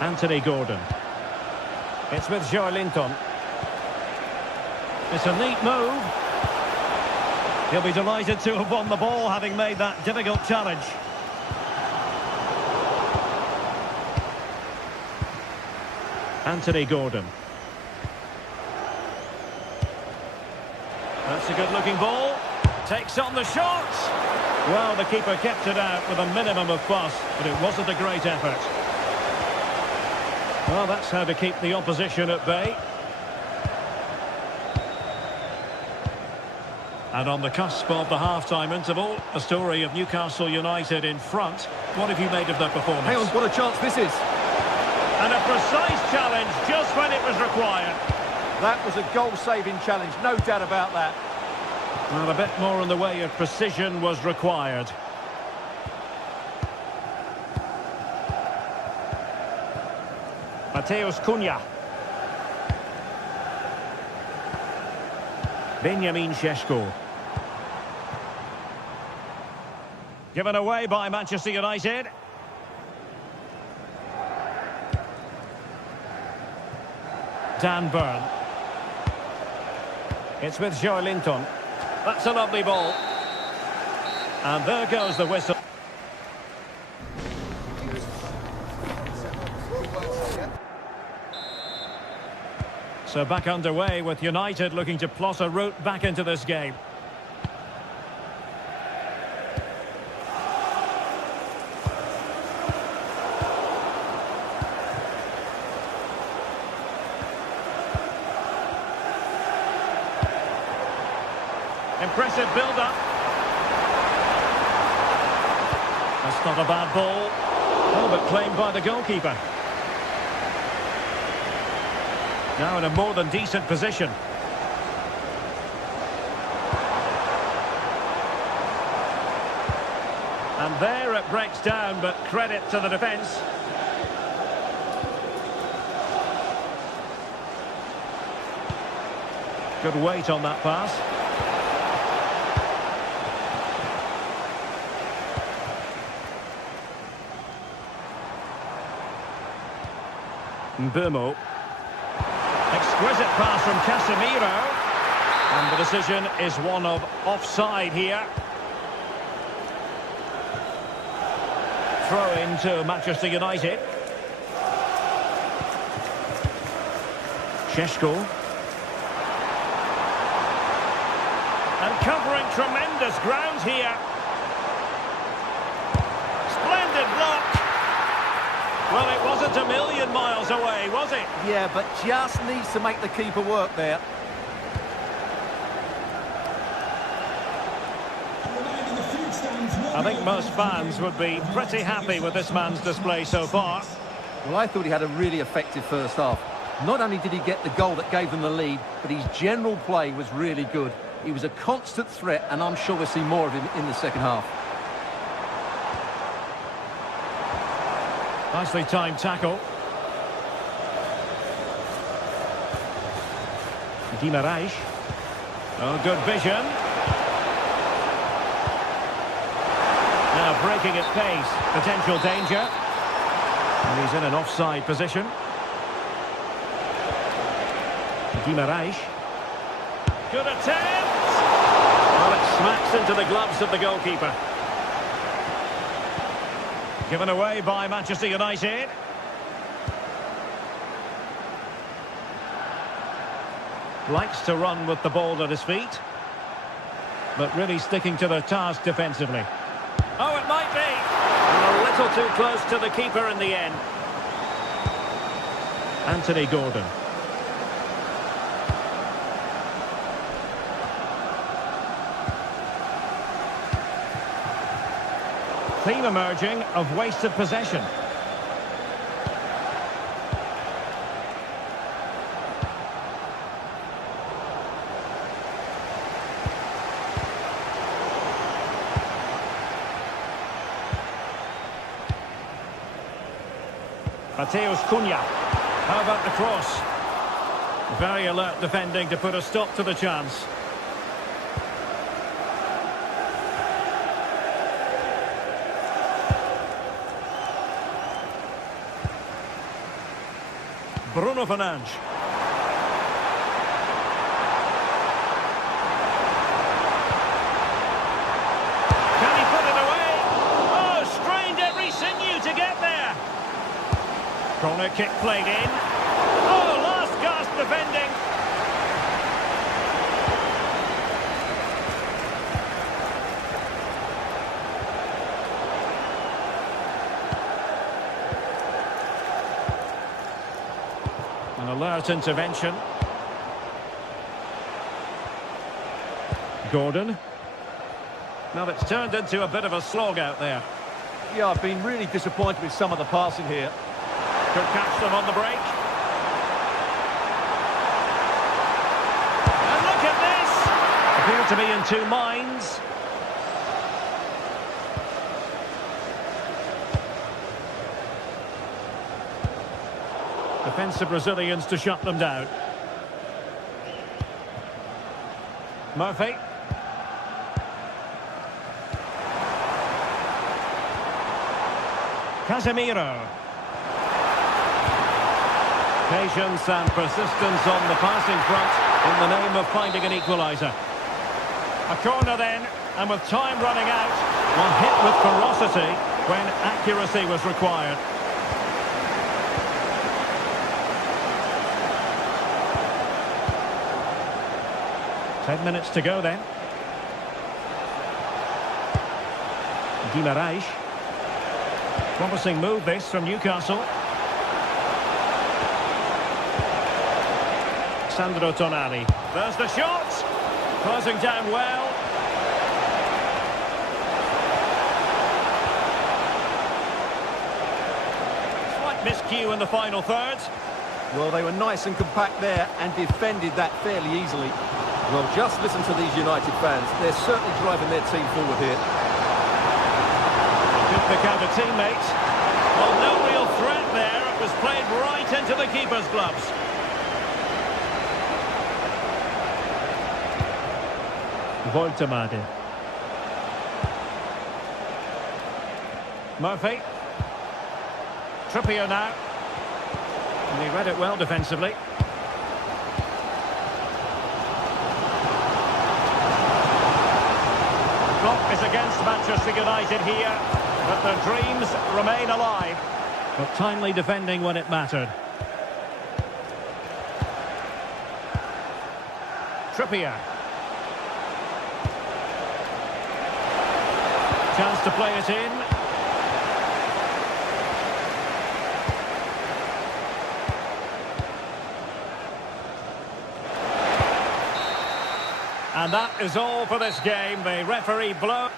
Anthony Gordon. It's with Joe Linton. It's a neat move. He'll be delighted to have won the ball, having made that difficult challenge. Anthony Gordon. That's a good-looking ball. Takes on the shot. Well, the keeper kept it out with a minimum of fuss, but it wasn't a great effort. Well, that's how to keep the opposition at bay. And on the cusp of the half-time interval, a story of Newcastle United in front. What have you made of that performance? Hang on, what a chance this is. And a precise challenge just when it was required. That was a goal-saving challenge, no doubt about that. Well, a bit more in the way of precision was required. Mateus Cunha. Benjamin Šeško. Given away by Manchester United. Dan Burn. It's with Joe Linton. That's a lovely ball. And there goes the whistle. So back underway with United looking to plot a route back into this game. Impressive build-up. That's not a bad ball. Oh, but claimed by the goalkeeper. Now in a more than decent position. And there it breaks down, but credit to the defence. Good weight on that pass. Mbeumo. Exquisite pass from Casemiro. And the decision is one of offside here. Throw into Manchester United. Šeško. And covering tremendous ground here. Splendid block. Well, it wasn't a million miles away, was it? Yeah, but just needs to make the keeper work there. I think most fans would be pretty happy with this man's display so far. Well, I thought he had a really effective first half. Not only did he get the goal that gave them the lead, but his general play was really good. He was a constant threat, and I'm sure we'll see more of him in the second half. Nicely timed tackle. Guimarães. Oh, good vision. Now breaking at pace. Potential danger. And he's in an offside position. Guimarães. Good attempt. Well, it smacks into the gloves of the goalkeeper. Given away by Manchester United. Likes to run with the ball at his feet. But really sticking to the task defensively. Oh, it might be. And a little too close to the keeper in the end. Anthony Gordon. Theme emerging of wasted possession. Mateus Cunha. How about the cross? Very alert defending to put a stop to the chance. Bruno Fernandes. Can he put it away? Oh, strained every sinew to get there. Corner kick played in. Oh, last gasp defending. An alert intervention. Gordon. Now it's turned into a bit of a slog out there. Yeah, I've been really disappointed with some of the passing here. Could catch them on the break. And look at this! Appear to be in two minds. Defensive Brazilians to shut them down. Murphy. Casemiro. Patience and persistence on the passing front in the name of finding an equaliser. A corner then, and with time running out, one hit with ferocity when accuracy was required. Ten minutes to go then. Guimarães. Promising move this from Newcastle. Sandro Tonali. There's the shot. Closing down well. Slight miscue in the final third. Well, they were nice and compact there and defended that fairly easily. Well, just listen to these United fans. They're certainly driving their team forward here. Good pick out a teammate. Well, no real threat there. It was played right into the keeper's gloves. Voltemade. Murphy. Trippier now. And he read it well defensively. Clock is against Manchester United here, but their dreams remain alive. But timely defending when it mattered. Trippier. Chance to play it in. And that is all for this game. The referee blows.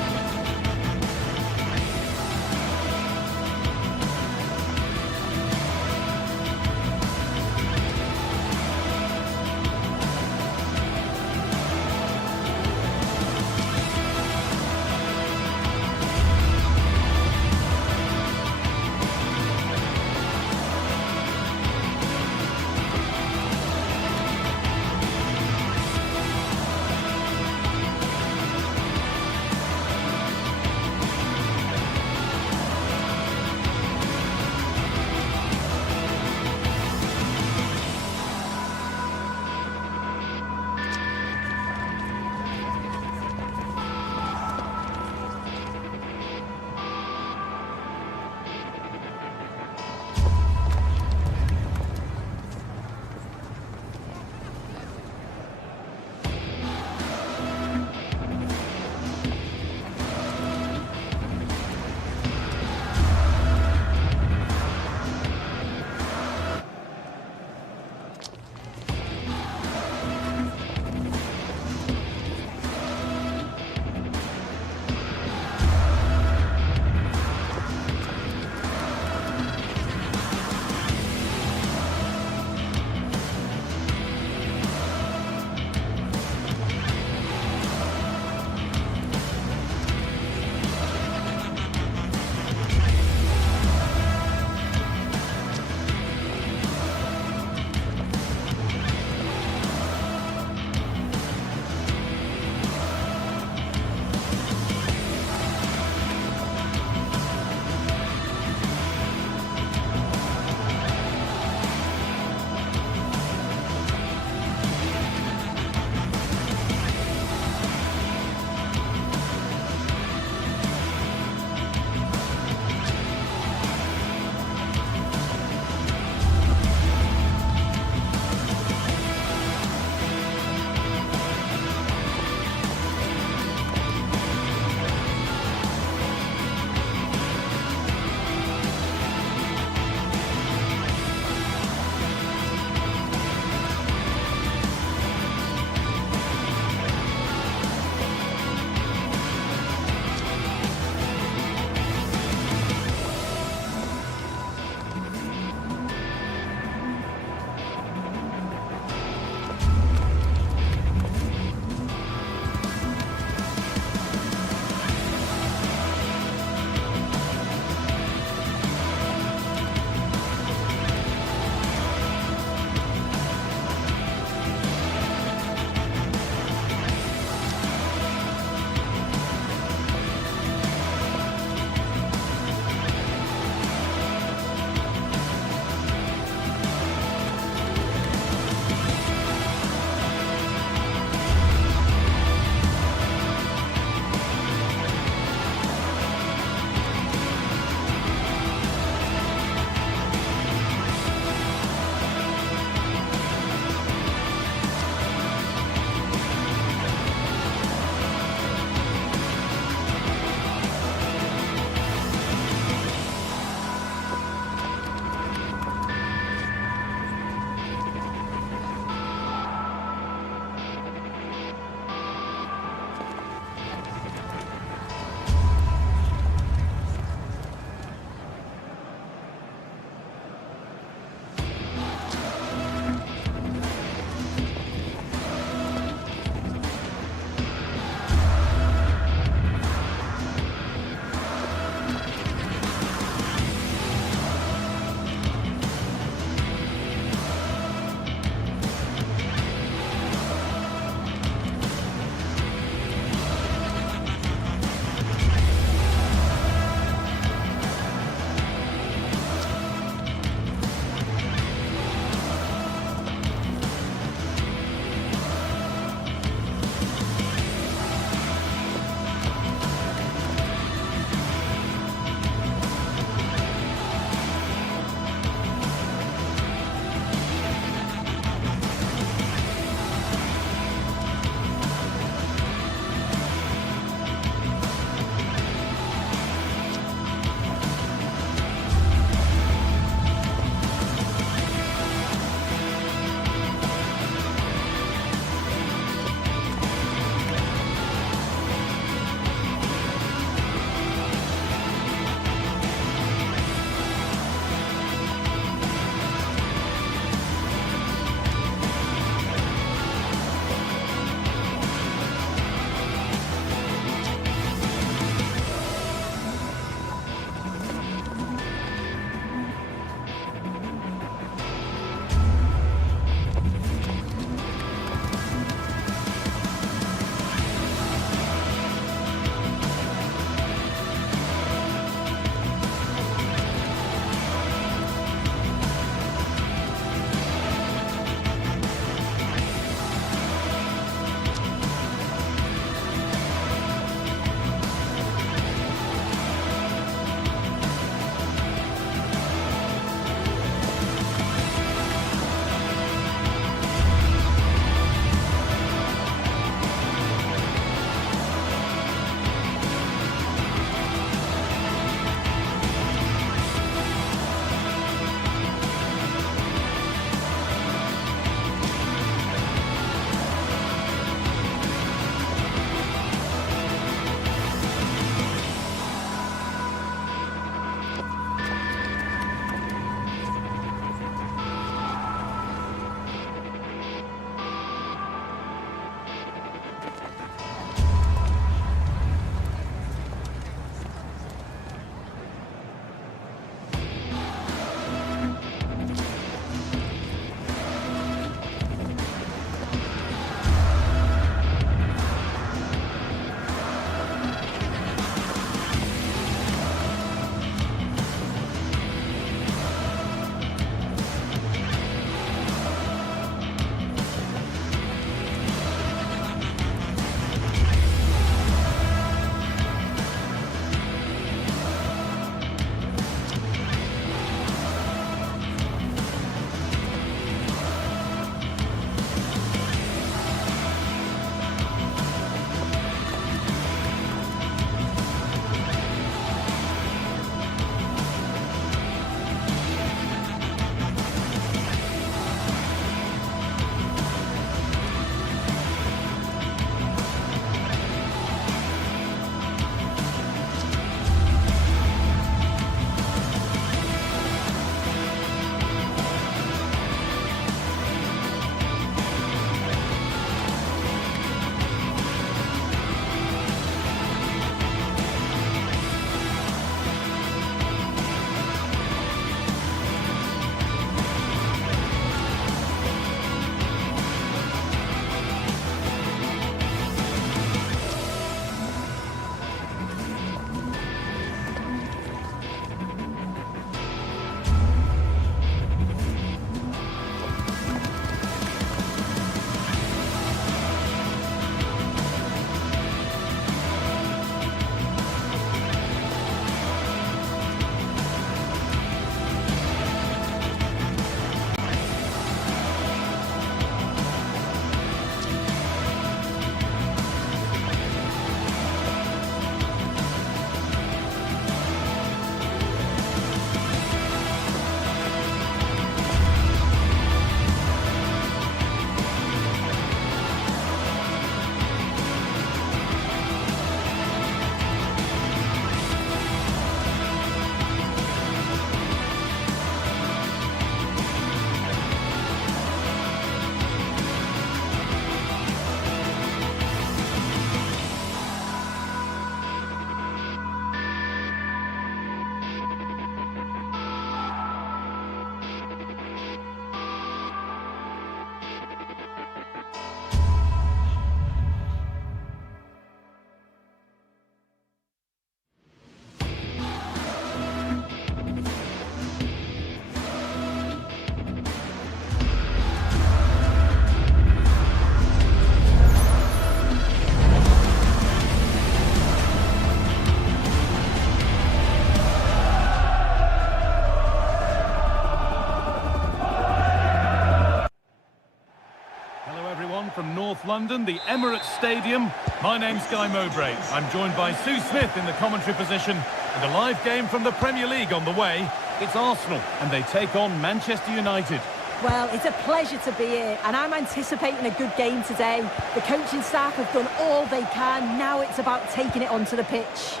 London, the Emirates Stadium. My name's Guy Mowbray. I'm joined by Sue Smith in the commentary position. And a live game from the Premier League on the way. It's Arsenal, and they take on Manchester United. Well, it's a pleasure to be here, and I'm anticipating a good game today. The coaching staff have done all they can. Now it's about taking it onto the pitch.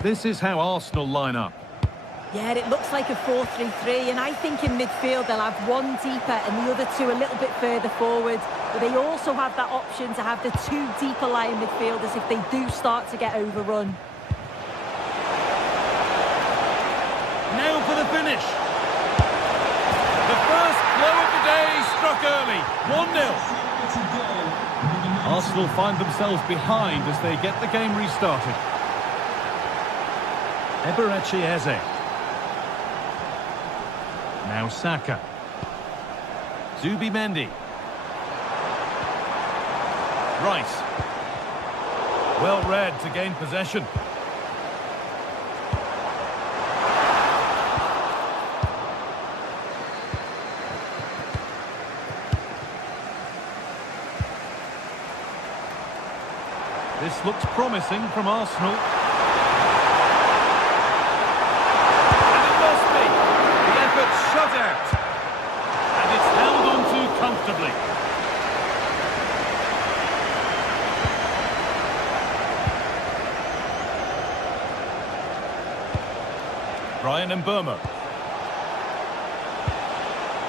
This is how Arsenal line up. Yeah, it looks like a 4-3-3, and I think in midfield they'll have one deeper and the other two a little bit further forward. But they also have that option to have the two deeper lying midfielders if they do start to get overrun. Now for the finish. The first blow of the day struck early. 1-0. Arsenal find themselves behind as they get the game restarted. Eze. Now Saka. Zubimendi. Rice. Well read to gain possession. This looks promising from Arsenal. And it must be. The effort shut out. And it's held on to comfortably. Brian Mbeumo.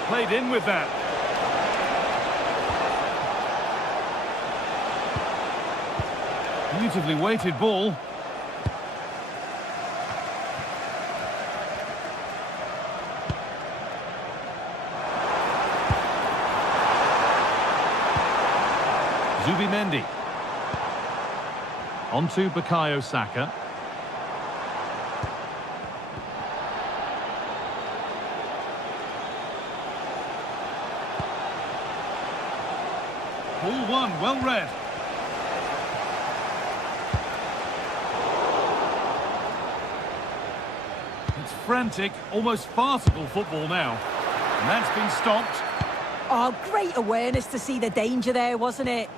Played in with that. Beautifully weighted ball. Zubimendi. Onto Bukayo Saka. Ball one, well read. It's frantic, almost farcical football now. And that's been stopped. Oh, great awareness to see the danger there, wasn't it?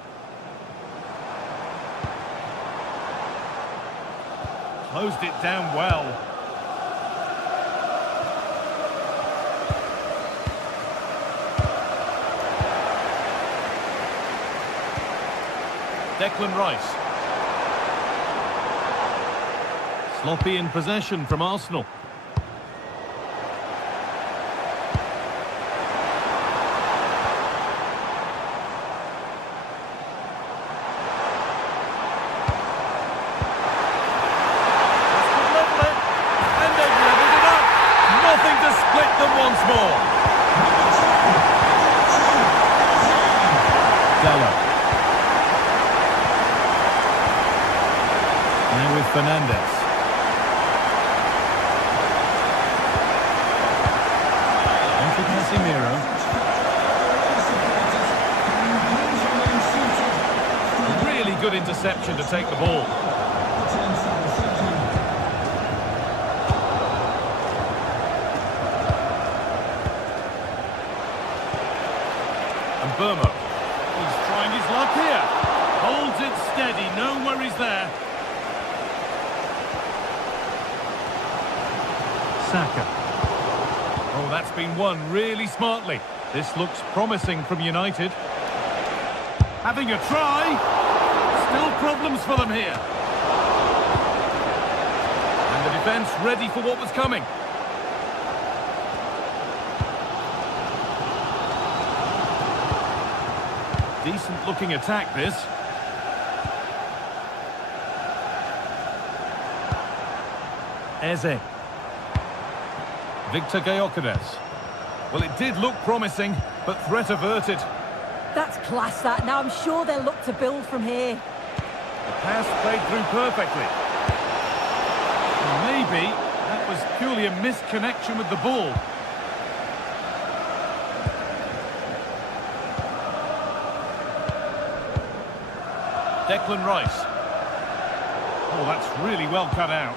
Closed it down well. Declan Rice. Sloppy in possession from Arsenal. And they've leveled it up. Nothing to split them once more. Della. Now with Fernandes. Onto Casemiro. Really good interception to take the ball. And Mbeumo. He's trying his luck here. Holds it steady, no worries there. Saka. Oh, that's been won really smartly. This looks promising from United. Having a try. Still problems for them here. And the defence ready for what was coming. Decent looking attack, this. Eze. Victor Gyökeres. Well, it did look promising, but threat averted. That's class, that. Now I'm sure they'll look to build from here. The pass played through perfectly. And maybe that was purely a misconnection with the ball. Declan Rice. Oh, that's really well cut out.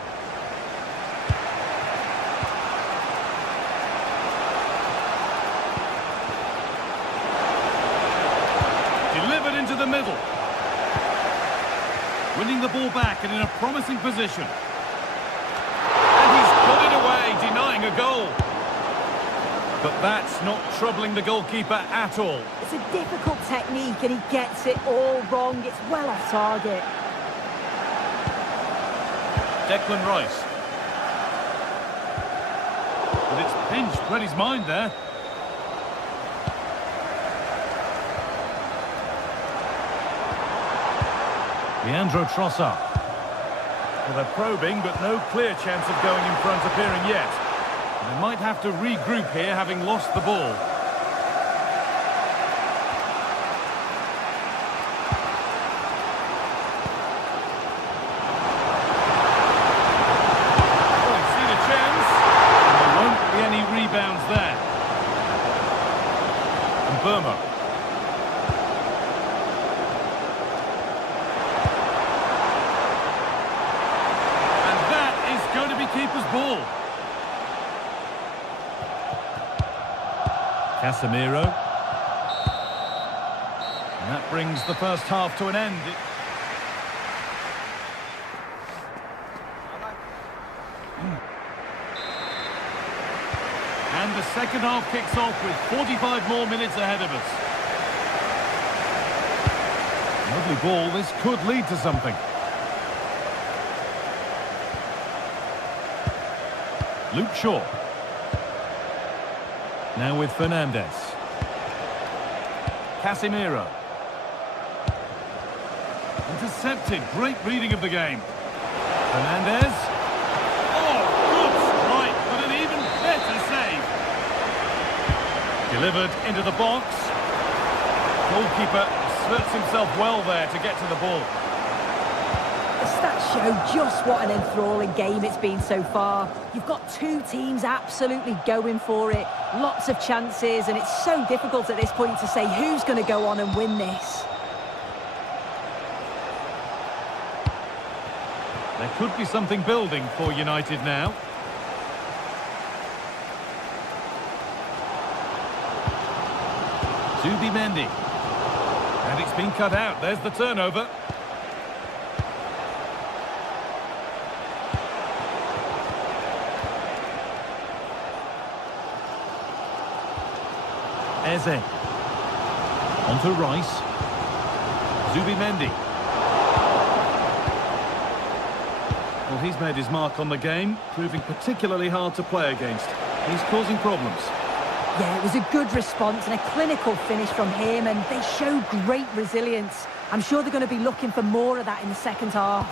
delivered into the middle. Winning the ball back and in a promising position. And he's got it away, denying a goal. But that's not troubling the goalkeeper at all. It's a difficult technique and he gets it all wrong. It's well off target. Declan Rice. But it's pinched, read his mind there. Leandro Trossard. Well, they're probing, but no clear chance of going in front appearing yet. And they might have to regroup here, having lost the ball. Oh, he's seen a chance. And there won't be any rebounds there. And Burma. Going to be keeper's ball. Casemiro. And that brings the first half to an end. And the second half kicks off with 45 more minutes ahead of us. Lovely ball. This could lead to something. Luke Shaw. Now with Fernandez. Casemiro. Intercepted. Great reading of the game. Fernandez. Oh, good strike, but an even better save. Delivered into the box. Goalkeeper asserts himself well there to get to the ball. The stats show just what an enthralling game it's been so far. You've got two teams absolutely going for it. Lots of chances, and it's so difficult at this point to say who's going to go on and win this. There could be something building for United now. Zubimendi. And it's been cut out. There's the turnover. Eze. On to Rice. Zubimendi. Well, he's made his mark on the game, proving particularly hard to play against. He's causing problems. Yeah, it was a good response and a clinical finish from him, and they show great resilience. I'm sure they're going to be looking for more of that in the second half.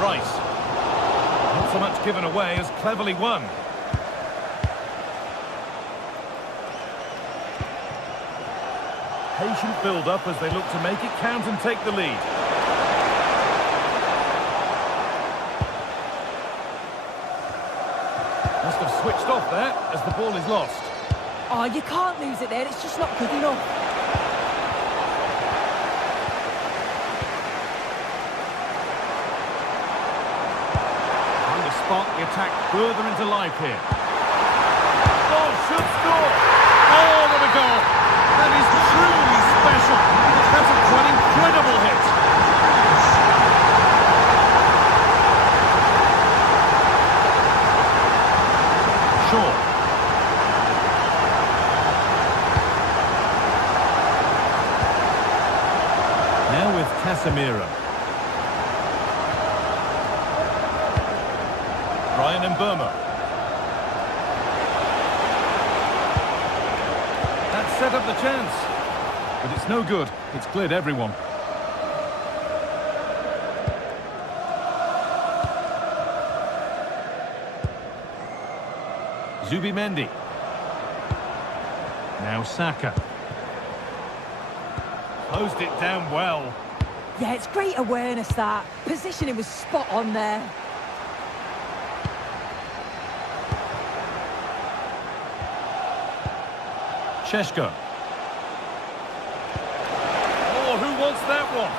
Rice. Not so much given away as cleverly won. Patient build-up as they look to make it count and take the lead. Must have switched off there as the ball is lost. Oh, you can't lose it there. It's just not good enough. Trying to spark the attack further into life here. Oh, should score! Oh, what a goal! That is truly special. That's a quite incredible hit. Shaw. Now with Casemiro. Ryan and Burma. Set up the chance, but it's no good. It's cleared everyone. Zubimendi. Now Saka. Closed it down well. Yeah, it's great awareness, that. Positioning was spot on there. Sheshko. Oh, who wants that one?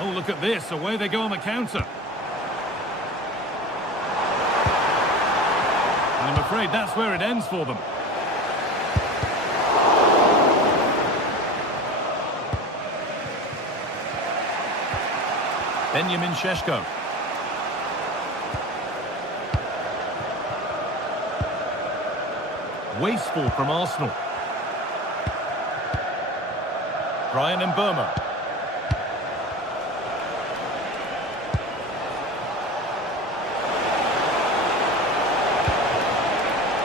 Oh, look at this. Away they go on the counter. afraid that's where it ends for them. Benjamin Šeško. Wasteful from Arsenal. Brian Mbeumo.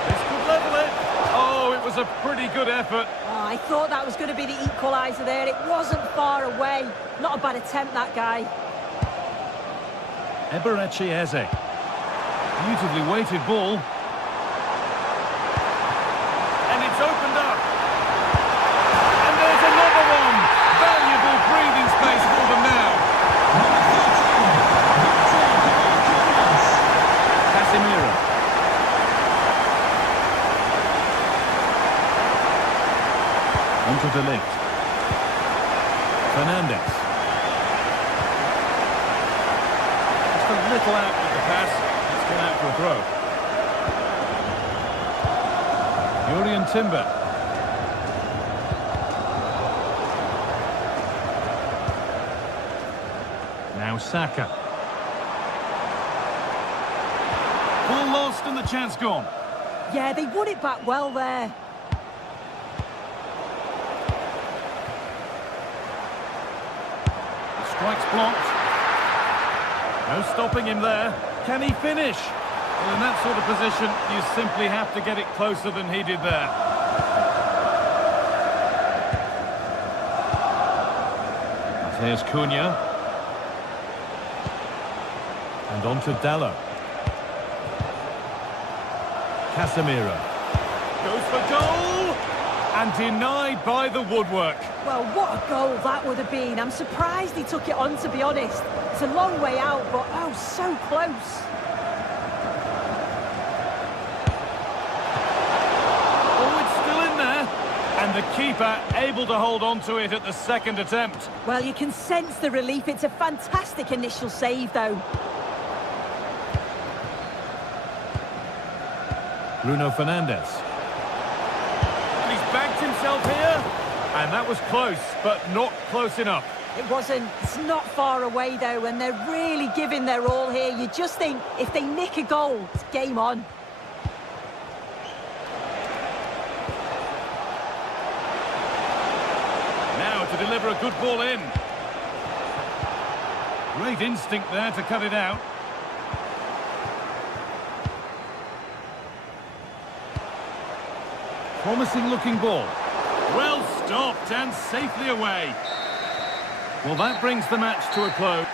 This could level it. Oh, it was a pretty good effort. Oh, I thought that was going to be the equaliser there. It wasn't far away. Not a bad attempt, that guy. Eberechi Eze. Beautifully weighted ball. And it's opened up. And there's another one. Valuable breathing space for them now. Casemiro. Onto De Ligt. Fernandes. Just a little out with the pass. It's gone out for a throw. Jurriën Timber. Now Saka. Ball lost and the chance gone. Yeah, they won it back well there. The strike's blocked. No stopping him there. Can he finish? Well, in that sort of position, you simply have to get it closer than he did there. Here's Cunha. And on to Dallo. Casemiro. Goes for goal! And denied by the woodwork. Well, what a goal that would have been. I'm surprised he took it on, to be honest. It's a long way out, but oh, so close. And the keeper able to hold on to it at the second attempt. Well, you can sense the relief. It's a fantastic initial save, though. Bruno Fernandes. He's backed himself here. And that was close, but not close enough. It wasn't. It's not far away, though, and they're really giving their all here. You just think, if they nick a goal, it's game on. To deliver a good ball in. Great instinct there to cut it out. Promising looking ball. Well stopped and safely away. Well, that brings the match to a close.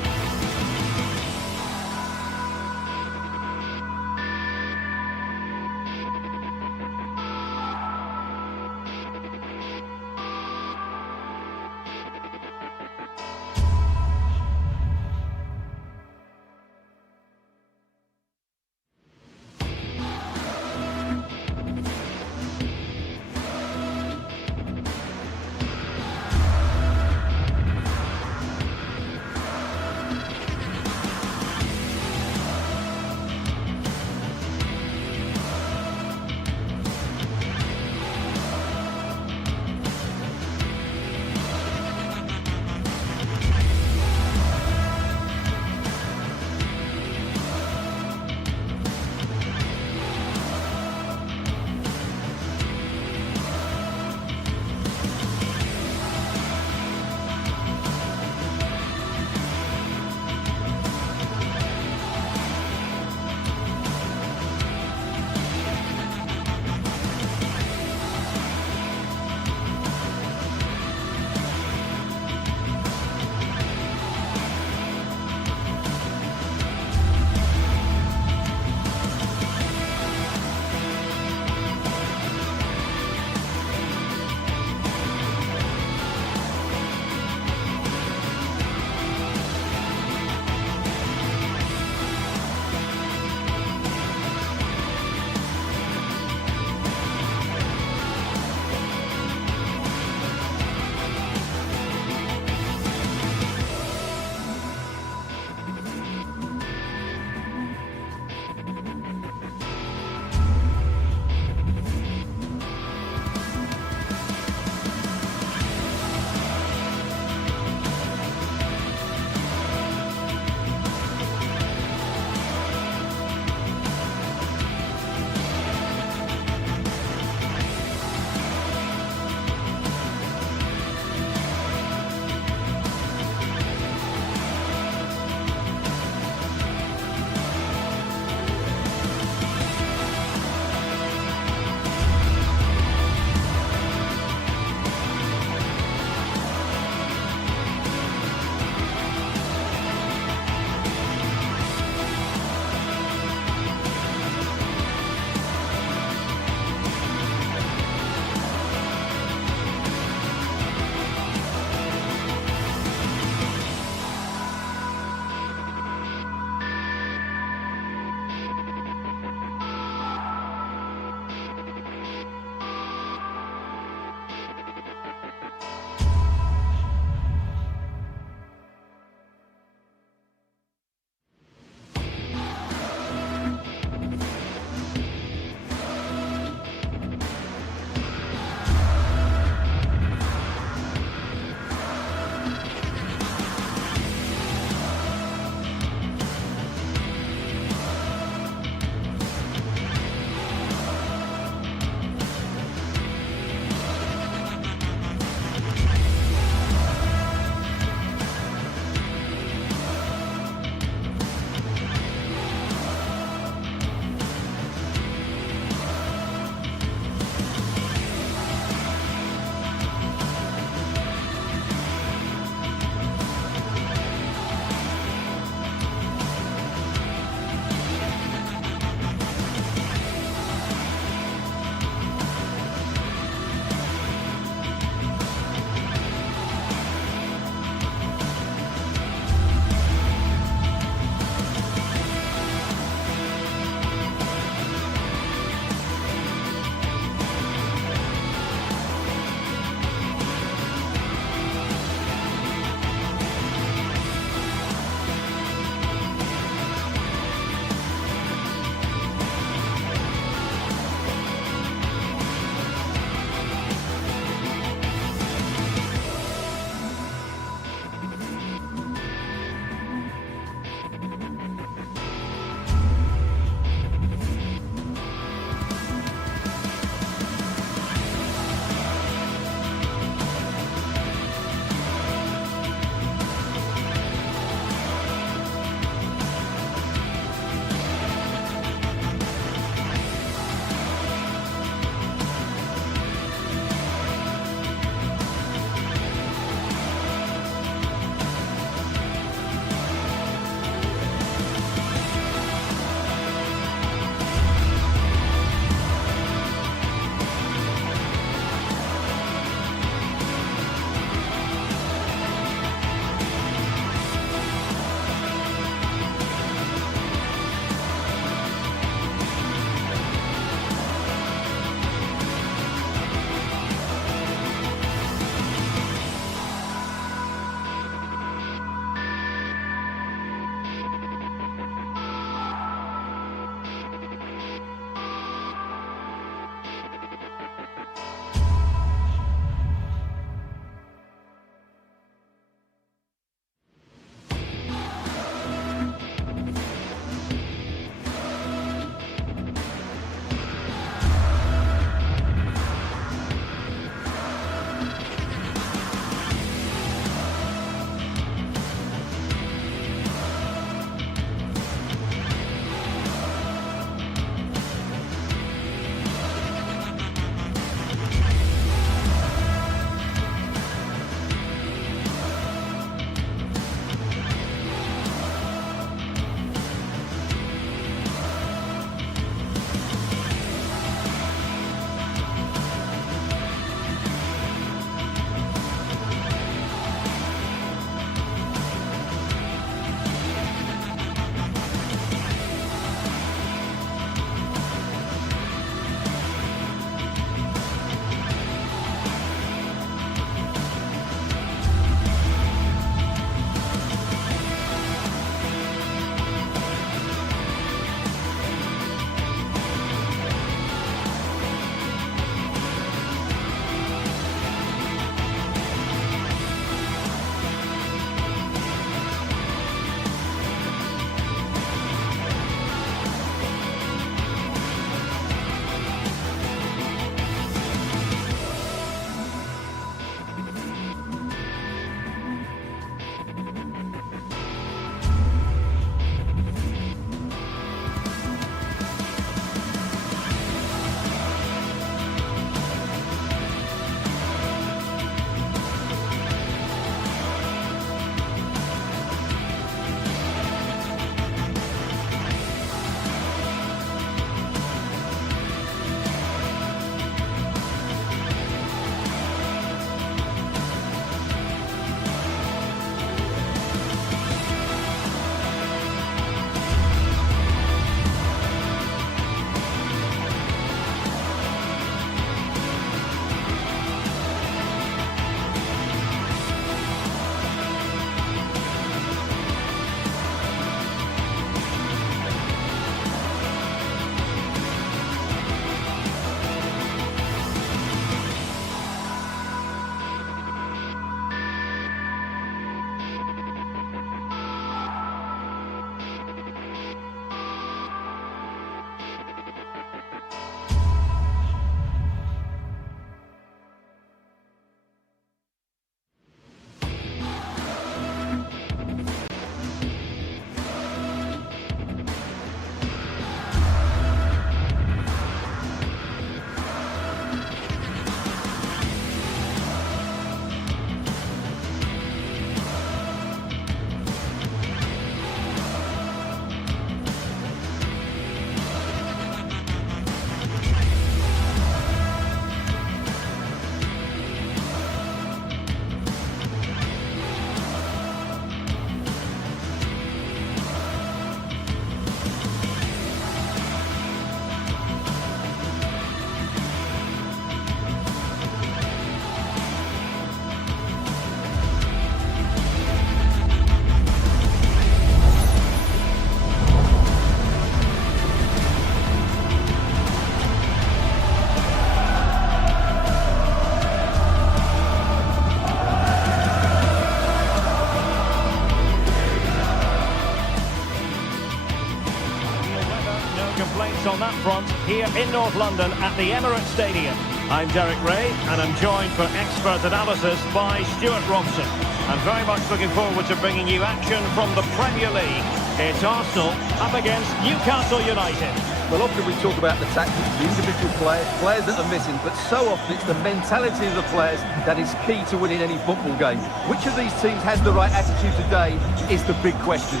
front here in North London at the Emirates Stadium. I'm Derek Ray, and I'm joined for expert analysis by Stuart Robson. I'm very much looking forward to bringing you action from the Premier League. It's Arsenal up against Newcastle United. Well, often we talk about the tactics, the individual players that are missing, but so often it's the mentality of the players that is key to winning any football game. Which of these teams has the right attitude today is the big question.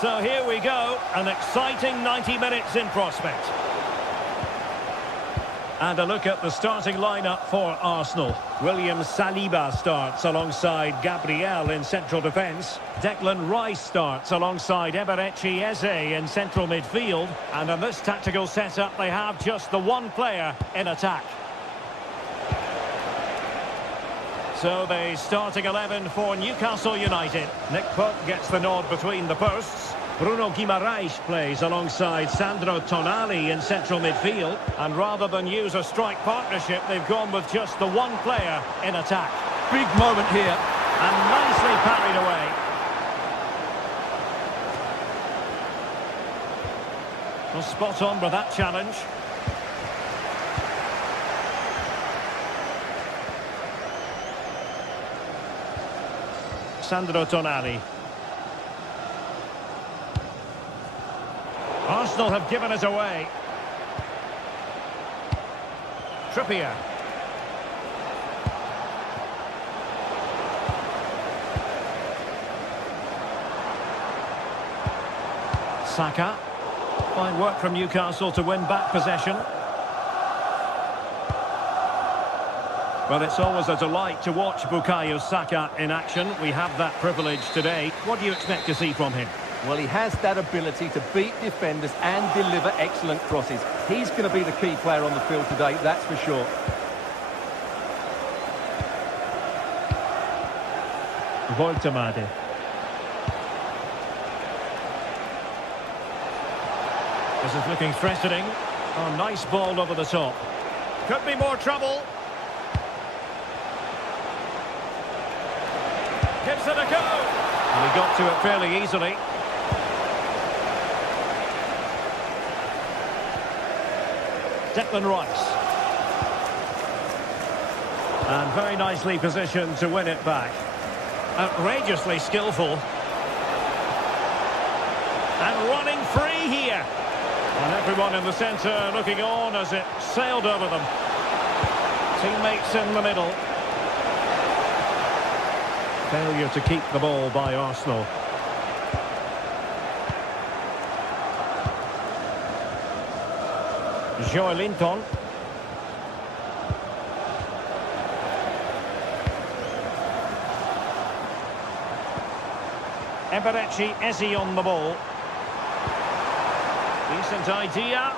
So here we go, an exciting 90 minutes in prospect. And a look at the starting lineup for Arsenal. William Saliba starts alongside Gabriel in central defence. Declan Rice starts alongside Eberechi Eze in central midfield. And in this tactical setup, they have just the one player in attack. So the starting 11 for Newcastle United. Nick Pope gets the nod between the posts. Bruno Guimaraes plays alongside Sandro Tonali in central midfield. And rather than use a strike partnership, they've gone with just the one player in attack. Big moment here. And nicely parried away. Well, spot on with that challenge. Sandro Tonali. Arsenal have given it away. Trippier. Saka. Fine work from Newcastle to win back possession. Well, it's always a delight to watch Bukayo Saka in action. We have that privilege today. What do you expect to see from him? Well, he has that ability to beat defenders and deliver excellent crosses. He's going to be the key player on the field today, that's for sure. Voltemade. This is looking threatening. Oh, nice ball over the top. Could be more trouble. Gives it a go. And he got to it fairly easily. Declan Rice. And very nicely positioned to win it back. Outrageously skillful. And running free here. And everyone in the centre looking on as it sailed over them. Teammates in the middle. Failure to keep the ball by Arsenal. Joelinton. Eberechi Eze on the ball. Decent idea.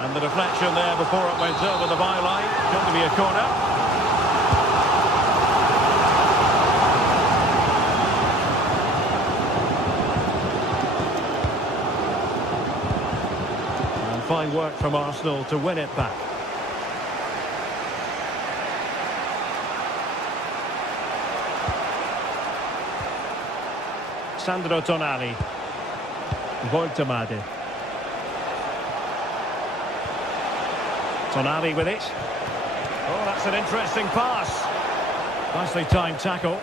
And the deflection there before it went over the byline. Got to be a corner. Fine work from Arsenal to win it back. Sandro Tonali. Voltemade. Tonali with it. Oh, that's an interesting pass. Nicely timed tackle.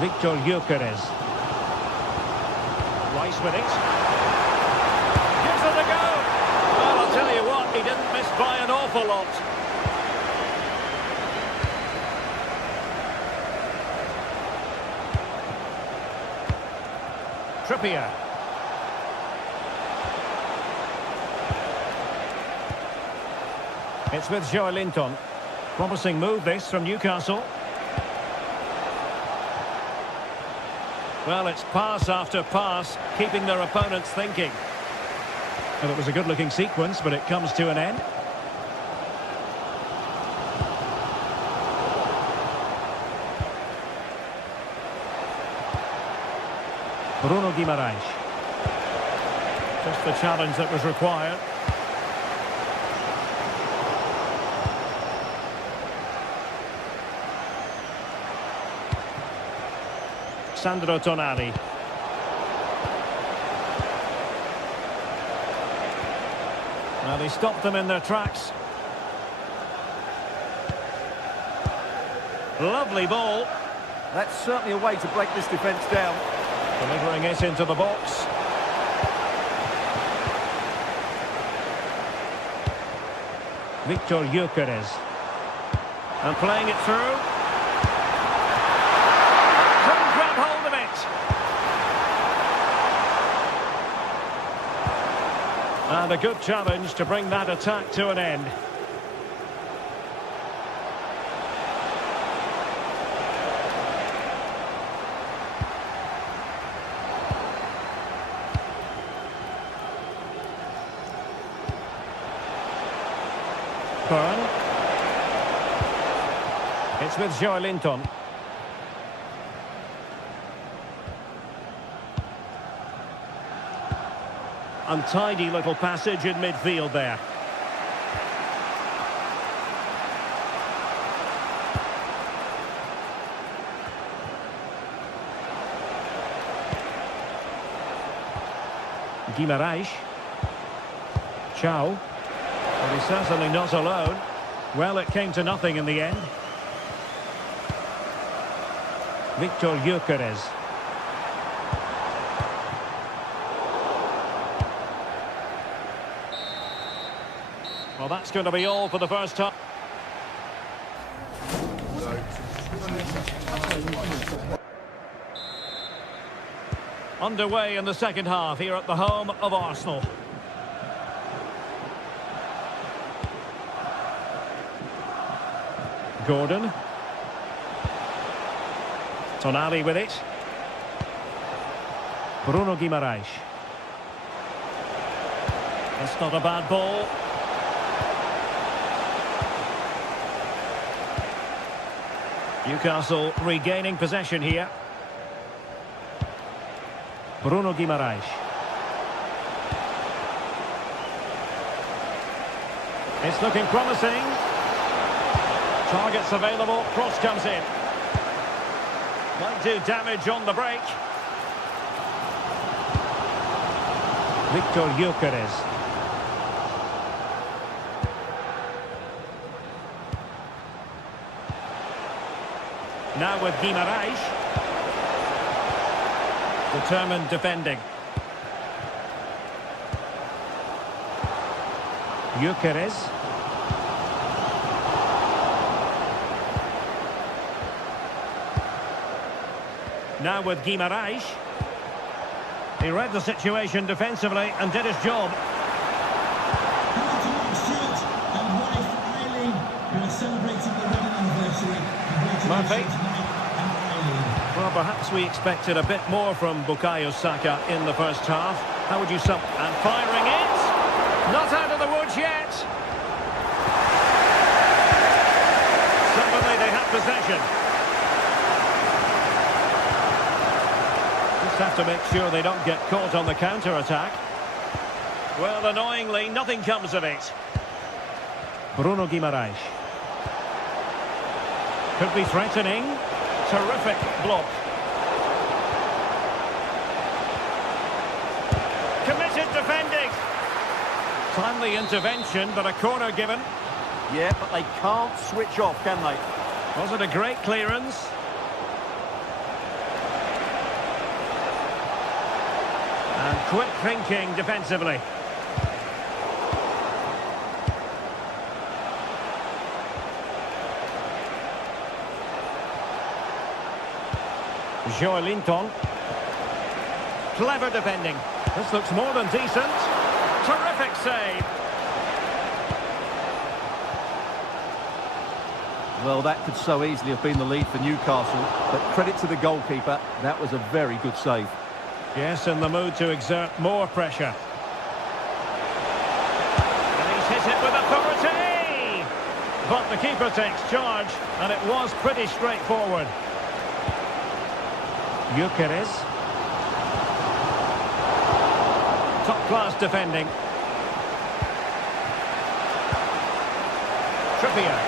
Victor Gyökeres. Rice with it. Gives it a go. Well, I'll tell you what, he didn't miss by an awful lot. Trippier. It's with Joelinton. Promising move this from Newcastle. Well, it's pass after pass, keeping their opponents thinking. Well, it was a good-looking sequence, but it comes to an end. Bruno Guimaraes. Just the challenge that was required. Sandro Tonali. Well, he stopped them in their tracks. Lovely ball. That's certainly a way to break this defence down. Delivering it into the box. Victor Gyökeres. And playing it through. Couldn't grab hold of it. And a good challenge to bring that attack to an end. Byrne. It's with Joelinton. Untidy little passage in midfield there. Guimaraes. Chow. But he's certainly not alone. Well, it came to nothing in the end. Victor Gyökeres. Well, that's going to be all for the first time. Underway in the second half here at the home of Arsenal. Gordon. Tonali with it. Bruno Guimaraes. That's not a bad ball. Newcastle regaining possession here. Bruno Guimaraes. It's looking promising. Targets available, cross comes in. Might do damage on the break. Victor Gyökeres. Now with Guimaraes. Determined defending. Gyökeres. Now with Guimaraes. He read the situation defensively and did his job. Murphy. Well, perhaps we expected a bit more from Bukayo Saka in the first half. How would you sum? And firing it. Not out of the woods yet. Suddenly they have possession. Have to make sure they don't get caught on the counter-attack. Well, annoyingly, nothing comes of it. Bruno Guimaraes. Could be threatening. Terrific block. Committed defending. Timely intervention, but a corner given. Yeah, but they can't switch off, can they? Was it a great clearance? And quick thinking defensively. Joelinton. Clever defending. This looks more than decent. Terrific save. Well, that could so easily have been the lead for Newcastle, but credit to the goalkeeper, that was a very good save. Yes, in the mood to exert more pressure. with authority! But the keeper takes charge, and it was pretty straightforward. Gyökeres. Top-class defending. Trippier.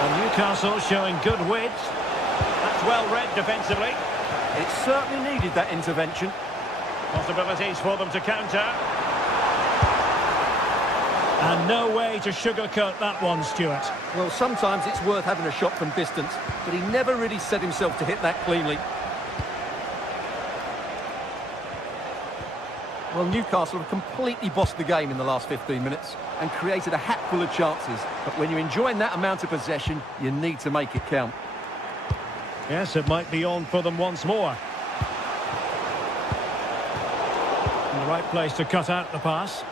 And Newcastle showing good width. That's well read defensively. It certainly needed that intervention. Possibilities for them to counter. And no way to sugarcoat that one, Stuart. Well, sometimes it's worth having a shot from distance, but he never really set himself to hit that cleanly. Well, Newcastle have completely bossed the game in the last 15 minutes and created a hatful of chances. But when you're enjoying that amount of possession, you need to make it count. Yes, it might be on for them once more. In the right place to cut out the pass.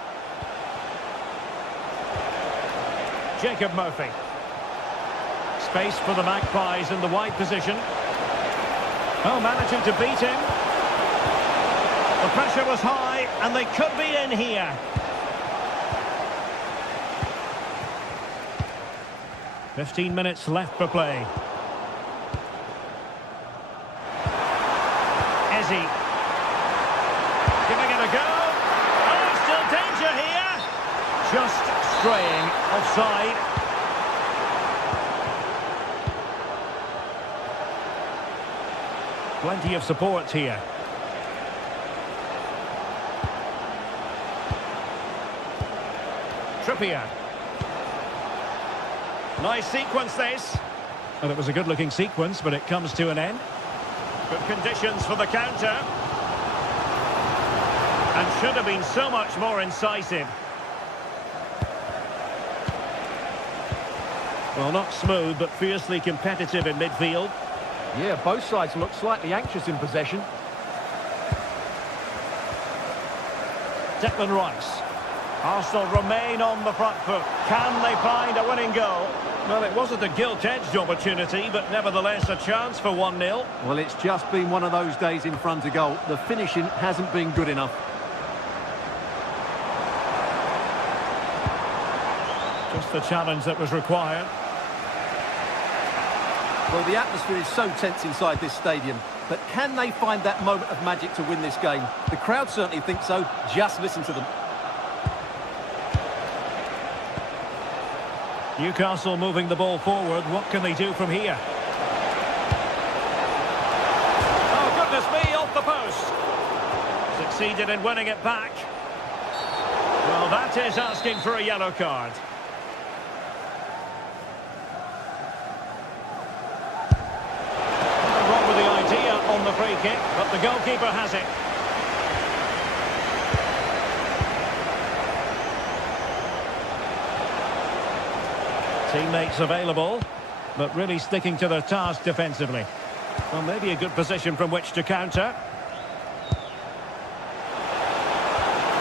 Jacob Murphy. Space for the Magpies in the wide position. Oh, managing to beat him. The pressure was high, and they could be in here. "15 minutes left for play. Ezzy. Giving it a go. Oh, still danger here. Just straying offside. Plenty of support here. Trippier. Nice sequence this. Well, it was a good-looking sequence, but it comes to an end. Good conditions for the counter. And should have been so much more incisive. Well, not smooth, but fiercely competitive in midfield. Yeah, both sides look slightly anxious in possession. Declan Rice. Arsenal remain on the front foot. Can they find a winning goal? Well, it wasn't a gilt-edged opportunity, but nevertheless a chance for 1-0. Well, it's just been one of those days in front of goal. The finishing hasn't been good enough. Just the challenge that was required. Well, the atmosphere is so tense inside this stadium, but can they find that moment of magic to win this game? The crowd certainly think so. Just listen to them. Newcastle moving the ball forward. What can they do from here? Oh, goodness me, off the post. Succeeded in winning it back. Well, that is asking for a yellow card. Nothing wrong with the idea on the free kick, but the goalkeeper has it. Teammates available, but really sticking to their task defensively. Well, maybe a good position from which to counter.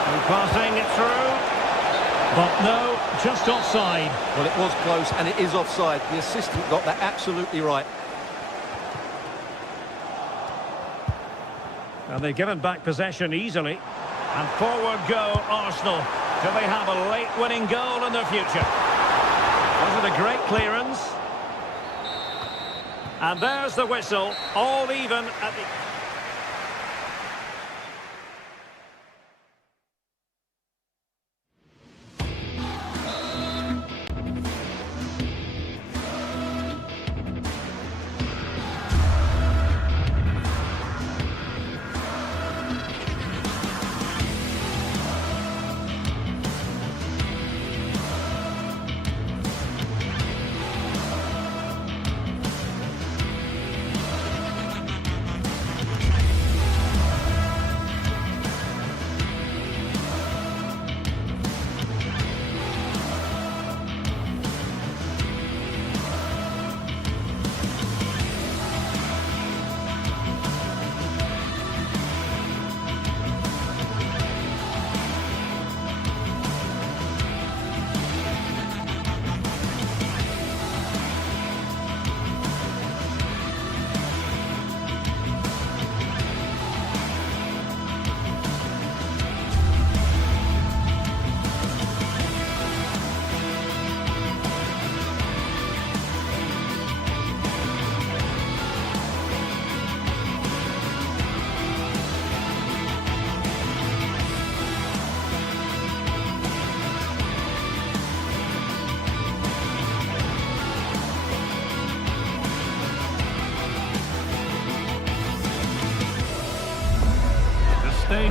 And passing it through. But no, just offside. Well, it was close, and it is offside. The assistant got that absolutely right. And they've given back possession easily. And forward go Arsenal. Do they have a late winning goal in their future? Was it a great clearance? And there's the whistle, all even at the...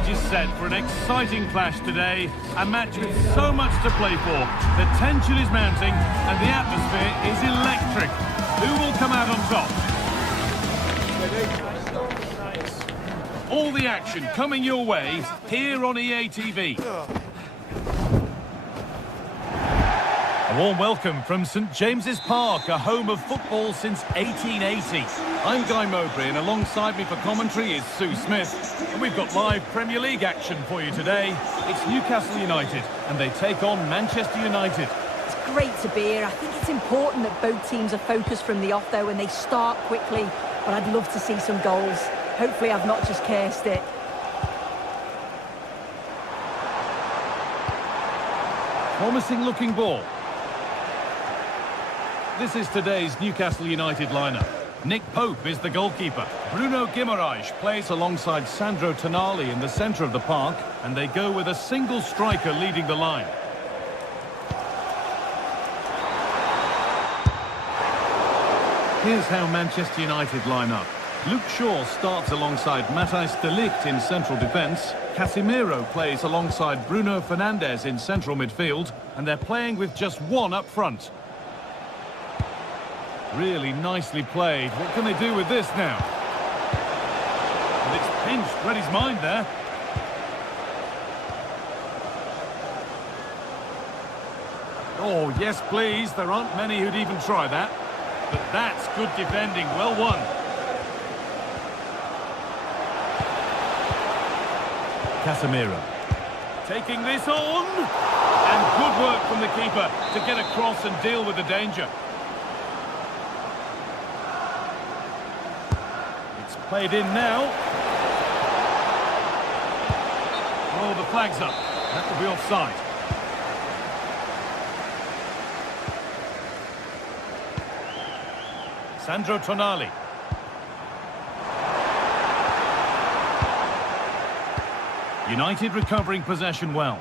stage is set for an exciting clash today. A match with so much to play for. The tension is mounting and the atmosphere is electric. Who will come out on top? All the action coming your way here on EA TV. A warm welcome from St James's Park, a home of football since 1880. I'm Guy Mowbray, and alongside me for commentary is Sue Smith. And we've got live Premier League action for you today. It's Newcastle United, and they take on Manchester United. It's great to be here. I think it's important that both teams are focused from the off, though, and they start quickly. But I'd love to see some goals. Hopefully I've not just cursed it. Promising looking ball. This is today's Newcastle United lineup. Nick Pope is the goalkeeper. Bruno Guimaraes plays alongside Sandro Tonali in the centre of the park, and they go with a single striker leading the line. Here's how Manchester United line up. Luke Shaw starts alongside Matthijs de Ligt in central defence. Casemiro plays alongside Bruno Fernandes in central midfield, and they're playing with just one up front. Really nicely played. What can they do with this now? And it's pinched. Read his mind there. Oh, yes, please. There aren't many who'd even try that. But that's good defending. Well won. Casemiro. Taking this on. And good work from the keeper to get across and deal with the danger. Played in now. Oh, the flag's up. That will be offside. Sandro Tonali. United recovering possession well.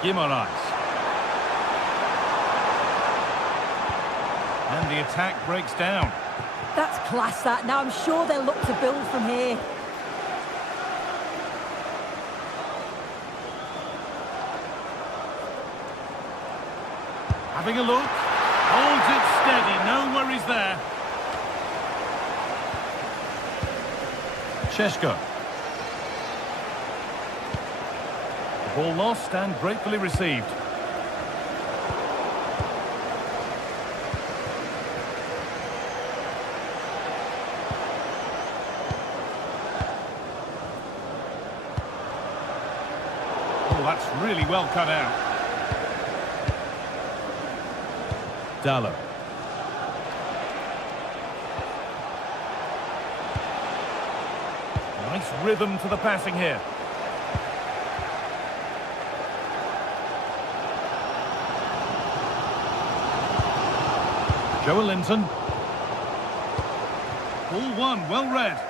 Guimaraes. And the attack breaks down. That's class, that. Now I'm sure they'll look to build from here. Having a look. Holds it steady. No worries there. Šeško. The ball lost and gratefully received. Oh, that's really well cut out. Dallo. Nice rhythm to the passing here. Joelinton. Ball one, well read.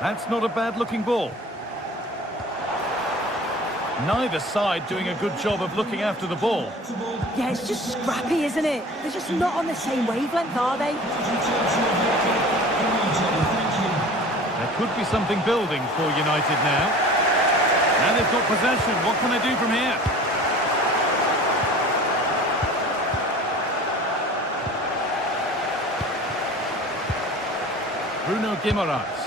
That's not a bad looking ball. Neither side doing a good job of looking after the ball. Yeah, it's just scrappy, isn't it? They're just not on the same wavelength, are they? There could be something building for United now. Now they've got possession. What can they do from here? Bruno Guimaraes.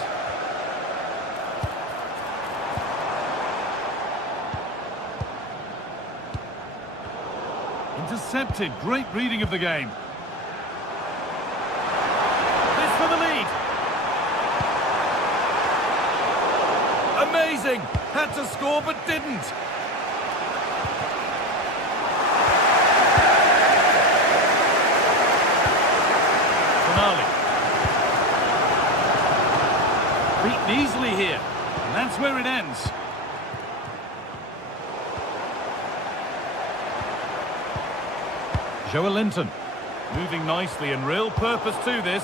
Intercepted. Great reading of the game. This for the lead. Amazing. Had to score but didn't. Tonali. Beaten easily here. And that's where it ends. Joelinton. Moving nicely and real purpose to this.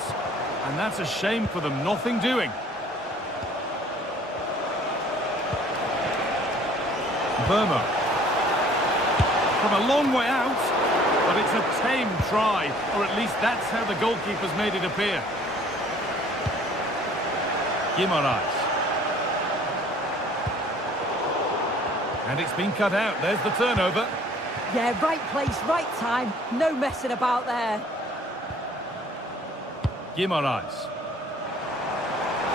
And that's a shame for them. Nothing doing. Burma. From a long way out. But it's a tame try, or at least that's how the goalkeeper's made it appear. Guimaraes. And it's been cut out. There's the turnover. Yeah, right place, right time. No messing about there. Guimaraes.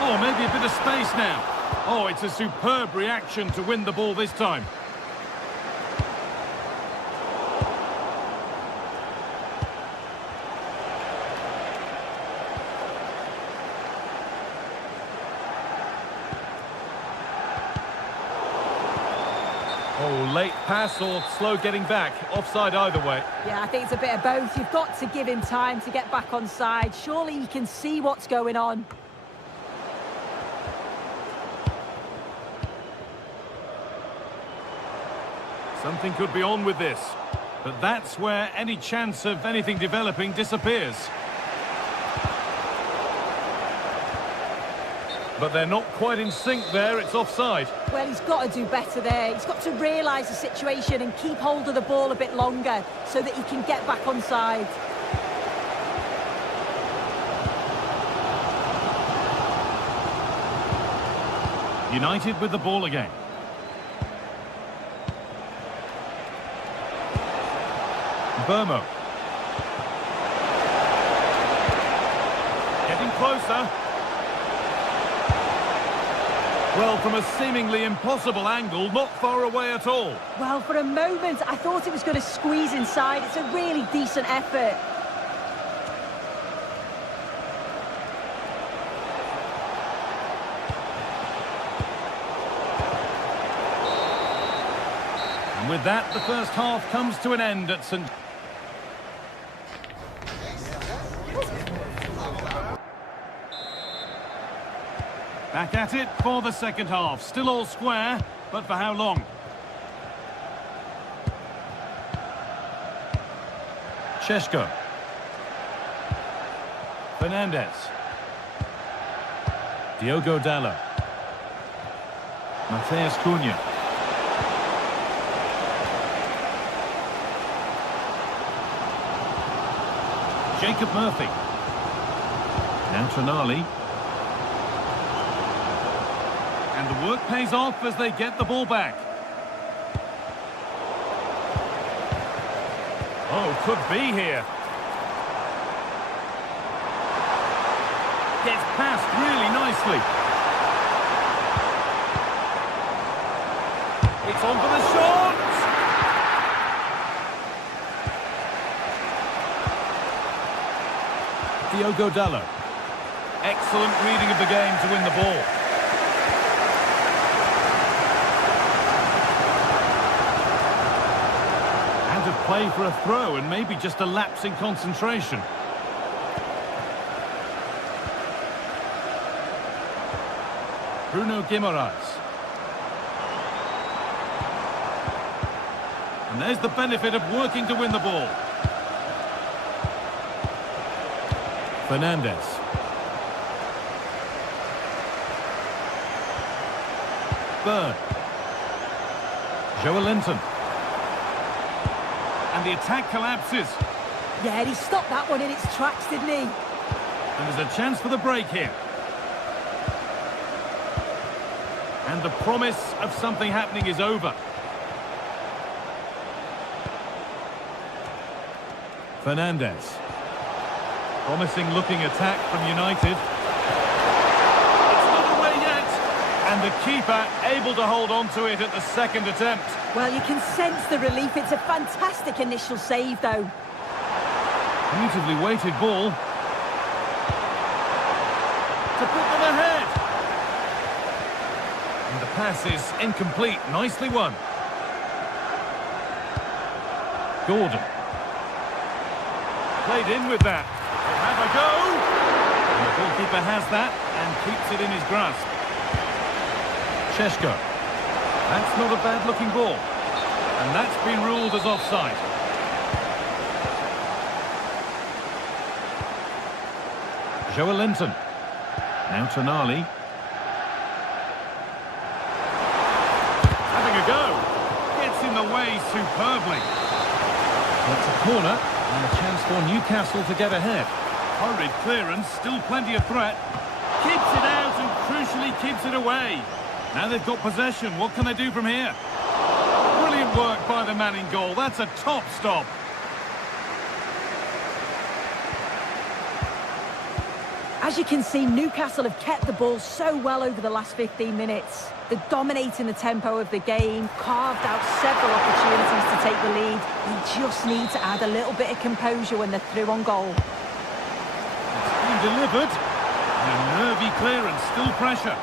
Oh, maybe a bit of space now. Oh, it's a superb reaction to win the ball this time. Oh, late pass or slow getting back. Offside either way. Yeah, I think it's a bit of both. You've got to give him time to get back on side. Surely he can see what's going on. Something could be on with this. But that's where any chance of anything developing disappears. But they're not quite in sync there. It's offside. Well, he's got to do better there. He's got to realise the situation and keep hold of the ball a bit longer so that he can get back on side. United with the ball again. Burmo. Getting closer. Well, from a seemingly impossible angle, not far away at all. Well, for a moment, I thought it was going to squeeze inside. It's a really decent effort. And with that, the first half comes to an end at St. Back at it for the second half. Still all square, but for how long? Šeško. Fernandez. Diogo Dalot. Mateus Cunha. Jacob Murphy. Now Tonali. And the work pays off as they get the ball back. Oh, could be here. Gets past really nicely. It's on for the shot! Diogo Dalot. Excellent reading of the game to win the ball. And a play for a throw and maybe just a lapse in concentration. Bruno Guimaraes. And there's the benefit of working to win the ball. Fernandez. Bird. Joelinton. And the attack collapses. Yeah, he stopped that one in its tracks, didn't he? And there's a chance for the break here. And the promise of something happening is over. Fernandez. Promising looking attack from United. It's not away yet. And the keeper able to hold on to it at the second attempt. Well, you can sense the relief. It's a fantastic initial save, though. Beautifully weighted ball. To put them ahead. And the pass is incomplete. Nicely won. Gordon. Played in with that. They'll have a go. And the goalkeeper has that and keeps it in his grasp. Šeško. That's not a bad-looking ball. And that's been ruled as offside. Joelinton. Now Tonali. Having a go. Gets in the way superbly. It's a corner, and a chance for Newcastle to get ahead. Hurried clearance, still plenty of threat. Keeps it out and crucially keeps it away. Now they've got possession, what can they do from here? Brilliant work by the man in goal, that's a top stop. As you can see, Newcastle have kept the ball so well over the last 15 minutes. They're dominating the tempo of the game, carved out several opportunities to take the lead. They just need to add a little bit of composure when they're through on goal. It's been delivered. And a nervy clearance, still pressure.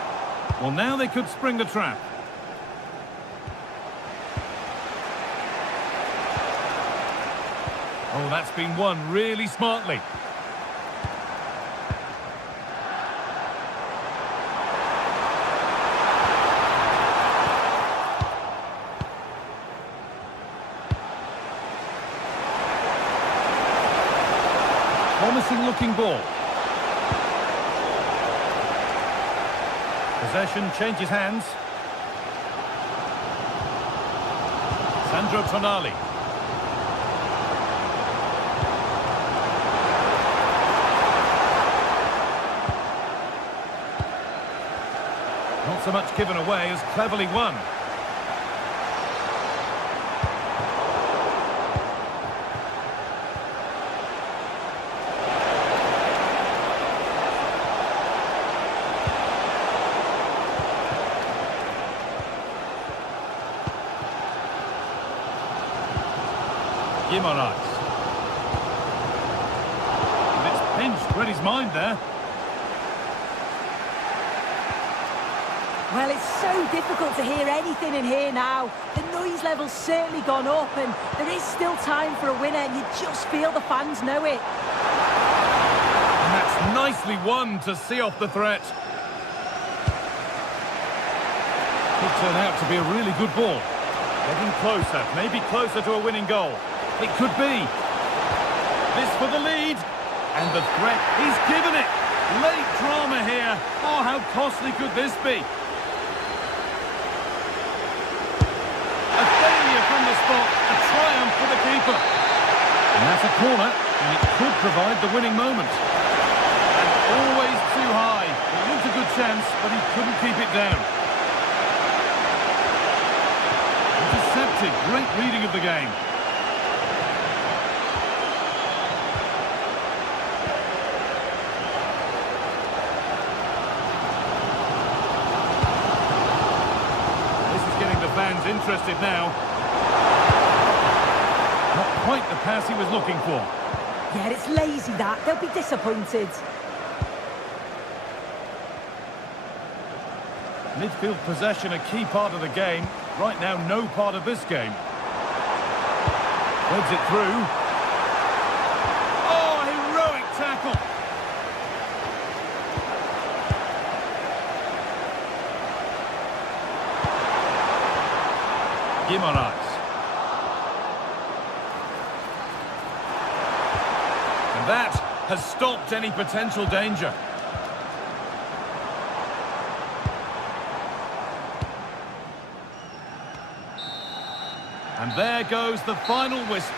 Well, now they could spring the trap. Oh, that's been won really smartly. Promising looking ball. Possession changes hands. Sandro Tonali. Not so much given away as cleverly won. Guimaraes. And it's pinched, read his mind there. Well, it's so difficult to hear anything in here now. The noise level's certainly gone up, and there is still time for a winner, and you just feel the fans know it. And that's nicely won to see off the threat. Could turn out to be a really good ball. Getting closer, maybe closer to a winning goal. It could be. This for the lead. And the threat, he's given it. Late drama here. Oh, how costly could this be? A failure from the spot. A triumph for the keeper. And that's a corner, and it could provide the winning moment. And always too high. It looked a good chance, but he couldn't keep it down. Intercepted. Great reading of the game. Fans interested now. Not quite the pass he was looking for. Yeah, it's lazy that. They'll be disappointed. Midfield possession a key part of the game. Right now, no part of this game. Threads it through. Oh, heroic tackle. Guimaraes. And that has stopped any potential danger. And there goes the final whistle.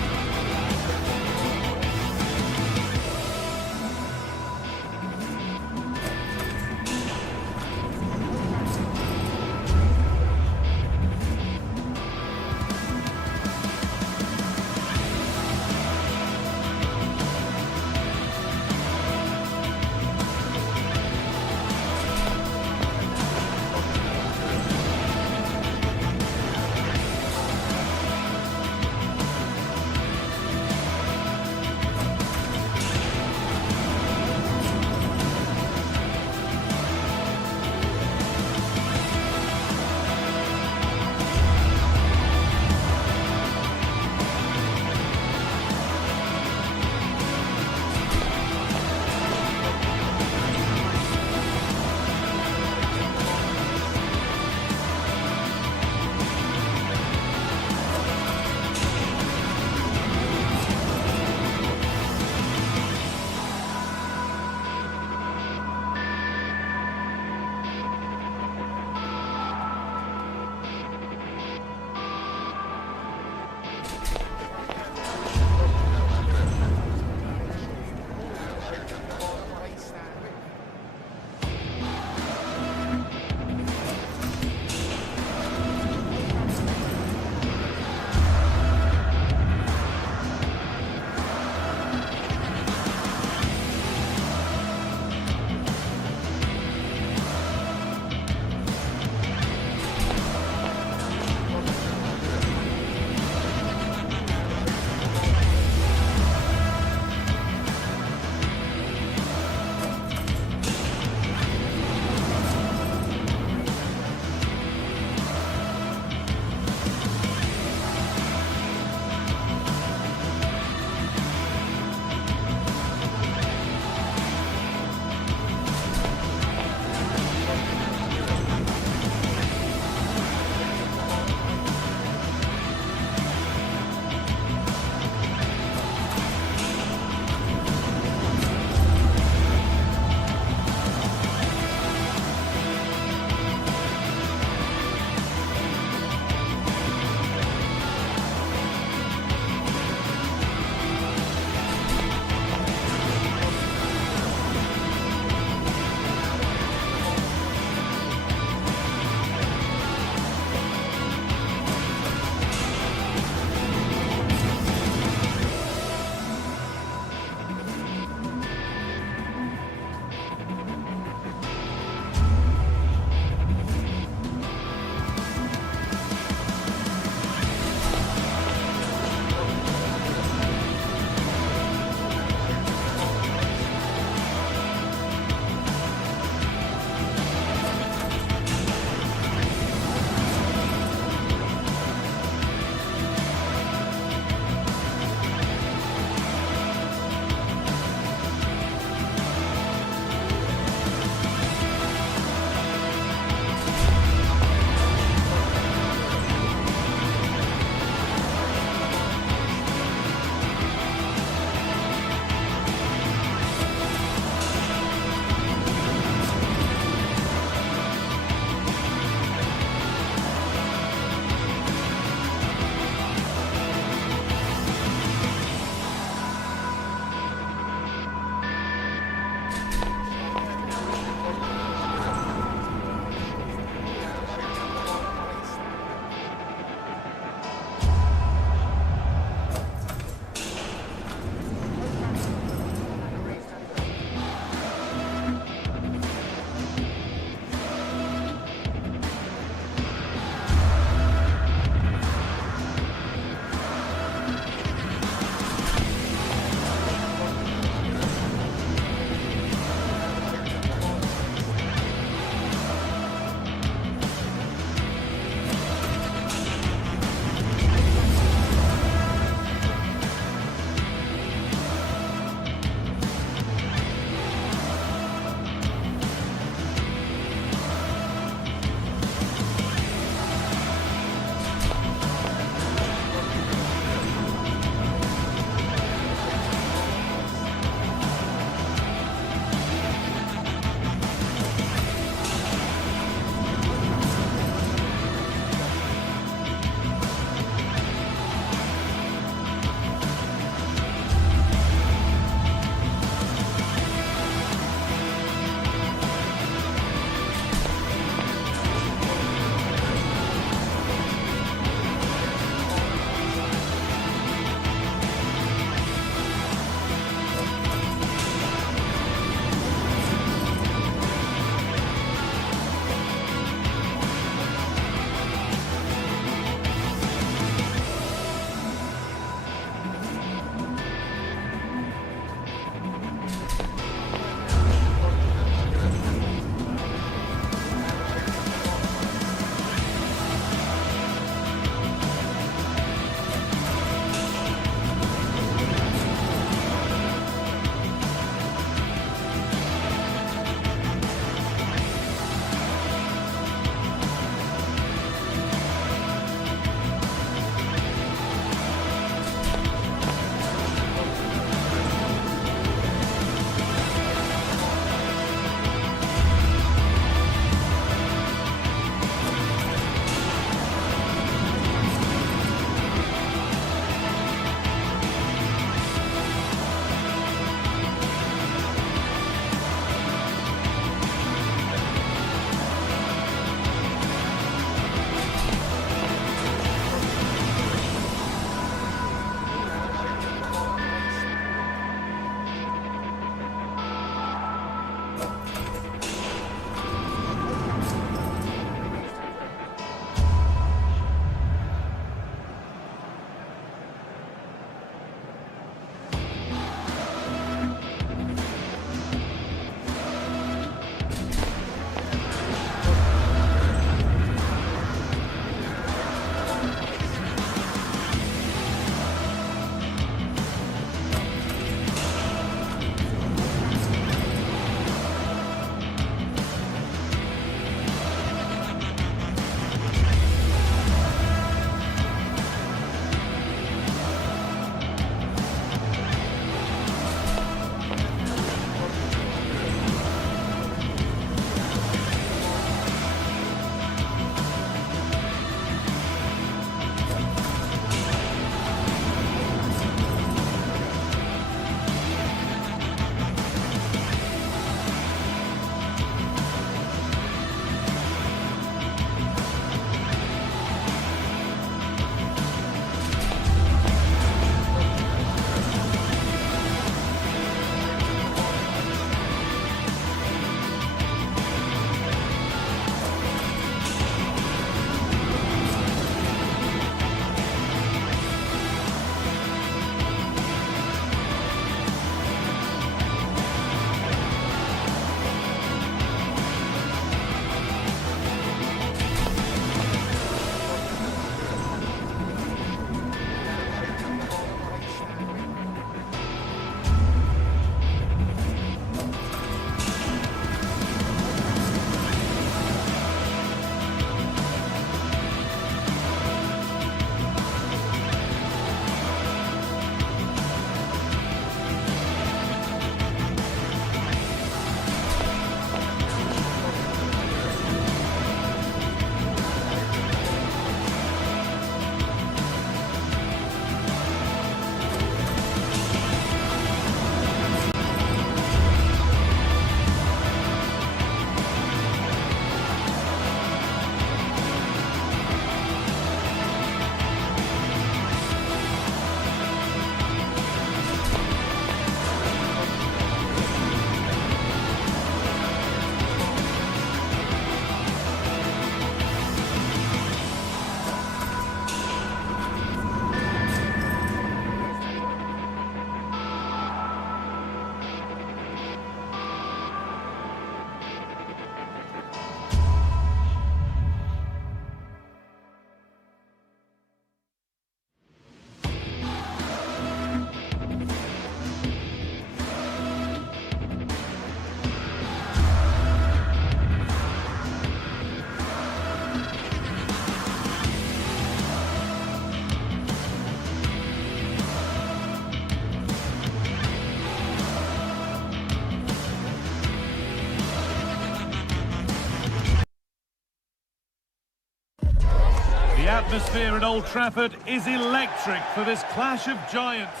atmosphere at Old Trafford is electric for this clash of giants.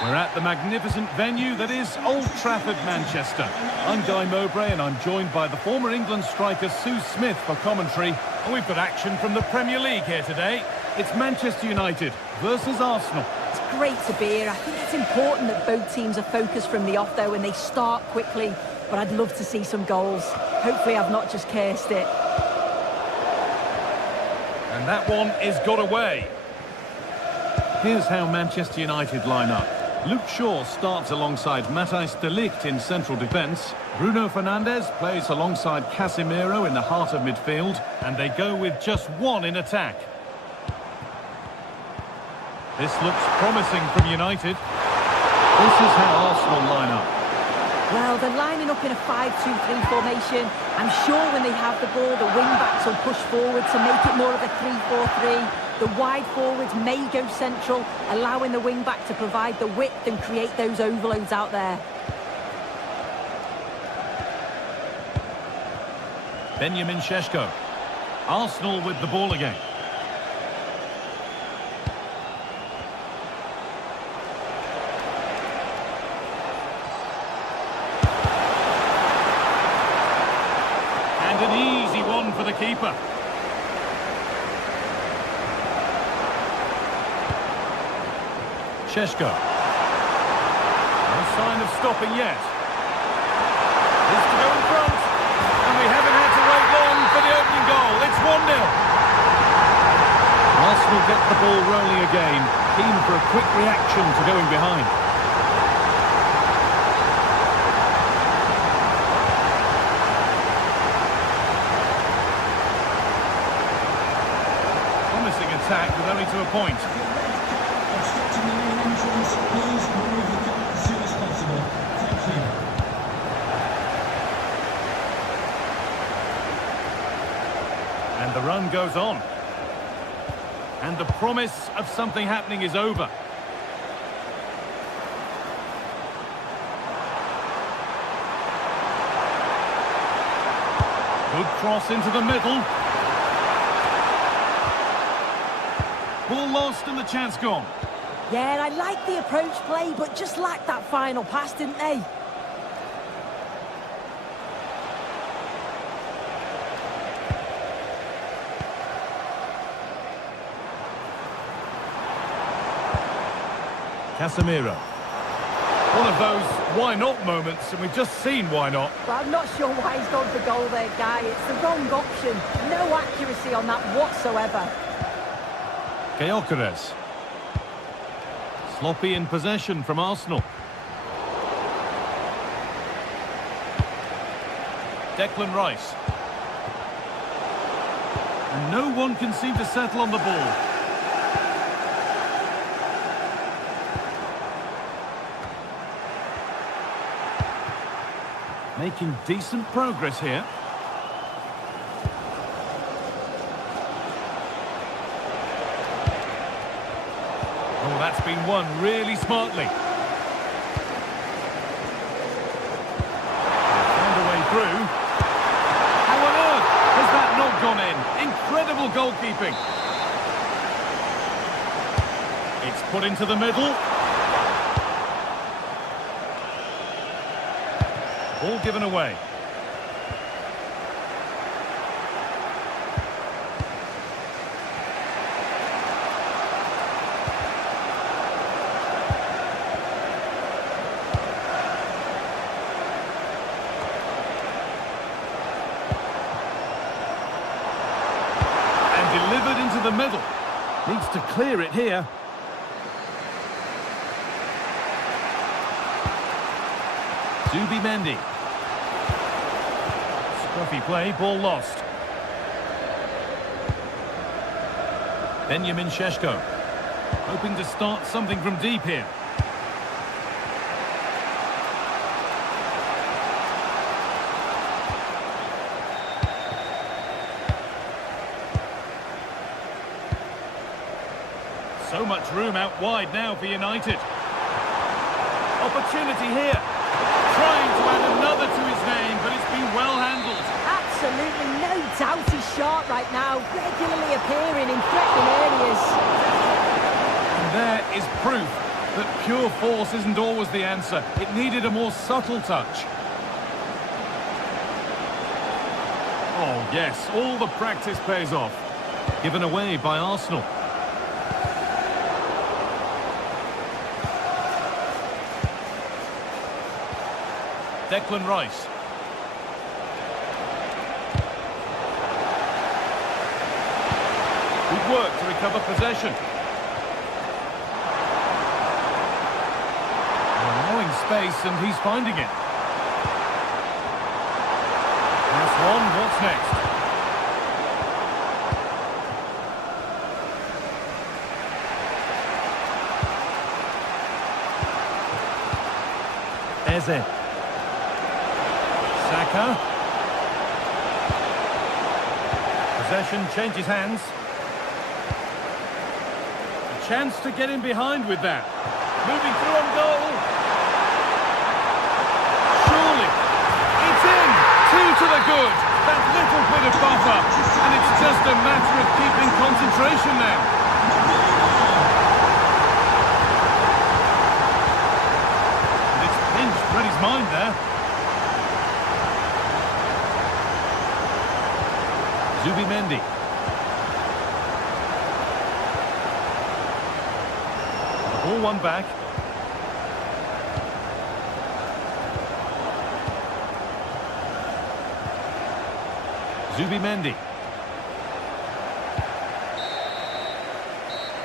We're at the magnificent venue that is Old Trafford, Manchester. I'm Guy Mowbray and I'm joined by the former England striker Sue Smith for commentary. And we've got action from the Premier League here today. It's Manchester United versus Arsenal. It's great to be here. I think it's important that both teams are focused from the off, though, and they start quickly. But I'd love to see some goals. Hopefully I've not just cursed it. And that one is got away. Here's how Manchester United line up. Luke Shaw starts alongside Matthijs de Ligt in central defence. Bruno Fernandes plays alongside Casemiro in the heart of midfield. And they go with just one in attack. This looks promising from United. This is how Arsenal line up. Well, they're lining up in a 5-2-3 formation. I'm sure when they have the ball, the wing-backs will push forward to make it more of a 3-4-3. The wide forwards may go central, allowing the wing-back to provide the width and create those overloads out there. Benjamin Šeško. Arsenal with the ball again. An easy one for the keeper. Šeško. No sign of stopping yet. Is to go in front. And we haven't had to wait long for the opening goal. It's 1-0. Arsenal get the ball rolling again. Keen for a quick reaction to going behind. Attack with only to a point. And the run goes on. And the promise of something happening is over. Good cross into the middle. Ball lost and the chance gone. Yeah, I like the approach play, but just lacked that final pass, didn't they? Casemiro. One of those why not moments, and we've just seen why not. But I'm not sure why he's gone for goal there, Guy. It's the wrong option. No accuracy on that whatsoever. Gyökeres. Sloppy in possession from Arsenal. Declan Rice. And no one can seem to settle on the ball. Making decent progress here. Oh, that's been won really smartly. Found a way through. How on earth has that not gone in? Incredible goalkeeping. It's put into the middle. Ball given away. Delivered into the middle. Needs to clear it here. Zubimendi. Scruffy play, ball lost. Benjamin Šeško. Hoping to start something from deep here. So much room out wide now for United. Opportunity here. Trying to add another to his name, but it's been well handled. Absolutely no doubt he's sharp right now, regularly appearing in threatening is proof that pure force isn't always the answer. It needed a more subtle touch. Oh, yes, all the practice pays off. Given away by Arsenal. Declan Rice. Good work to recover possession. Allowing space and he's finding it. That's one, what's next? Eze. Saka. Possession changes hands. A chance to get in behind with that. Moving through on goal. Surely. It's in. 2 to the good. That little bit of buffer. And it's just a matter of keeping concentration now. And it's pinched Reddy's mind there. Zubimendi. The ball won back. Zubimendi.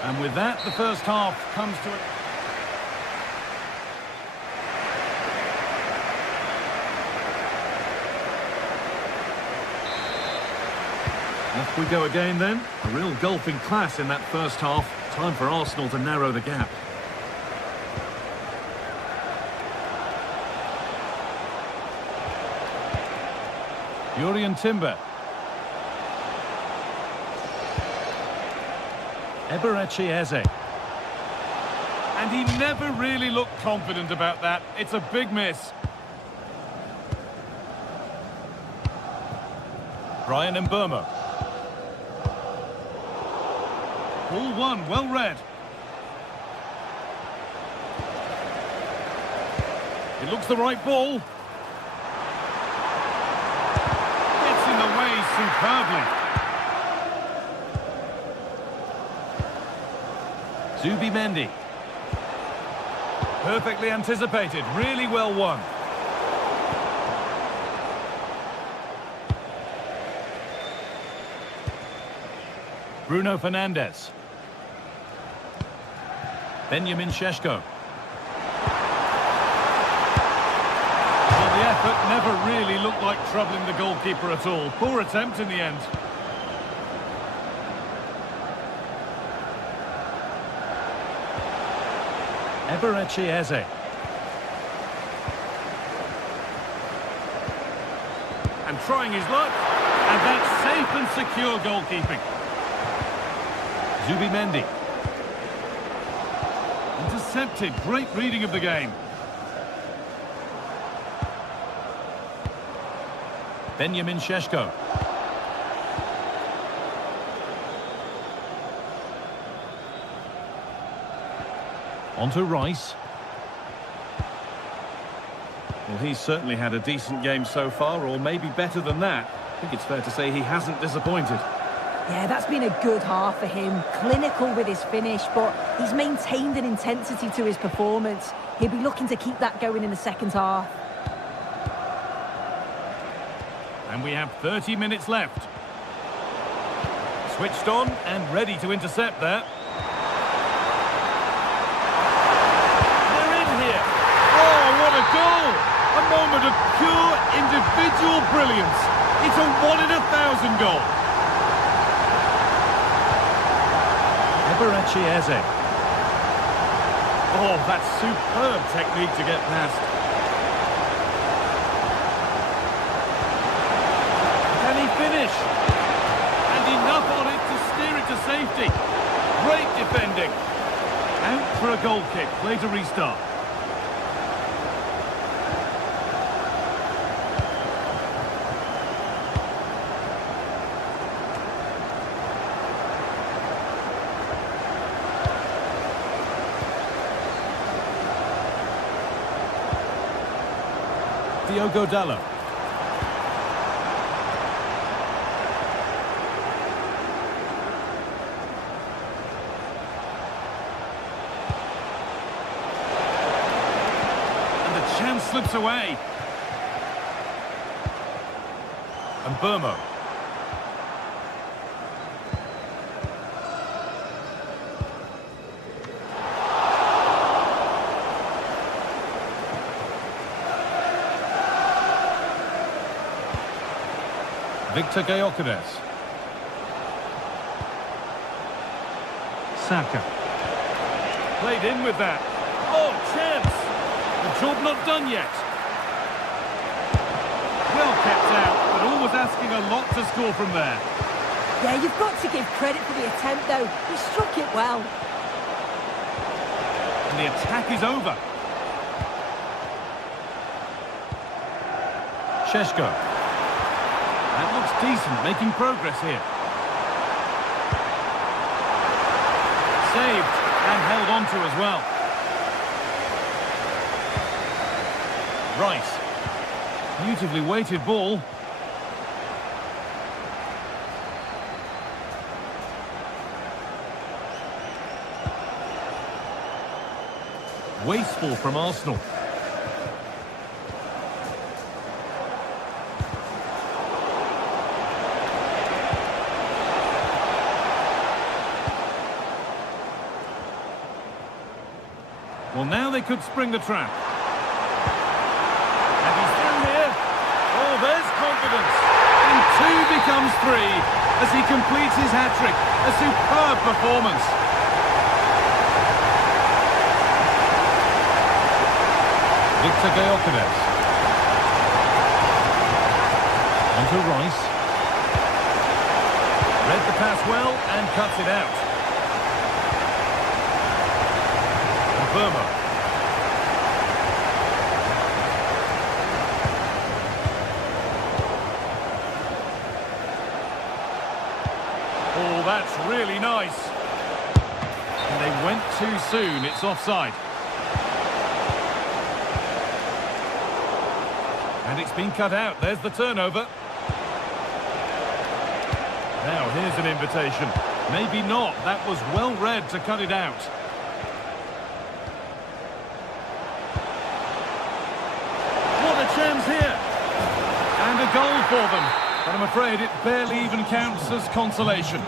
And with that, the first half comes to an... Off we go again then. A real golfing class in that first half. Time for Arsenal to narrow the gap. Jurriën Timber. Eberechi Eze. And he never really looked confident about that. It's a big miss. Brian Mbeumo. Ball one, well read. It looks the right ball. Gets in the way superbly. Zubimendi. Perfectly anticipated, really well won. Bruno Fernandes. Benjamin Šeško. Well, the effort never really looked like troubling the goalkeeper at all. Poor attempt in the end. Eberechi Eze. And trying his luck. And that's safe and secure goalkeeping. Zubimendi. Intercepted. Great reading of the game. Benjamin Šeško. On to Rice. Well, he's certainly had a decent game so far, or maybe better than that. I think it's fair to say he hasn't disappointed. Yeah, that's been a good half for him. Clinical with his finish, but he's maintained an intensity to his performance. He'll be looking to keep that going in the second half. And we have 30 minutes left. Switched on and ready to intercept there. They're in here. Oh, what a goal! A moment of pure individual brilliance. It's a 1 in 1,000 goal. Eberechi Eze. Oh, that's superb technique to get past. Can he finish? And enough on it to steer it to safety. Great defending. Out for a goal kick. Play to restart. Diogo Dalot. And the chance slips away. And Burmo. Victor Gyökeres. Saka. Played in with that. Oh, chance! The job not done yet. Well kept out, but always asking a lot to score from there. Yeah, you've got to give credit for the attempt, though. He struck it well. And the attack is over. Šeško. That looks decent, making progress here. Saved and held on to as well. Rice. Beautifully weighted ball. Wasteful from Arsenal. Well, now they could spring the trap. And he's through here. Oh, there's confidence. And 2 becomes 3 as he completes his hat-trick. A superb performance. Victor Gyökeres. On to Rice. Read the pass well and cuts it out. Burma. Oh, that's really nice. And they went too soon. It's offside. And it's been cut out. There's the turnover. Now, here's an invitation. Maybe not. That was well read to cut it out. Chance here. And a goal for them. But I'm afraid it barely even counts as consolation.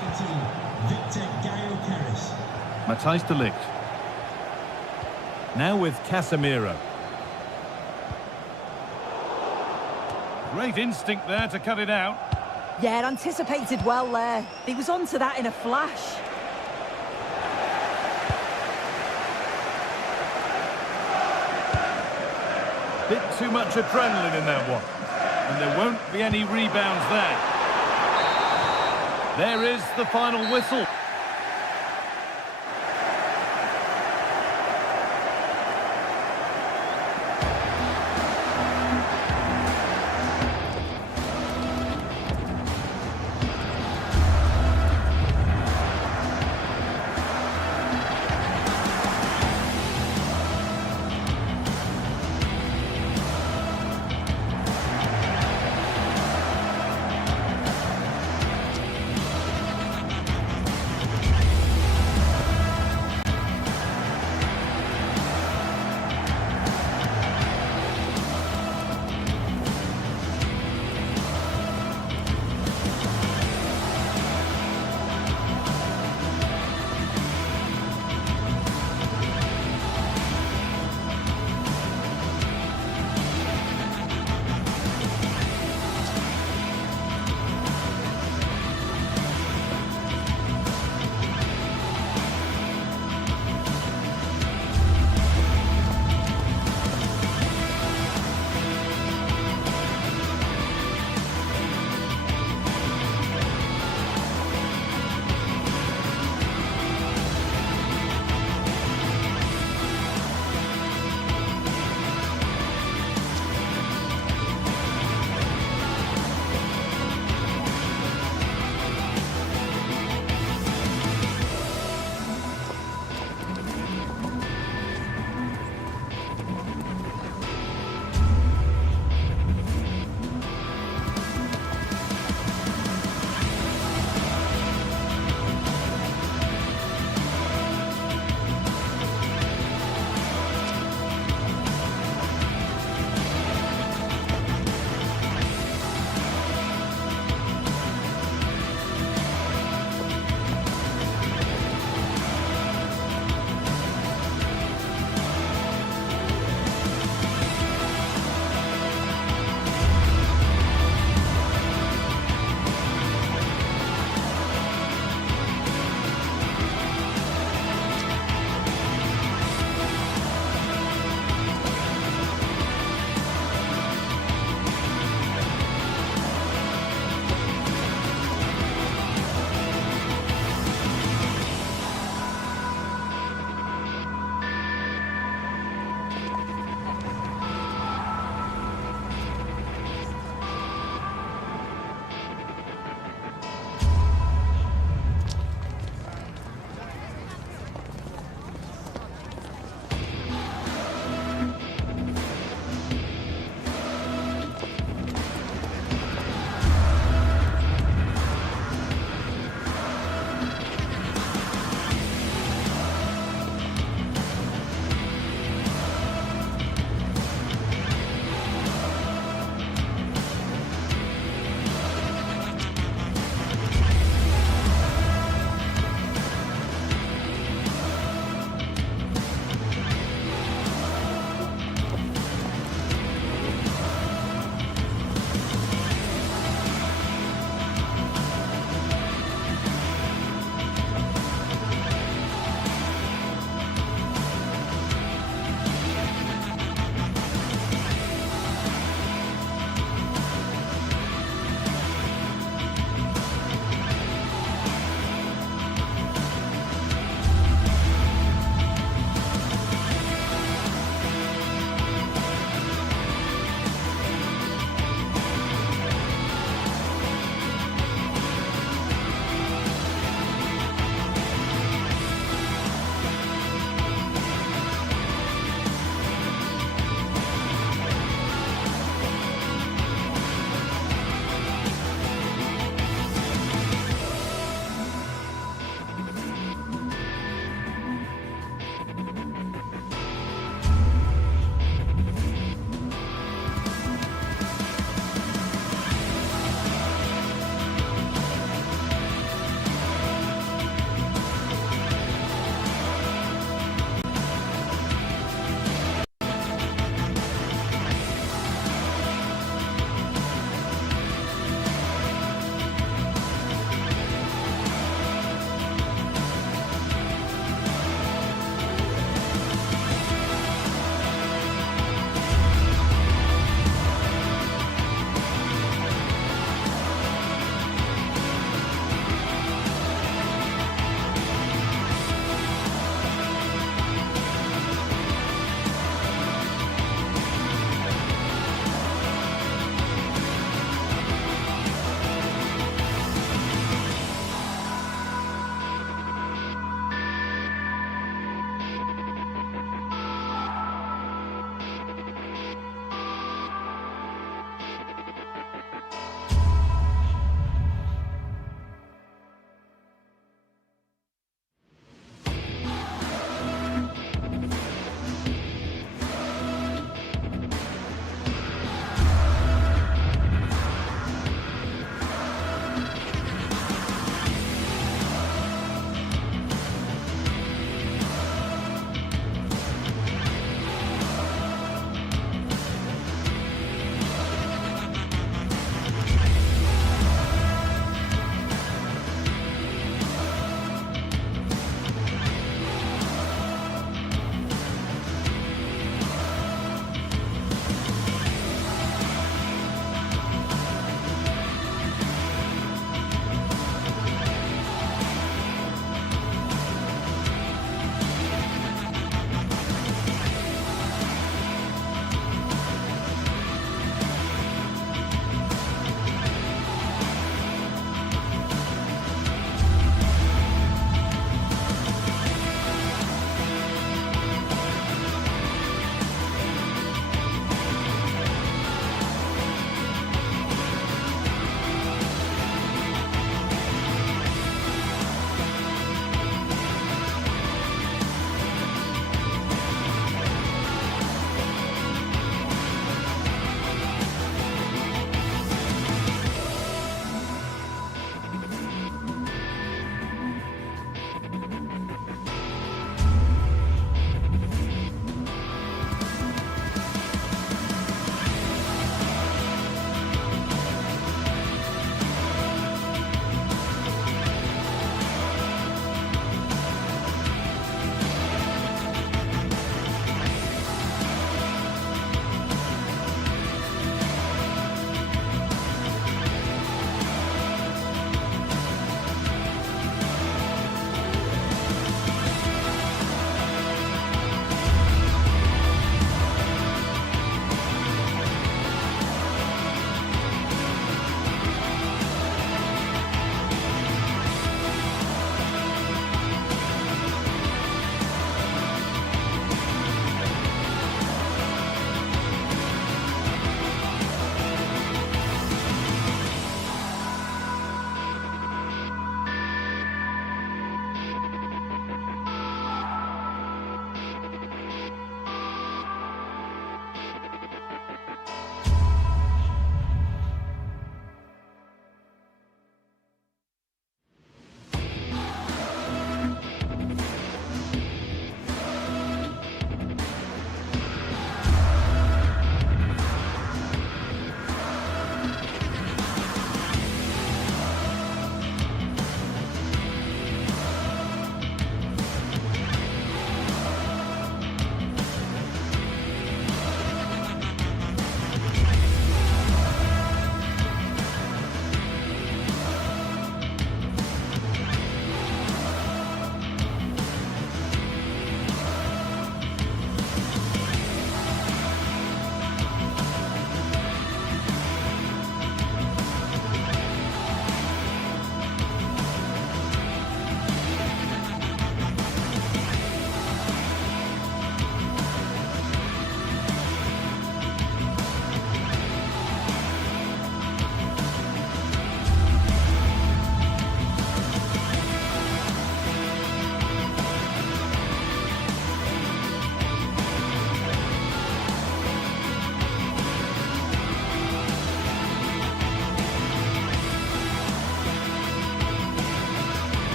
Matthijs de Ligt. Now with Casemiro. Great instinct there to cut it out. Yeah, anticipated well there. He was onto that in a flash. Bit too much adrenaline in that one. And there won't be any rebounds there. There is the final whistle.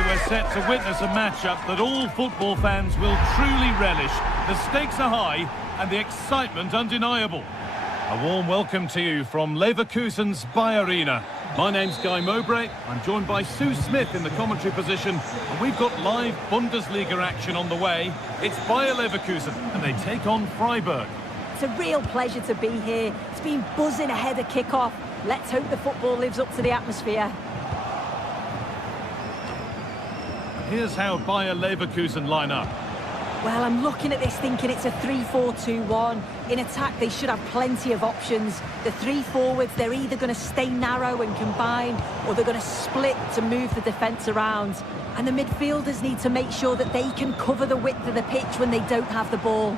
Surely we're set to witness a matchup that all football fans will truly relish. The stakes are high and the excitement undeniable. A warm welcome to you from Leverkusen's Bayer Arena. My name's Guy Mowbray. I'm joined by Sue Smith in the commentary position, and we've got live Bundesliga action on the way. It's Bayer Leverkusen, and they take on Freiburg. It's a real pleasure to be here. It's been buzzing ahead of kick-off. Let's hope the football lives up to the atmosphere. Here's how Bayer Leverkusen line up. Well, I'm looking at this thinking it's a 3-4-2-1. In attack, they should have plenty of options. The three forwards, they're either going to stay narrow and combine, or they're going to split to move the defence around. And the midfielders need to make sure that they can cover the width of the pitch when they don't have the ball.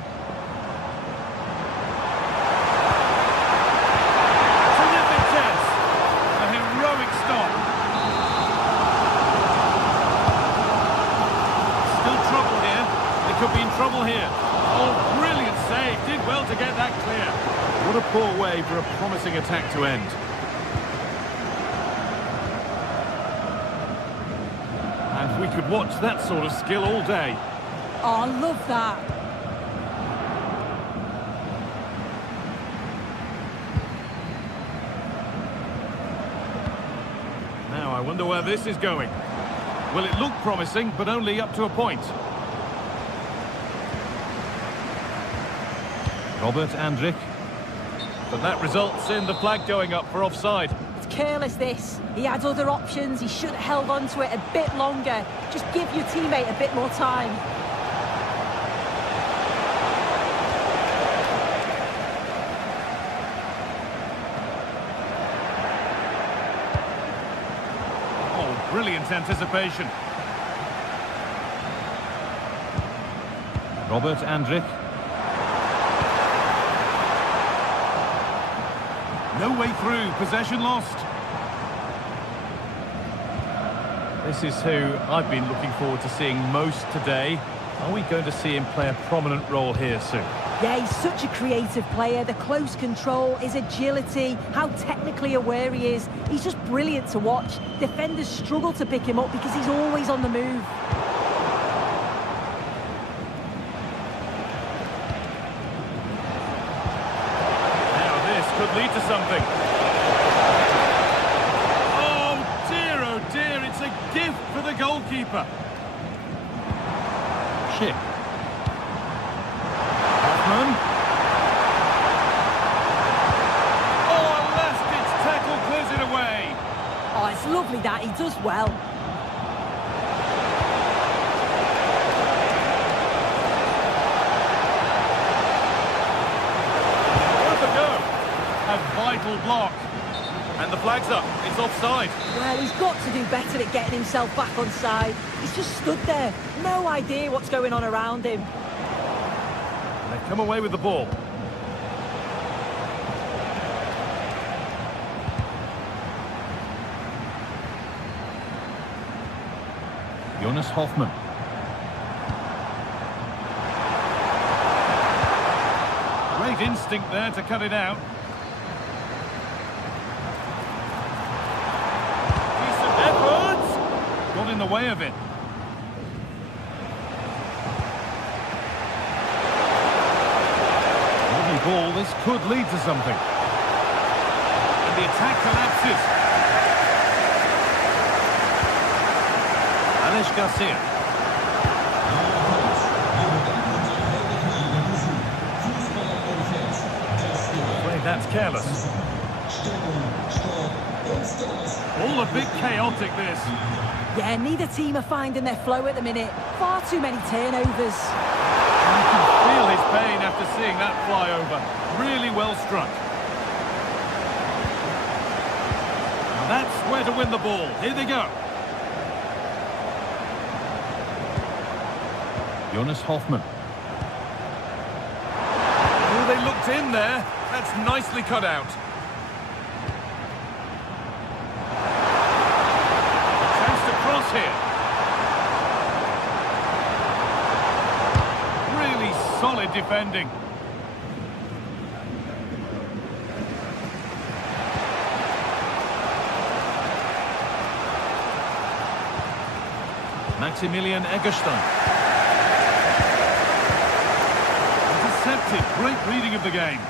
Terrific chance. A heroic stop. Still trouble here. They could be in trouble here. Oh, brilliant save. Did well to get that clear. What a poor way for a promising attack to end. And we could watch that sort of skill all day. Oh, I love that. Now, I wonder where this is going. Well, it looked promising, but only up to a point. Robert Andrich. But that results in the flag going up for offside. It's careless, this. He had other options. He should have held on to it a bit longer. Just give your teammate a bit more time. Oh, brilliant anticipation. Robert Andrich. No way through, possession lost. This is who I've been looking forward to seeing most today. Are we going to see him play a prominent role here soon? Yeah, he's such a creative player. The close control, his agility, how technically aware he is. He's just brilliant to watch. Defenders struggle to pick him up because he's always on the move. Could lead to something. Oh dear, it's a gift for the goalkeeper. Schick. Hoffman. Oh, a last-ditch tackle clears it away. Oh, it's lovely that. He does well. A vital block. And the flag's up. It's offside. Well, he's got to do better at getting himself back on side. He's just stood there. No idea what's going on around him. They've come away with the ball. Jonas Hoffman. Great instinct there to cut it out. Got in the way of it. Lovely ball, this could lead to something. And the attack collapses. Alex Garcia. Wait, that's careless. All a bit chaotic, this. Yeah, neither team are finding their flow at the minute. Far too many turnovers. You can feel his pain after seeing that fly over. Really well struck. And that's where to win the ball. Here they go. Jonas Hoffman. Oh, they looked in there. That's nicely cut out. Here. Really solid defending. Maximilian Eggestein. Intercepted. Great reading of the game.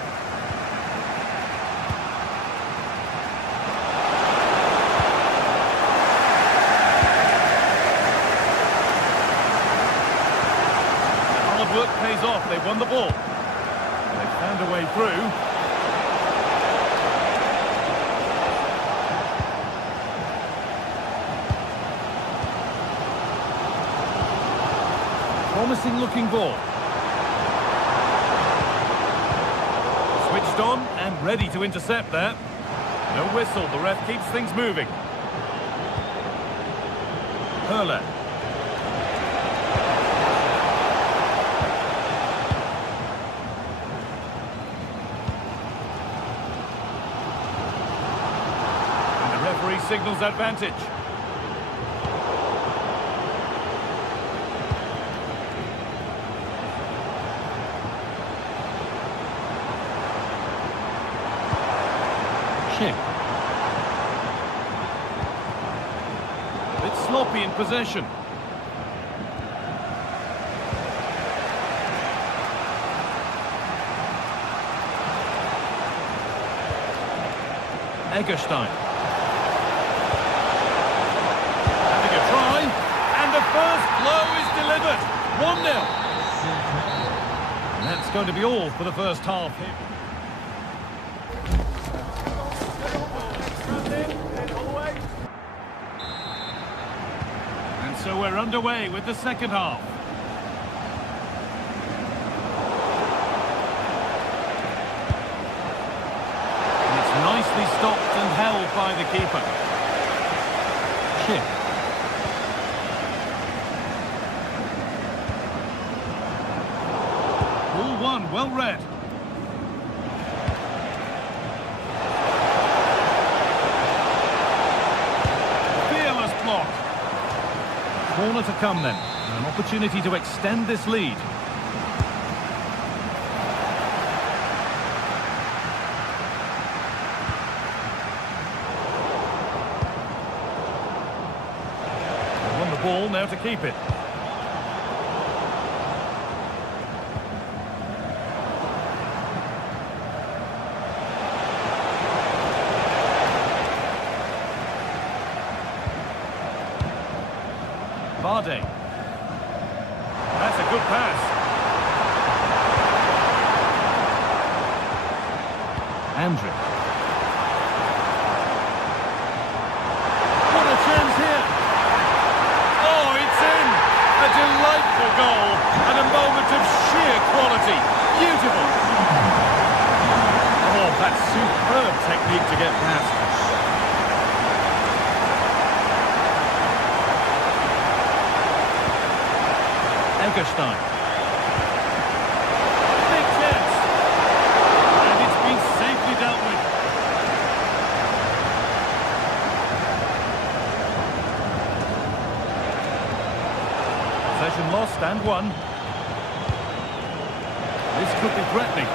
Hard work pays off. They've won the ball. They've found a way through. Promising looking ball. Switched on and ready to intercept there. No whistle, the ref keeps things moving. Hurler. And the referee signals advantage. Bit sloppy in possession. Eggestein. Having a try, and the first blow is delivered. 1-0. And that's going to be all for the first half here. So we're underway with the second half. And it's nicely stopped and held by the keeper. Chip. Ball one, well read. Fearless block. Corner to come then. An opportunity to extend this lead. They won the ball, now to keep it. Vardy. That's a good pass. Andrick. What a chance here. Oh, it's in. A delightful goal and a moment of sheer quality. Beautiful. Oh, that's superb technique to get past. Eggestein. Big chance. And it's been safely dealt with. Possession lost and won. This could be threatening.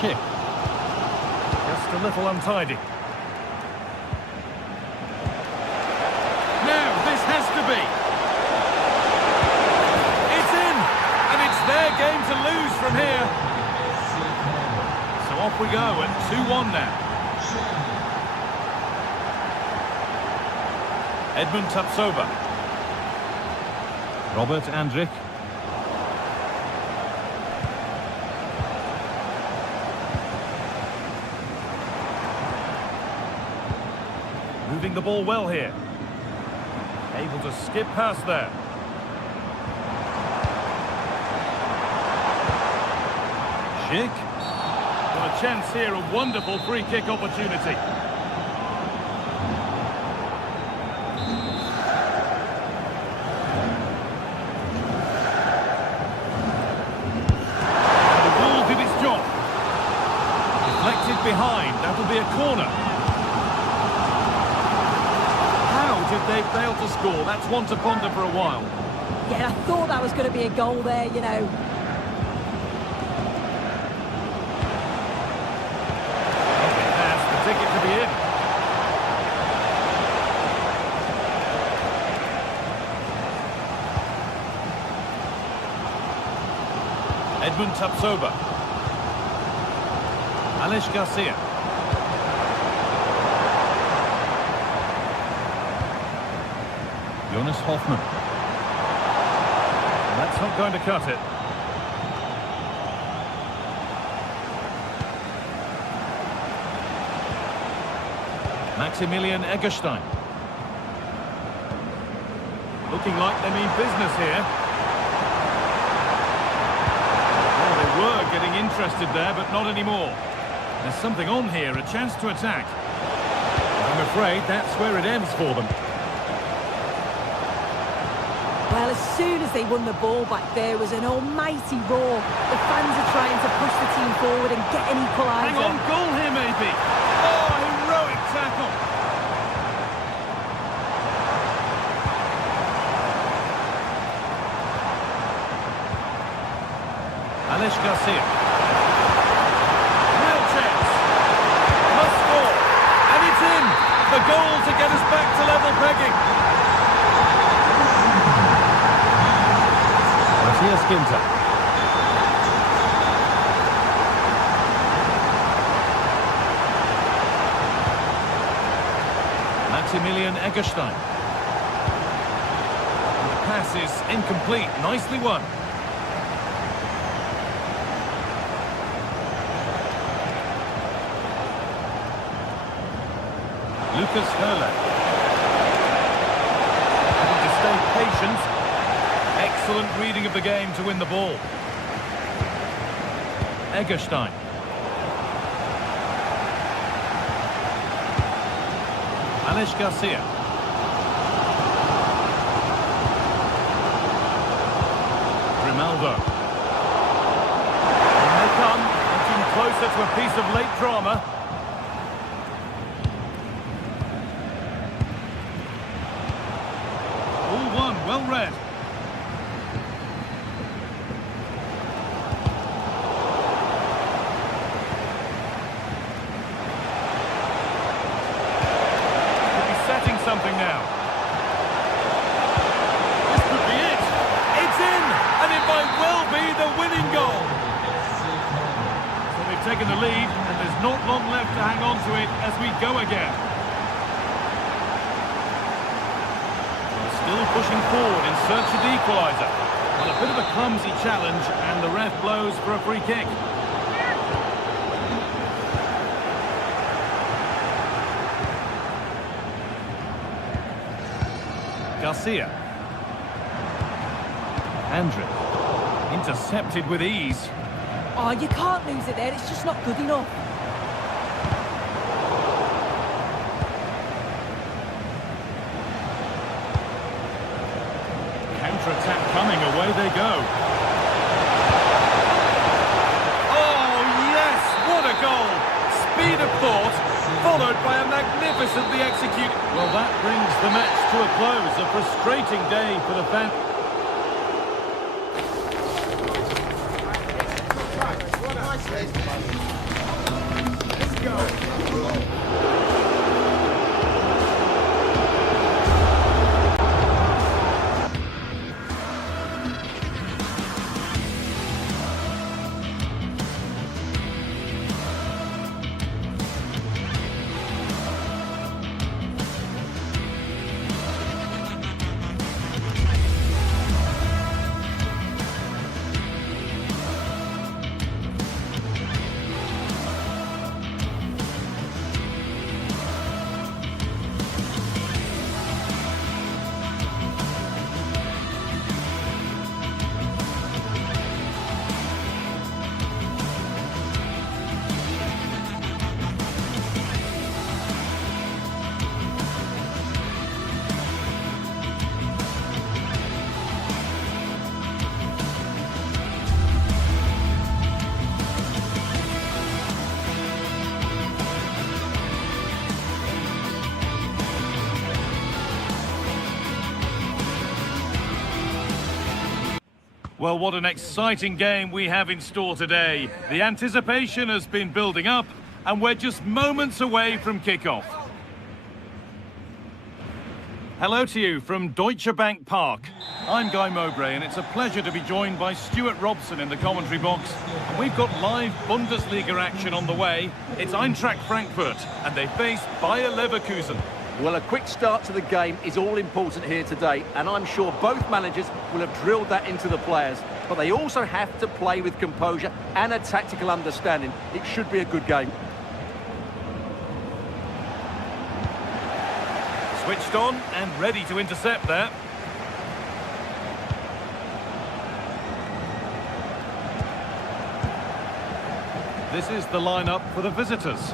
Chip. Just a little untidy. Now, this has to be. It's in! And it's their game to lose from here. So off we go at 2-1 now. Edmund Tapsoba. Robert Andrick. Moving the ball well here. Able to skip past there. Schick. Got a chance here, a wonderful free kick opportunity. The ball did its job. Deflected behind, that'll be a corner. Did they fail to score? That's one to ponder for a while. Yeah, I thought that was going to be a goal there, you know. Edmund Tapsoba. Alex Garcia. Jonas Hoffman. That's not going to cut it. Maximilian Eggestein. Looking like they mean business here. Oh, they were getting interested there, but not anymore. There's something on here, a chance to attack. I'm afraid that's where it ends for them. Well, as soon as they won the ball back, there was an almighty roar. The fans are trying to push the team forward and get an equaliser. Hang on, goal here maybe. Oh, heroic tackle. Alex Garcia. Real chance. Must score. And it's in. The goal to get us back to level pegging. Matthias Ginter. Maximilian Eggestein. The pass is incomplete. Nicely won. Lucas Hurley. Having to stay patient. Excellent reading of the game to win the ball. Eggestein. Alex Garcia. Grimaldo. And they come, inching closer to a piece of late drama. All one, well read. Something now. This could be it. It's in, and it might well be the winning goal. So they've taken the lead, and there's not long left to hang on to it as we go again. They're still pushing forward in search of the equaliser. Well, a bit of a clumsy challenge, and the ref blows for a free kick. Garcia. Andrew. Intercepted with ease. Oh, you can't lose it there. It's just not good enough. Counter-attack coming. Away they go. Oh, yes! What a goal! Speed of thought, followed by a magnificently executed... Well, that brings the match to a close. A frustrating day for the fans. Let's go. Well, what an exciting game we have in store today. The anticipation has been building up, and we're just moments away from kickoff. Hello to you from Deutsche Bank Park. I'm Guy Mowbray, and it's a pleasure to be joined by Stuart Robson in the commentary box. And we've got live Bundesliga action on the way. It's Eintracht Frankfurt, and they face Bayer Leverkusen. Well, a quick start to the game is all important here today, and I'm sure both managers will have drilled that into the players. But they also have to play with composure and a tactical understanding. It should be a good game. Switched on and ready to intercept there. This is the lineup for the visitors.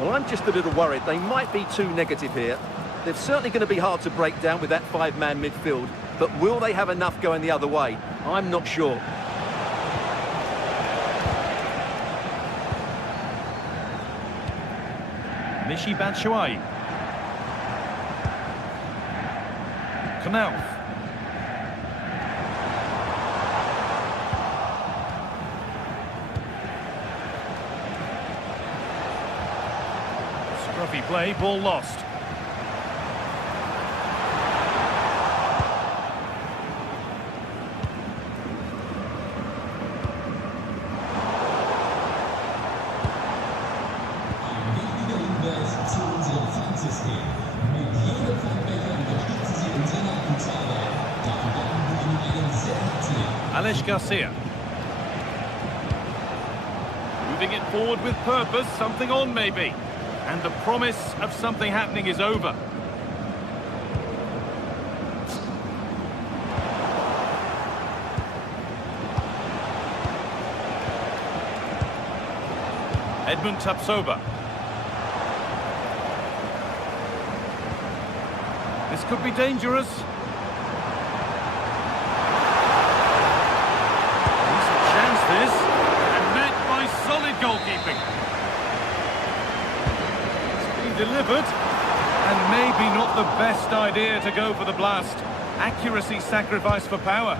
Well, I'm just a little worried. They might be too negative here. They're certainly going to be hard to break down with that five-man midfield. But will they have enough going the other way? I'm not sure. Michy Batshuayi. Knauf. Scruffy play, ball lost. Alex Garcia. Moving it forward with purpose, something on maybe. And the promise of something happening is over. Edmund Tapsoba. This could be dangerous. This, and met by solid goalkeeping. It's been delivered, and maybe not the best idea to go for the blast. Accuracy sacrificed for power.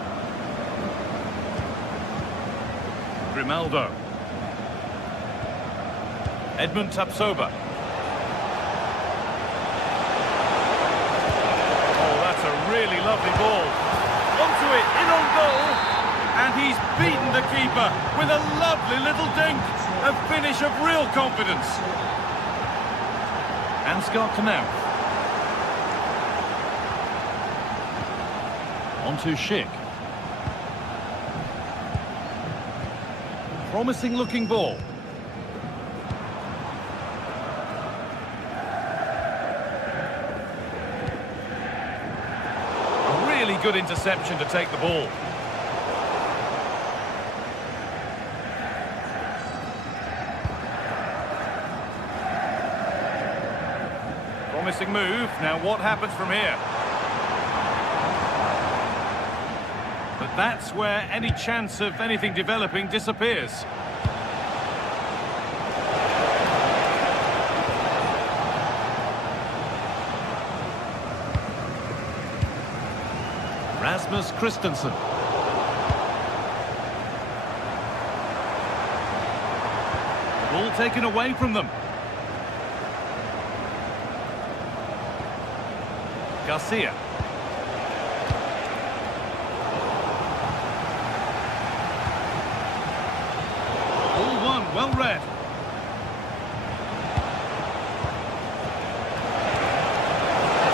Grimaldo. Edmund Tapsoba. Oh, that's a really lovely ball. Onto it, in on goal. And he's beaten the keeper with a lovely little dink. A finish of real confidence. Ansgar Knauf. On to Schick. Promising looking ball. A really good interception to take the ball. Promising move. Now what happens from here? But that's where any chance of anything developing disappears. Rasmus Christensen. Ball taken away from them. Garcia. Ball one, well read.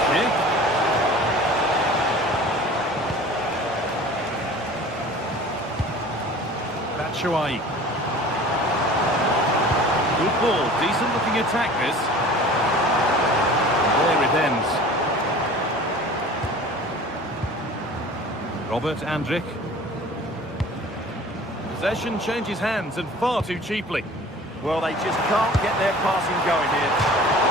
Schick. Batshuayi. Good ball, decent looking attack this. There it ends. Robert Andrich. Possession changes hands, and far too cheaply. Well, they just can't get their passing going here.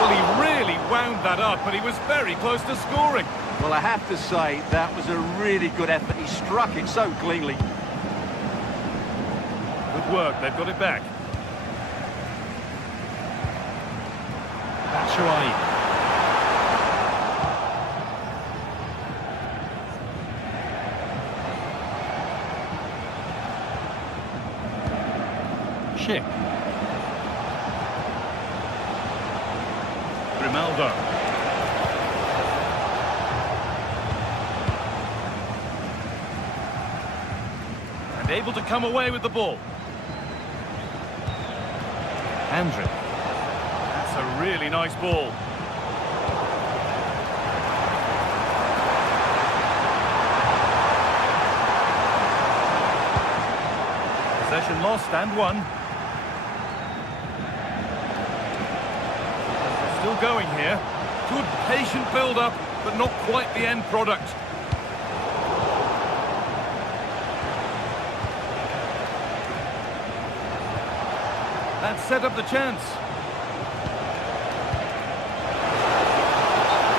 Well, he really wound that up, but he was very close to scoring. Well, I have to say, that was a really good effort. He struck it so cleanly. Good work, they've got it back. Batshuayi. Schick. Grimaldo. able to come away with the ball. Andrick. That's a really nice ball. Possession lost and won. Still going here. Good patient build-up, but not quite the end product. That set up the chance.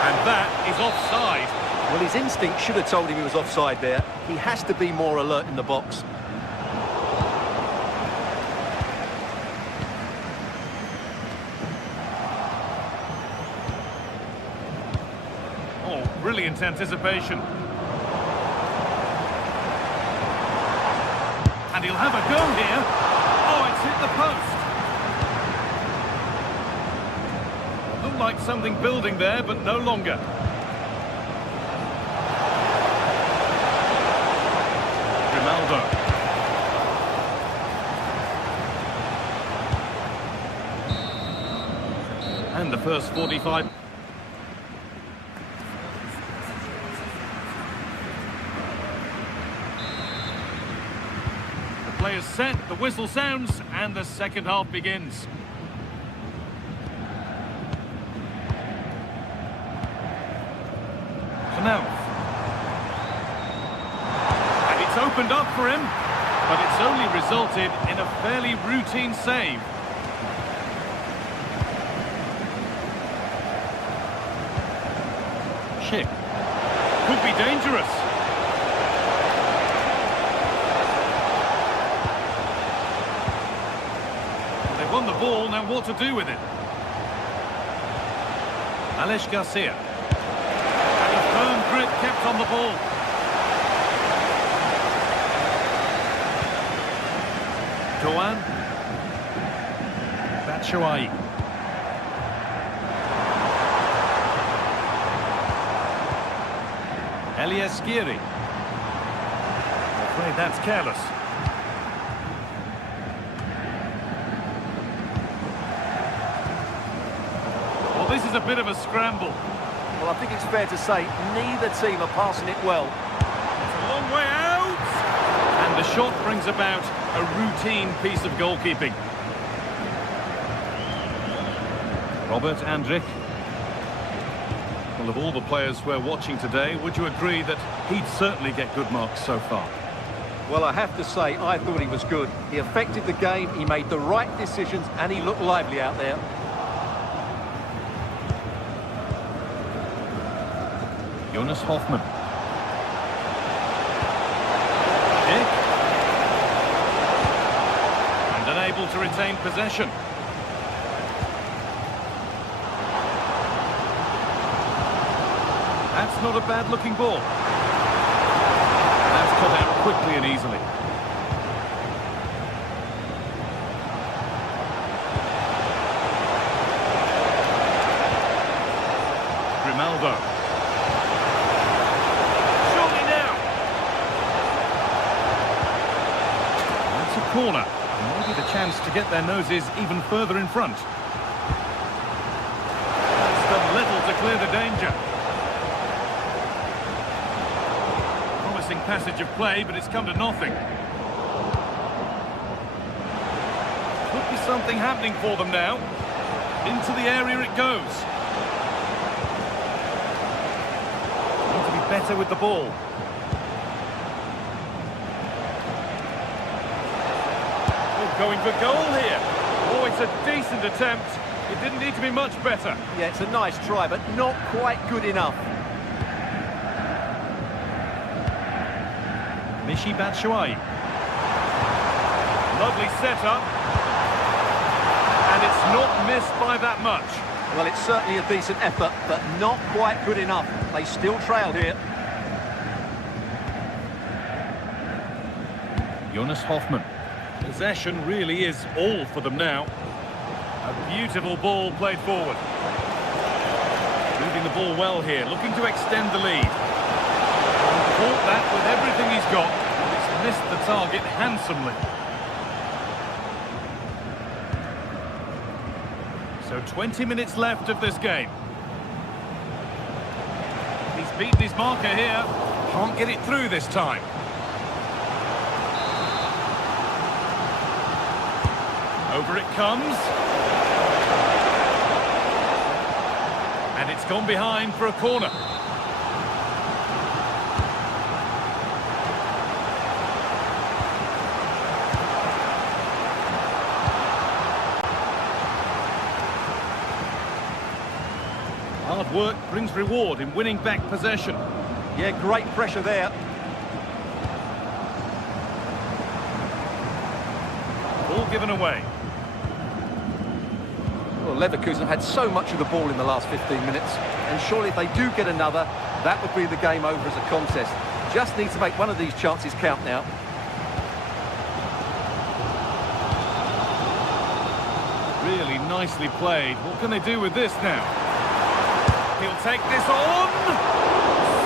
And that is offside. Well, his instinct should have told him he was offside there. He has to be more alert in the box. Oh, brilliant anticipation. And he'll have a go here. Oh, it's hit the post. Looked like something building there, but no longer. Grimaldo. And the first 45. Players set, the whistle sounds, and the second half begins. Knauf. And it's opened up for him, but it's only resulted in a fairly routine save. Schick. Could be dangerous. Won the ball, now what to do with it? Alex Garcia. And a firm grip kept on the ball. Doan. Batshuayi. Elias Skiri. I'm afraid that's careless. This is a bit of a scramble. Well, I think it's fair to say neither team are passing it well. It's a long way out. And the shot brings about a routine piece of goalkeeping. Robert Andrick. Well, of all the players we're watching today, would you agree that he'd certainly get good marks so far? Well, I have to say, I thought he was good. He affected the game, he made the right decisions, and he looked lively out there. Jonas Hoffmann. Dick. And unable to retain possession. That's not a bad-looking ball. That's cut out quickly and easily. Grimaldo. Corner, and maybe the chance to get their noses even further in front. That's done little to clear the danger. Promising passage of play, but it's come to nothing. Could be something happening for them now. Into the area it goes. Need to be better with the ball. Going for goal here. Oh, it's a decent attempt. It didn't need to be much better. Yeah, it's a nice try, but not quite good enough. Michy Batshuayi. Lovely setup. And it's not missed by that much. Well, it's certainly a decent effort, but not quite good enough. They still trail here. Jonas Hoffmann. Possession really is all for them now. A beautiful ball played forward. Moving the ball well here, looking to extend the lead. Caught that with everything he's got. It's missed the target handsomely. So 20 minutes left of this game. He's beaten his marker here. Can't get it through this time. Over it comes. And it's gone behind for a corner. Hard work brings reward in winning back possession. Yeah, great pressure there. Ball given away. Well, Leverkusen have had so much of the ball in the last 15 minutes, and surely if they do get another, that would be the game over as a contest. Just need to make one of these chances count now. Really nicely played. What can they do with this now? He'll take this on.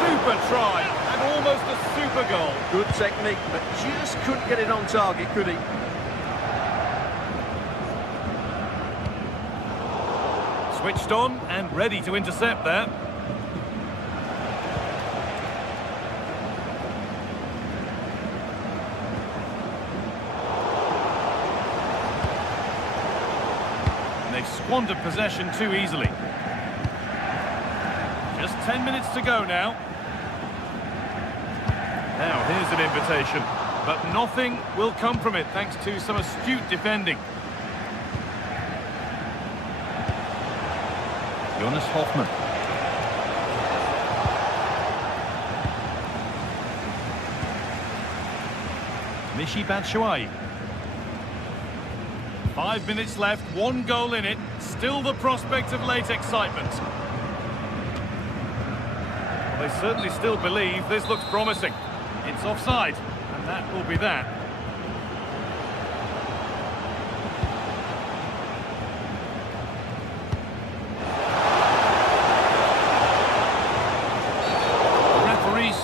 Super try, and almost a super goal. Good technique, but just couldn't get it on target, could he? Switched on and ready to intercept there. And they've squandered possession too easily. Just 10 minutes to go now. Now here's an invitation, but nothing will come from it thanks to some astute defending. Jonas Hoffmann. Michy Batshuayi. 5 minutes left, 1 goal in it. Still the prospect of late excitement. Well, they certainly still believe this looks promising. It's offside, and that will be that.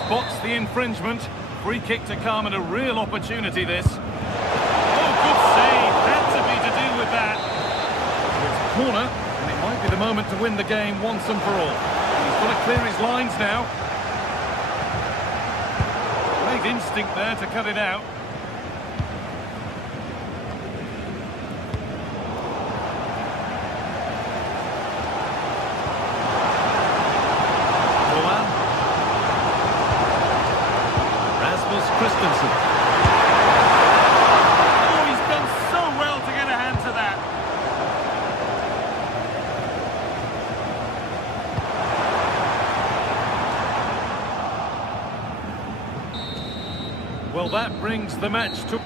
Spots the infringement. Free kick to come and a real opportunity this. Oh, good save. Had to be to do with that. It's a corner, and it might be the moment to win the game once and for all. He's got to clear his lines now. Great instinct there to cut it out. Oh, he's done so well to get a hand to that. Well, that brings the match to...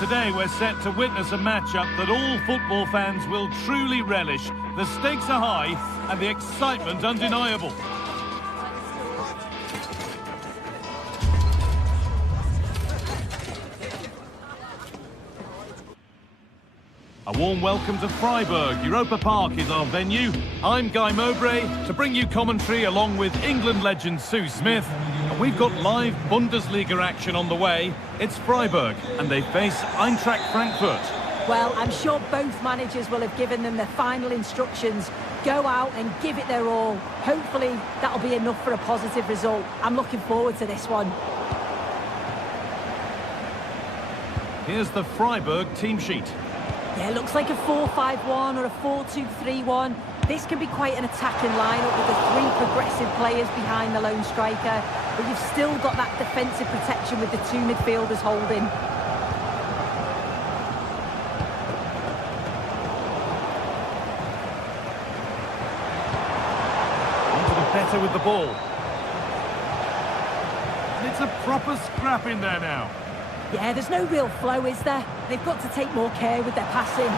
today we're set to witness a matchup that all football fans will truly relish. The stakes are high and the excitement undeniable. A warm welcome to Freiburg. Europa Park is our venue. I'm Guy Mowbray to bring you commentary along with England legend Sue Smith. And we've got live Bundesliga action on the way. It's Freiburg and they face Eintracht Frankfurt. Well, I'm sure both managers will have given them their final instructions. Go out and give it their all. Hopefully that'll be enough for a positive result. I'm looking forward to this one. Here's the Freiburg team sheet. Yeah, it looks like a 4-5-1 or a 4-2-3-1. This can be quite an attacking lineup with the three progressive players behind the lone striker. But you've still got that defensive protection with the two midfielders holding. Onto the better with the ball. And it's a proper scrap in there now. Yeah, there's no real flow, is there? They've got to take more care with their passing.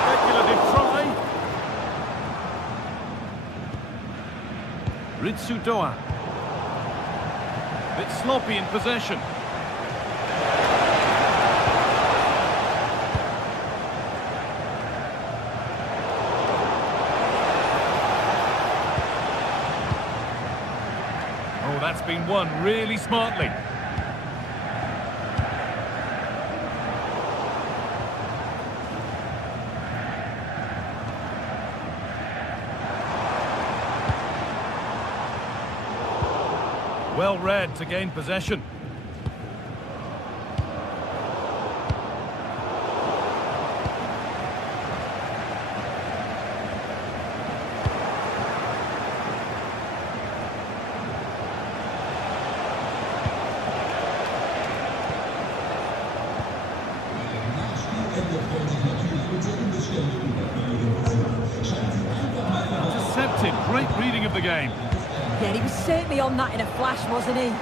Speculative try. Ritsu Doa. Bit sloppy in possession. Oh, that's been won really smartly. Well read to gain possession. Intercepted, great reading of the game. Yeah, he was certainly on that in a flash, wasn't he?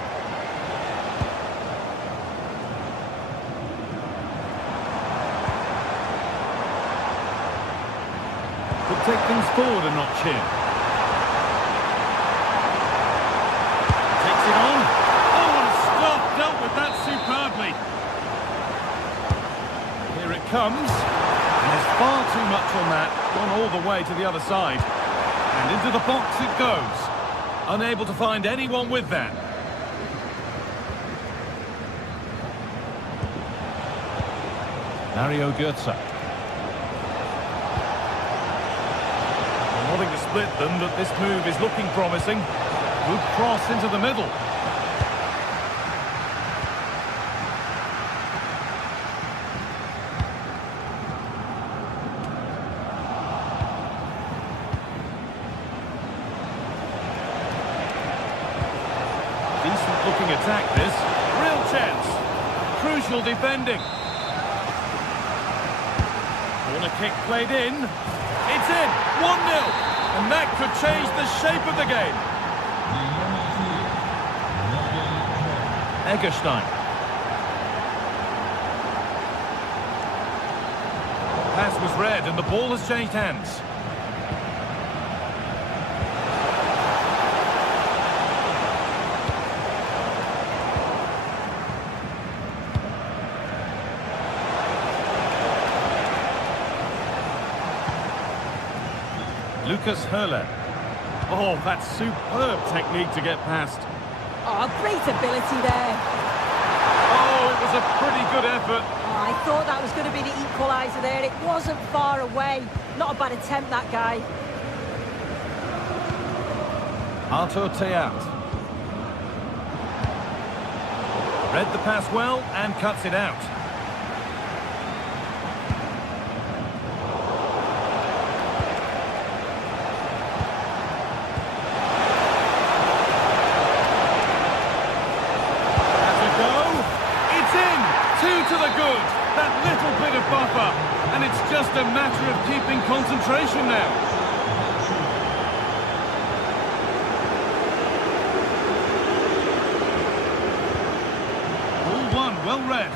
Could take things forward a notch here. Takes it on. Oh, what a stop! Dealt with that superbly. Here it comes. And there's far too much on that. Gone all the way to the other side. And into the box it goes. Unable to find anyone with that. Mario Götze. Nothing to split them, but this move is looking promising. Good cross into the middle. Looking attack this. Real chance. Crucial defending. Corner kick played in. It's in. 1-0. And that could change the shape of the game. Eggestein. Pass was read and the ball has changed hands. Lucas Höhler. Oh, that's superb technique to get past. Oh, great ability there. Oh, it was a pretty good effort. Oh, I thought that was going to be the equaliser there. It wasn't far away. Not a bad attempt, that guy. Arthur Theat. Read the pass well and cuts it out. To the good, that little bit of buffer, and it's just a matter of keeping concentration now. All one, well read.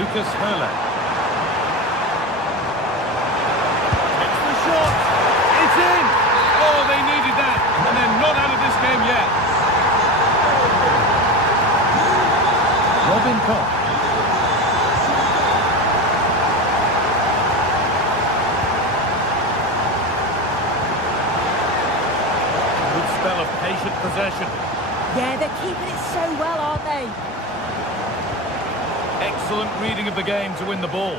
Lucas Hurley. It's the shot. It's in. Oh, they needed that. And they're not out of this game yet. Robin Koch. Good spell of patient possession. Yeah, they're keeping it so well, aren't they? Excellent reading of the game to win the ball.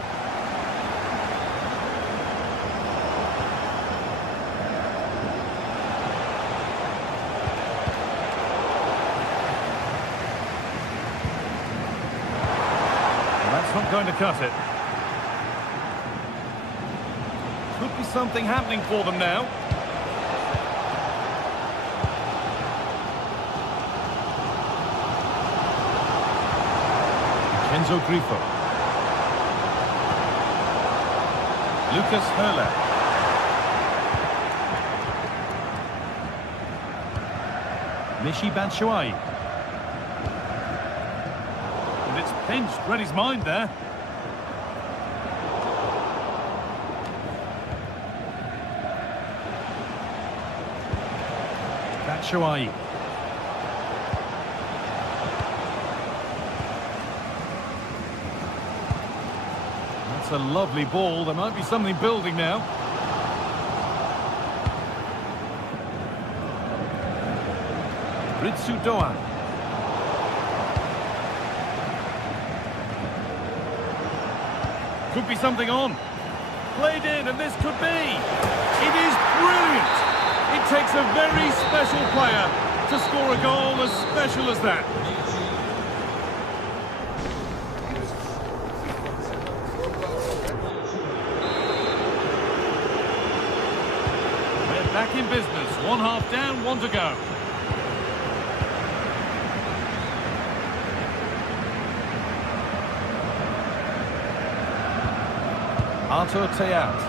And that's not going to cut it. Could be something happening for them now. Enzo Grifo. Lucas Hurley. Michy Batshuayi. And it's pinched, read his mind there. Batshuayi. A lovely ball. There might be something building now. Ritsu Doan. Could be something on. Played in, and this could be. It is brilliant. It takes a very special player to score a goal as special as that. Back in business, 1 half down, 1 to go. Artur Teat.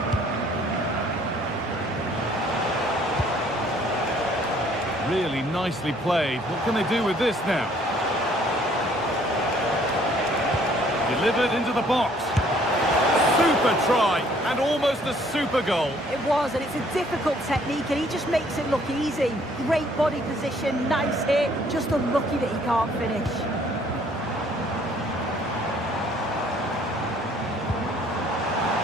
Really nicely played. What can they do with this now? Delivered into the box. Super try, and almost a super goal. It was, and it's a difficult technique, and he just makes it look easy. Great body position, nice hit, just unlucky that he can't finish.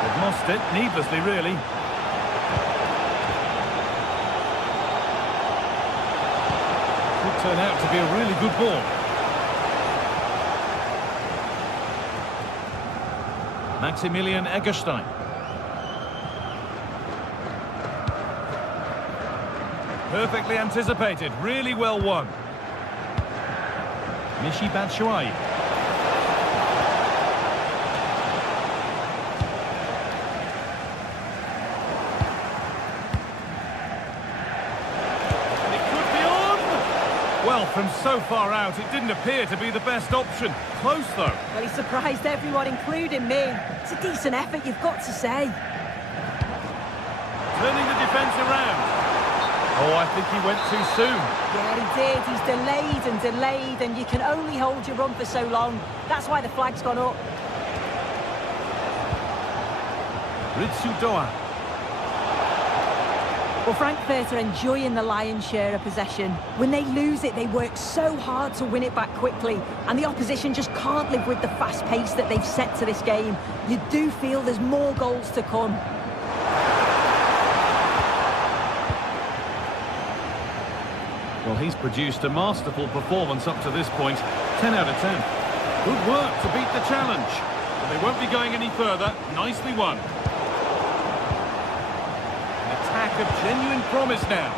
They've lost it, needlessly, really. Could turn out to be a really good ball. Maximilian Eggestein. Perfectly anticipated, really well won. Michy Batshuayi. It could be on! Well, from so far out, it didn't appear to be the best option. Close, though. Well, he surprised everyone, including me. It's a decent effort, you've got to say. Turning the defence around. Oh, I think he went too soon. Yeah, he did. He's delayed, and you can only hold your run for so long. That's why the flag's gone up. Ritsu Doan. Well, Frankfurt are enjoying the lion's share of possession. When they lose it, they work so hard to win it back quickly, and the opposition just can't live with the fast pace that they've set to this game. You do feel there's more goals to come. Well, he's produced a masterful performance up to this point. 10 out of 10. Good work to beat the challenge. But they won't be going any further. Nicely won. An attack of genuine promise now.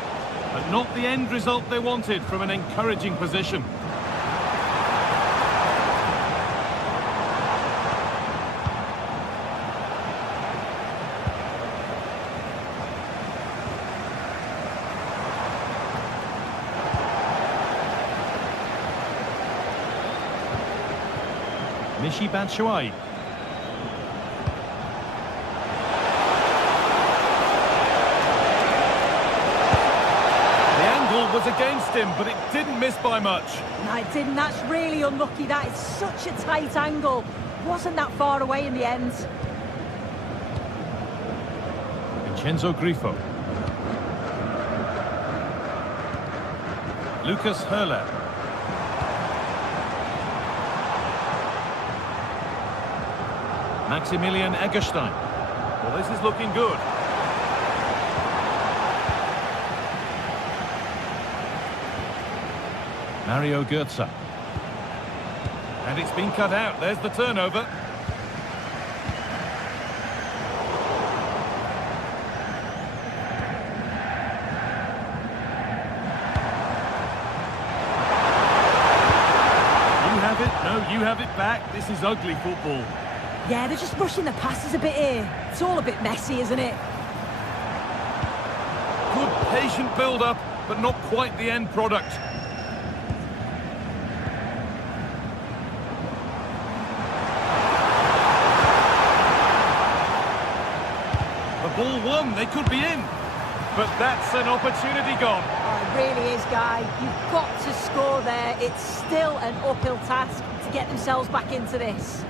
But not the end result they wanted from an encouraging position. Michy Batshuayi. The angle was against him, but it didn't miss by much. No, it didn't. That's really unlucky. That is such a tight angle. wasn't that far away in the end. Vincenzo Grifo. Lucas Herler. Maximilian Eggestein. Well, this is looking good. Mario Götze. And it's been cut out. There's the turnover. You have it. No, you have it back. This is ugly football. Yeah, they're just rushing the passes a bit here. It's all a bit messy, isn't it? Good patient build-up, but not quite the end product. The ball won, they could be in. But that's an opportunity gone. Oh, it really is, Guy. You've got to score there. It's still an uphill task to get themselves back into this.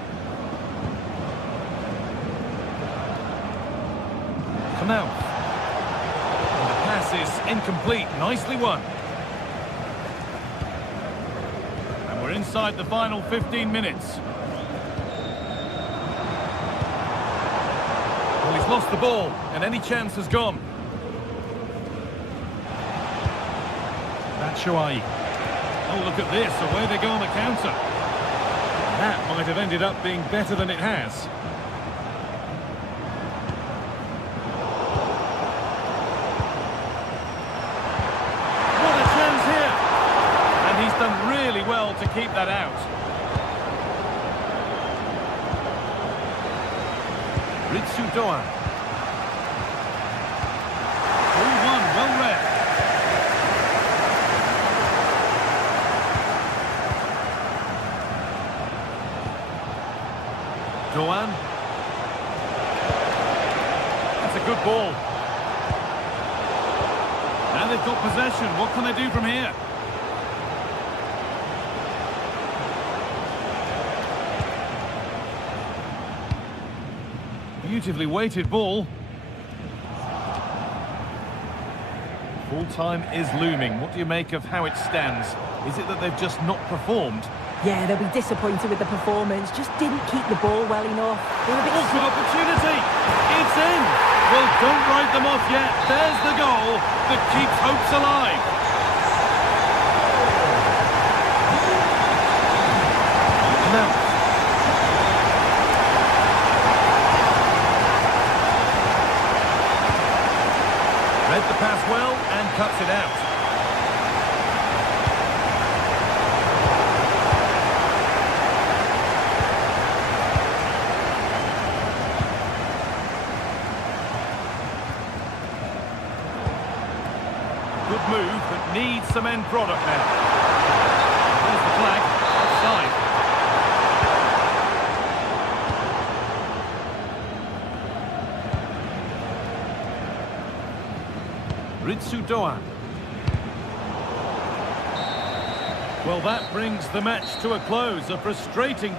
Now, and the pass is incomplete. Nicely won. And we're inside the final 15 minutes. Well, he's lost the ball, and any chance has gone. Batshuayi. Oh, look at this. Away they go on the counter. That might have ended up being better than it has. Done really well to keep that out. Ritsu Doan. 3-1, well read. Doan. That's a good ball. Now they've got possession. What can they do from here? Beautifully weighted ball. Full time is looming. What do you make of how it stands? Is it that they've just not performed? Yeah, they'll be disappointed with the performance. Just didn't keep the ball well enough. They were a bit Good opportunity. It's in. Well, don't write them off yet. There's the goal that keeps hopes alive. Now. Read the pass well and cuts it out. Good move, but needs some end product now. There's the flag, offside. Ritsu Doan. Well, that brings the match to a close. A frustrating...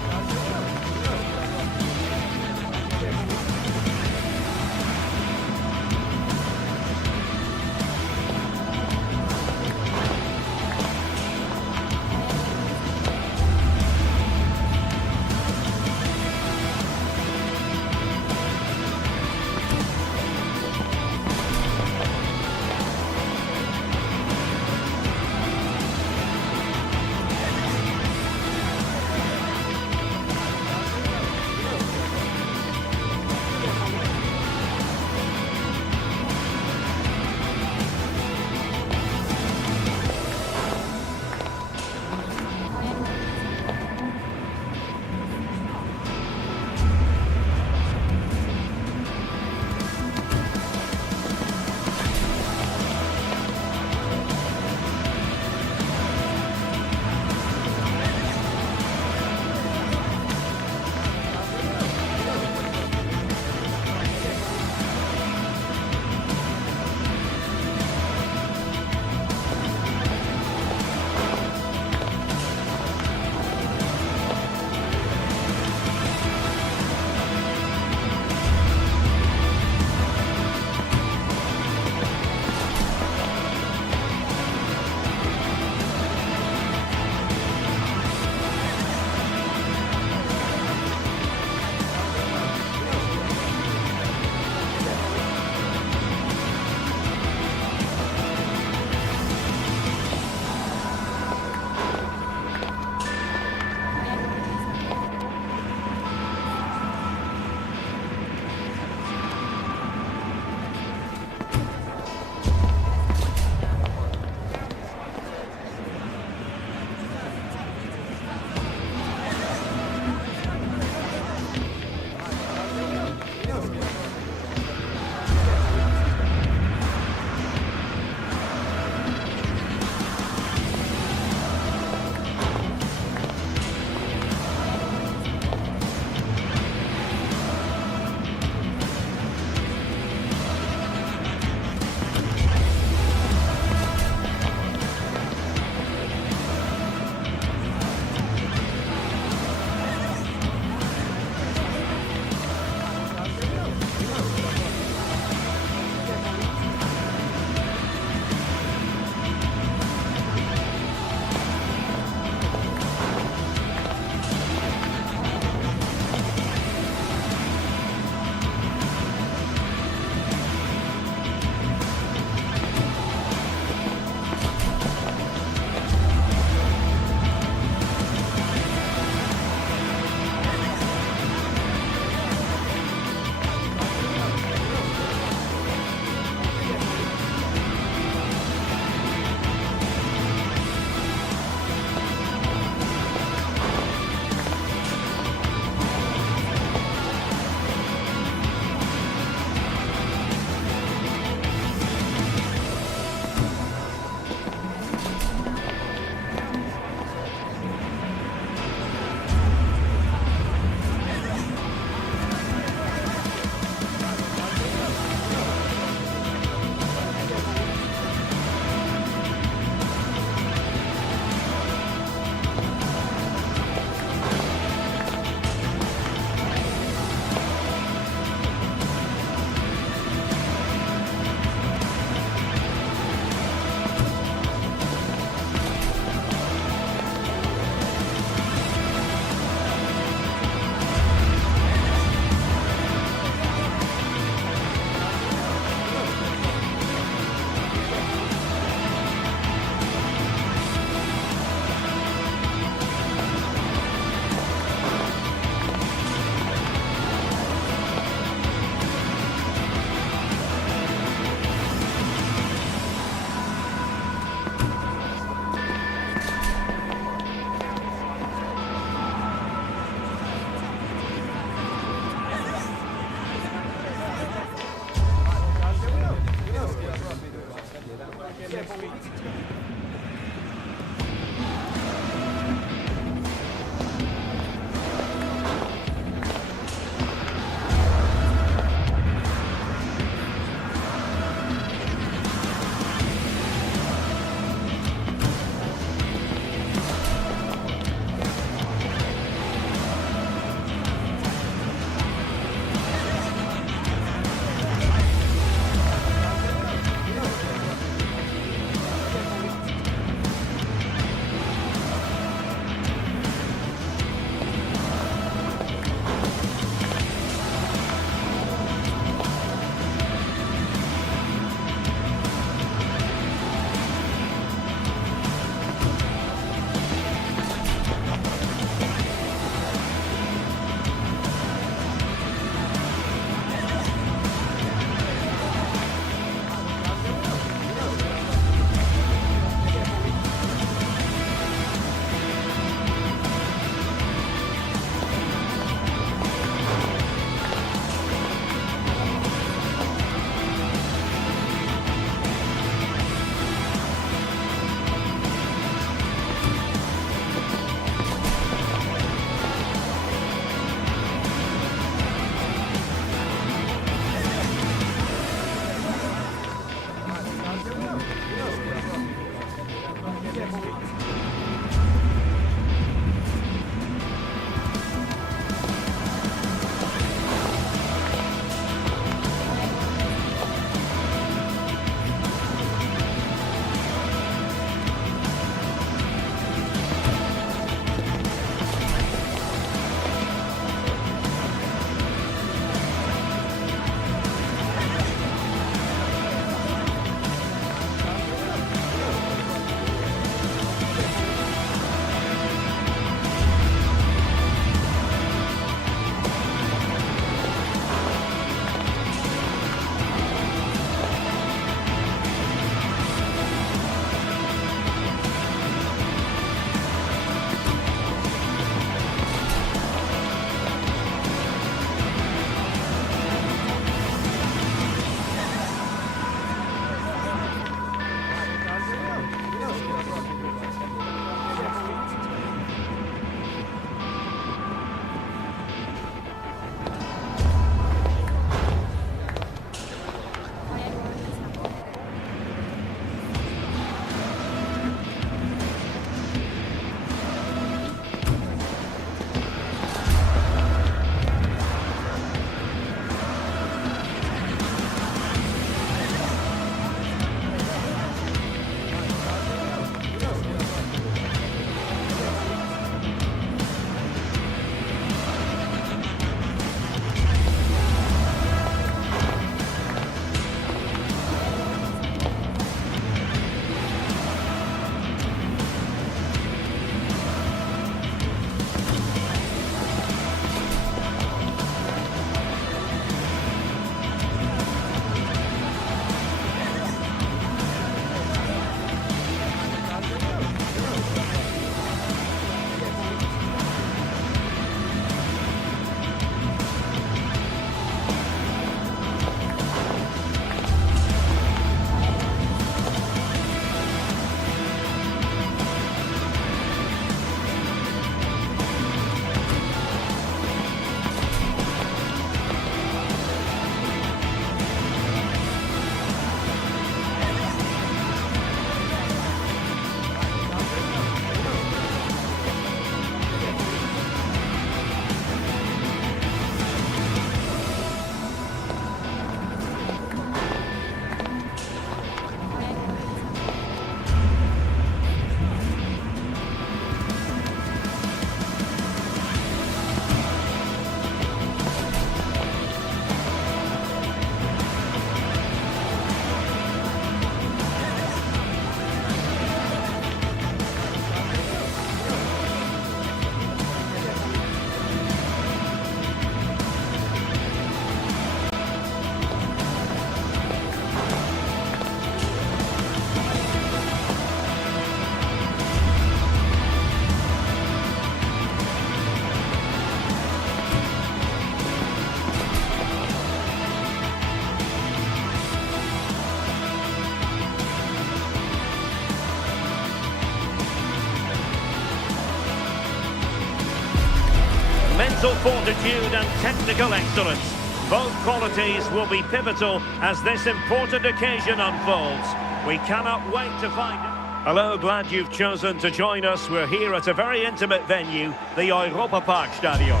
mental fortitude and technical excellence. Both qualities will be pivotal as this important occasion unfolds. We cannot wait to find it. Hello, glad you've chosen to join us. We're here at a very intimate venue, the Europa Park Stadion.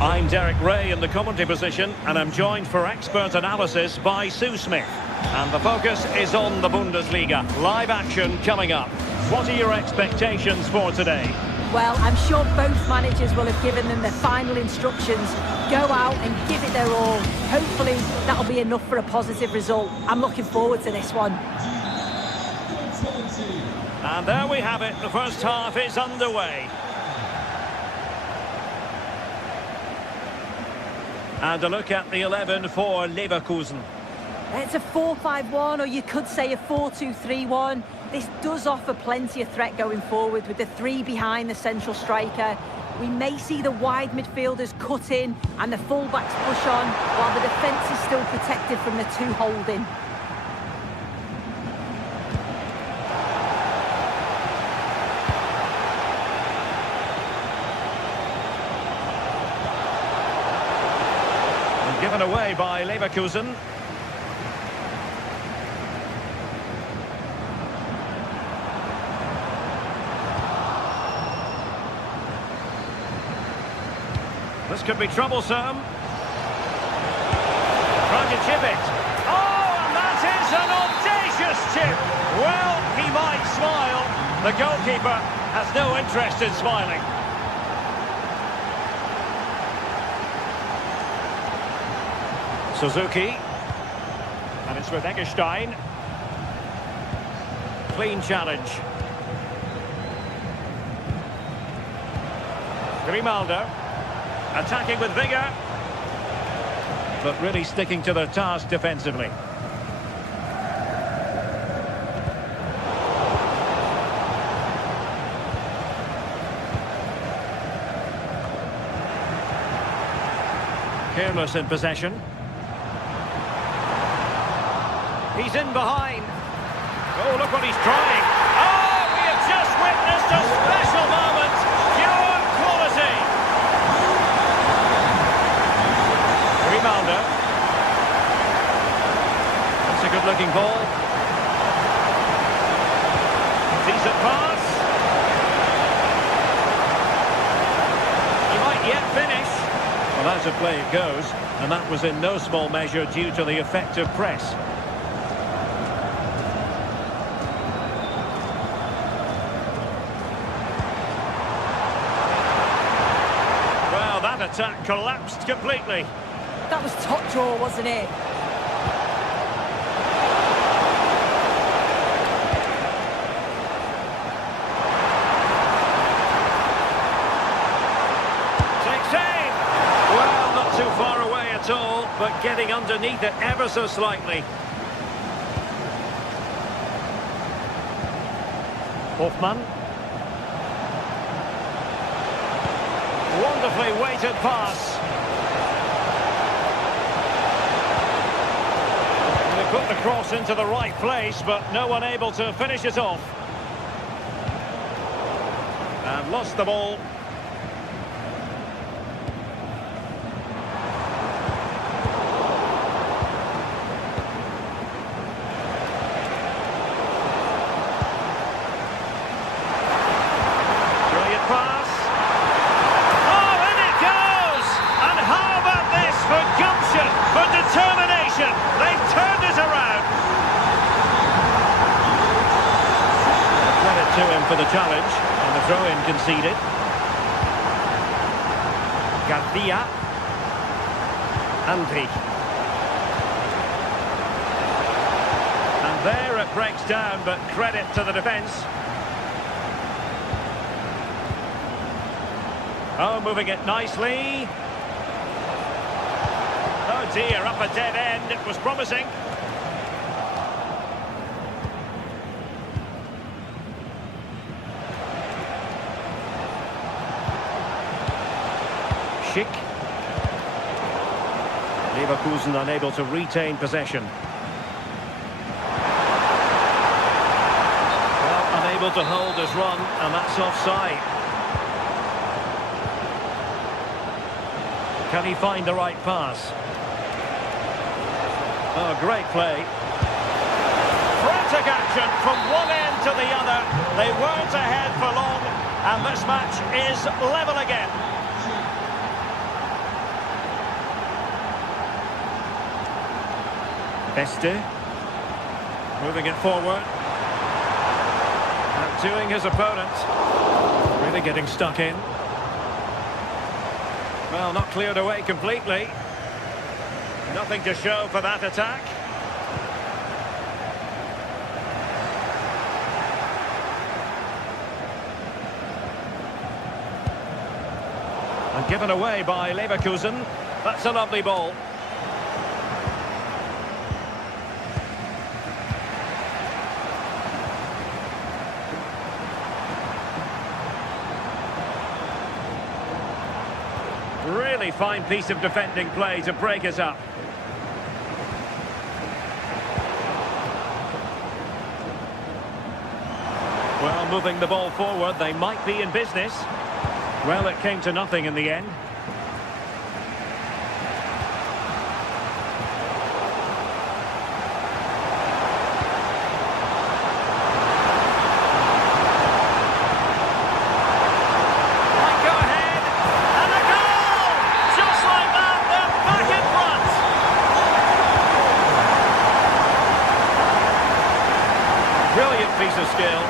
I'm Derek Ray in the commentary position, and I'm joined for expert analysis by Sue Smith. And the focus is on the Bundesliga. Live action coming up. What are your expectations for today? Well, I'm sure both managers will have given them their final instructions. Go out and give it their all. Hopefully, that'll be enough for a positive result. I'm looking forward to this one. And there we have it. The first half is underway. And a look at the 11 for Leverkusen. It's a 4-5-1, or you could say a 4-2-3-1. This does offer plenty of threat going forward with the three behind the central striker. We may see the wide midfielders cut in and the fullbacks push on, while the defence is still protected from the two holding. And given away by Leverkusen. This could be troublesome. Trying to chip it. Oh, and that is an audacious chip. Well, he might smile. The goalkeeper has no interest in smiling. Suzuki. And it's with Eggestein. Clean challenge. Grimaldo. Attacking with vigour, but really sticking to their task defensively. Careless in possession. He's in behind. Oh, look what he's trying. Oh, we have just witnessed a special moment. Pure quality. Grimaldo. That's a good-looking ball. Decent pass. He might yet finish. Well, out of play it goes, and that was in no small measure due to the effective press. Well, that attack collapsed completely. That was top draw, wasn't it? Takes aim! Well, not too far away at all, but getting underneath it ever so slightly. Hoffmann. Wonderfully weighted pass. Put the cross into the right place, but no one able to finish it off. And lost the ball. Brilliant pass. Oh, in it goes! And how about this for gumption, for determination? They've turned it around. Credit to him for the challenge, and the throw-in conceded. Garcia. Andri. And there it breaks down, but credit to the defence. Oh, moving it nicely. Oh dear, up a dead end. It was promising. Schick. Leverkusen unable to retain possession. Well, unable to hold his run, and that's offside. Can he find the right pass? Oh, great play. Frantic action from one end to the other. They weren't ahead for long, and this match is level again. Este. Moving it forward. Outdoing his opponent. Really getting stuck in. Well, not cleared away completely. Nothing to show for that attack. And given away by Leverkusen. That's a lovely ball. Really fine piece of defending play to break us up. Well, moving the ball forward, they might be in business. Well, it came to nothing in the end. Brilliant piece of skill.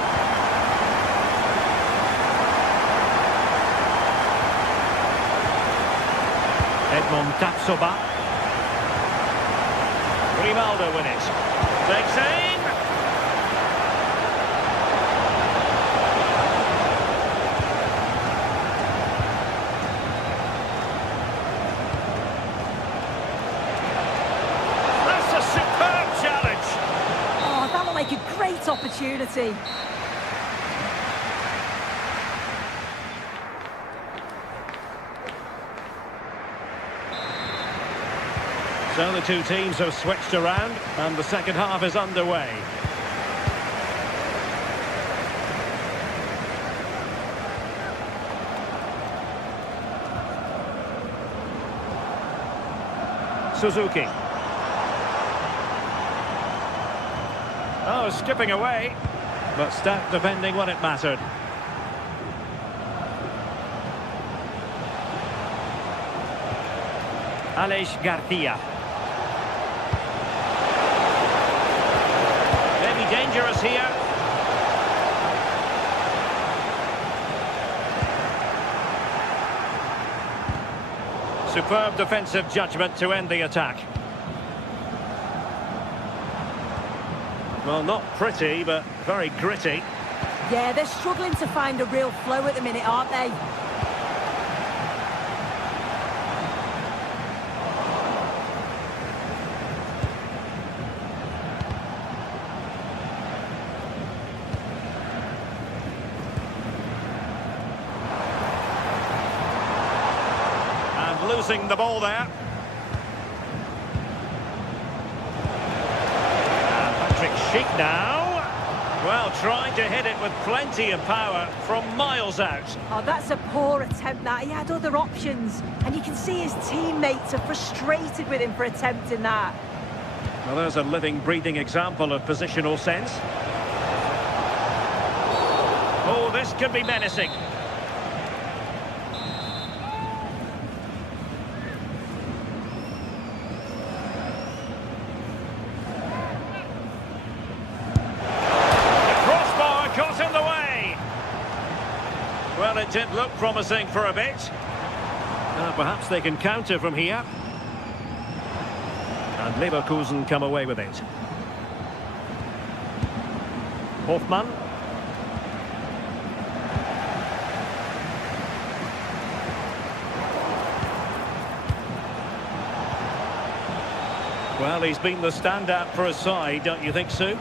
Edmond Tapsoba. Grimaldo with it. Takes aim. That's a superb challenge. Oh, that looked like a great opportunity. So the two teams have switched around and the second half is underway. Suzuki. Oh, skipping away, but stout defending when it mattered. Aleix Garcia. Maybe dangerous here. Superb defensive judgment to end the attack. Well, not pretty, but very gritty. Yeah, they're struggling to find a real flow at the minute, aren't they? And losing the ball there. Sheik now. Well, trying to hit it with plenty of power from miles out. Oh, that's a poor attempt, that. He had other options. And you can see his teammates are frustrated with him for attempting that. Well, there's a living, breathing example of positional sense. Oh, this could be menacing. Well, it did look promising for a bit. Perhaps they can counter from here. And Leverkusen come away with it. Hoffmann. Well, he's been the standout for his side, don't you think, Sue?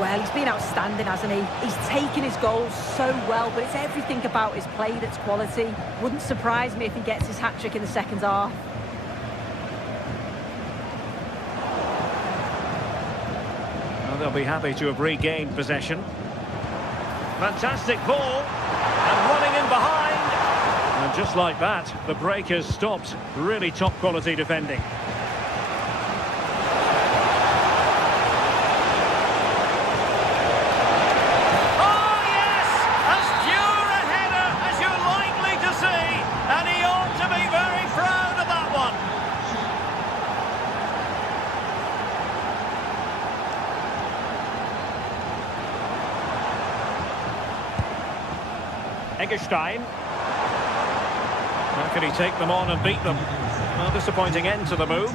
Well, he's been outstanding, hasn't he? He's taken his goals so well, but it's everything about his play that's quality. Wouldn't surprise me if he gets his hat-trick in the second half. Well, they'll be happy to have regained possession. Fantastic ball. And running in behind. And just like that, the break has stopped. Really top quality defending. Oh, yes! As pure a header as you're likely to see. And he ought to be very proud of that one. Eggestein. How can he take them on and beat them? Well, disappointing end to the move.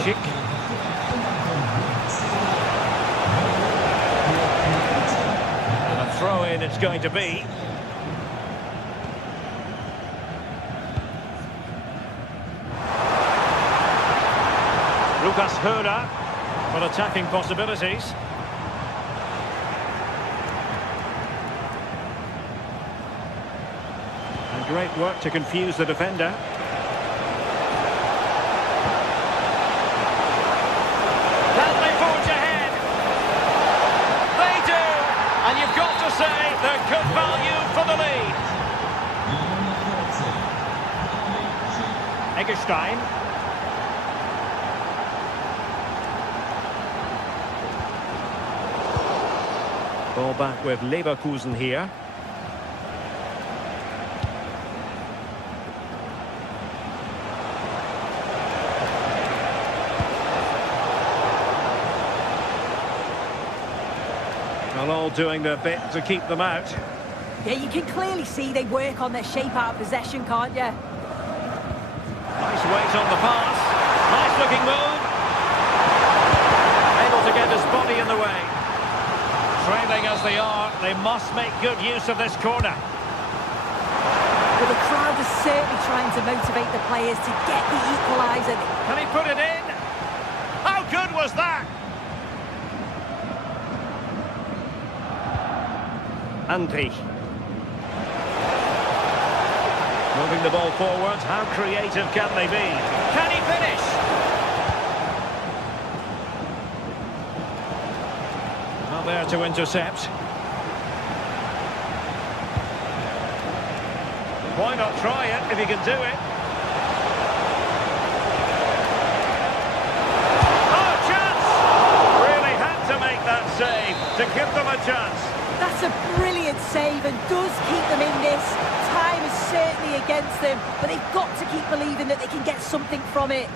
Schick. And a throw-in it's going to be. Lucas Höra for attacking possibilities. Great work to confuse the defender. Can they forge ahead? They do! And you've got to say they're good value for the lead. Eggestein. Ball back with Leverkusen here. Well, all doing their bit to keep them out. Yeah, you can clearly see they work on their shape out of possession, can't you? Nice weight on the pass. Nice looking move. Able to get his body in the way. Trailing as they are, they must make good use of this corner. Well, the crowd is certainly trying to motivate the players to get the equaliser. Can he put it in? How good was that? Andri. Moving the ball forward. How creative can they be? Can he finish? Not there to intercept. Why not try it if he can do it? Oh, chance! Really had to make that save to give them a chance. That's a brilliant save and does keep them in this. Time is certainly against them, but they've got to keep believing that they can get something from it.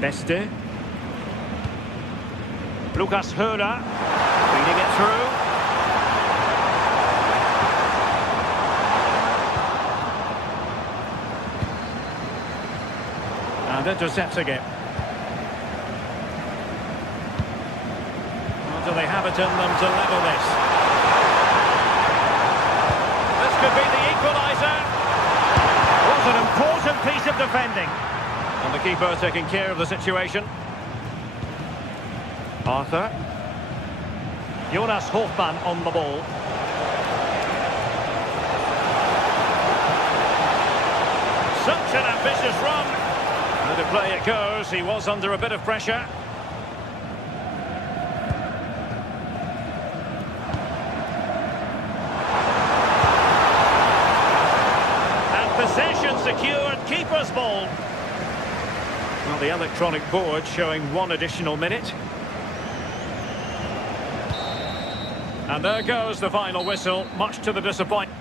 Beste. Lucas Höra. Feeding it through. And intercepting it. Do they have it in them to level this? This could be the equaliser. What an important piece of defending. And the keeper taking care of the situation. Arthur. Jonas Hofmann on the ball. Such an ambitious run. And to play it goes. He was under a bit of pressure. Possession secured, keeper's ball. Well, the electronic board showing one additional minute. And there goes the final whistle, much to the disappointment.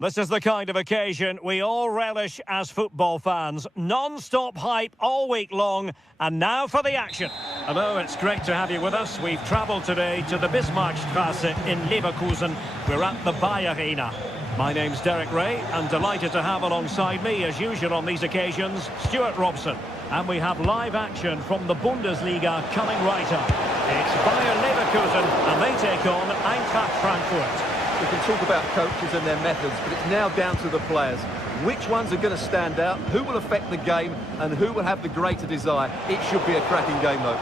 This is the kind of occasion we all relish as football fans. Non-stop hype all week long, and now for the action. Hello, it's great to have you with us. We've travelled today to the Bismarckstraße in Leverkusen. We're at the Bayer Arena. My name's Derek Ray, and delighted to have alongside me, as usual on these occasions, Stuart Robson. And we have live action from the Bundesliga coming right up. It's Bayer Leverkusen, and they take on Eintracht Frankfurt. We can talk about coaches and their methods, but it's now down to the players. Which ones are going to stand out, who will affect the game, and who will have the greater desire? It should be a cracking game, though.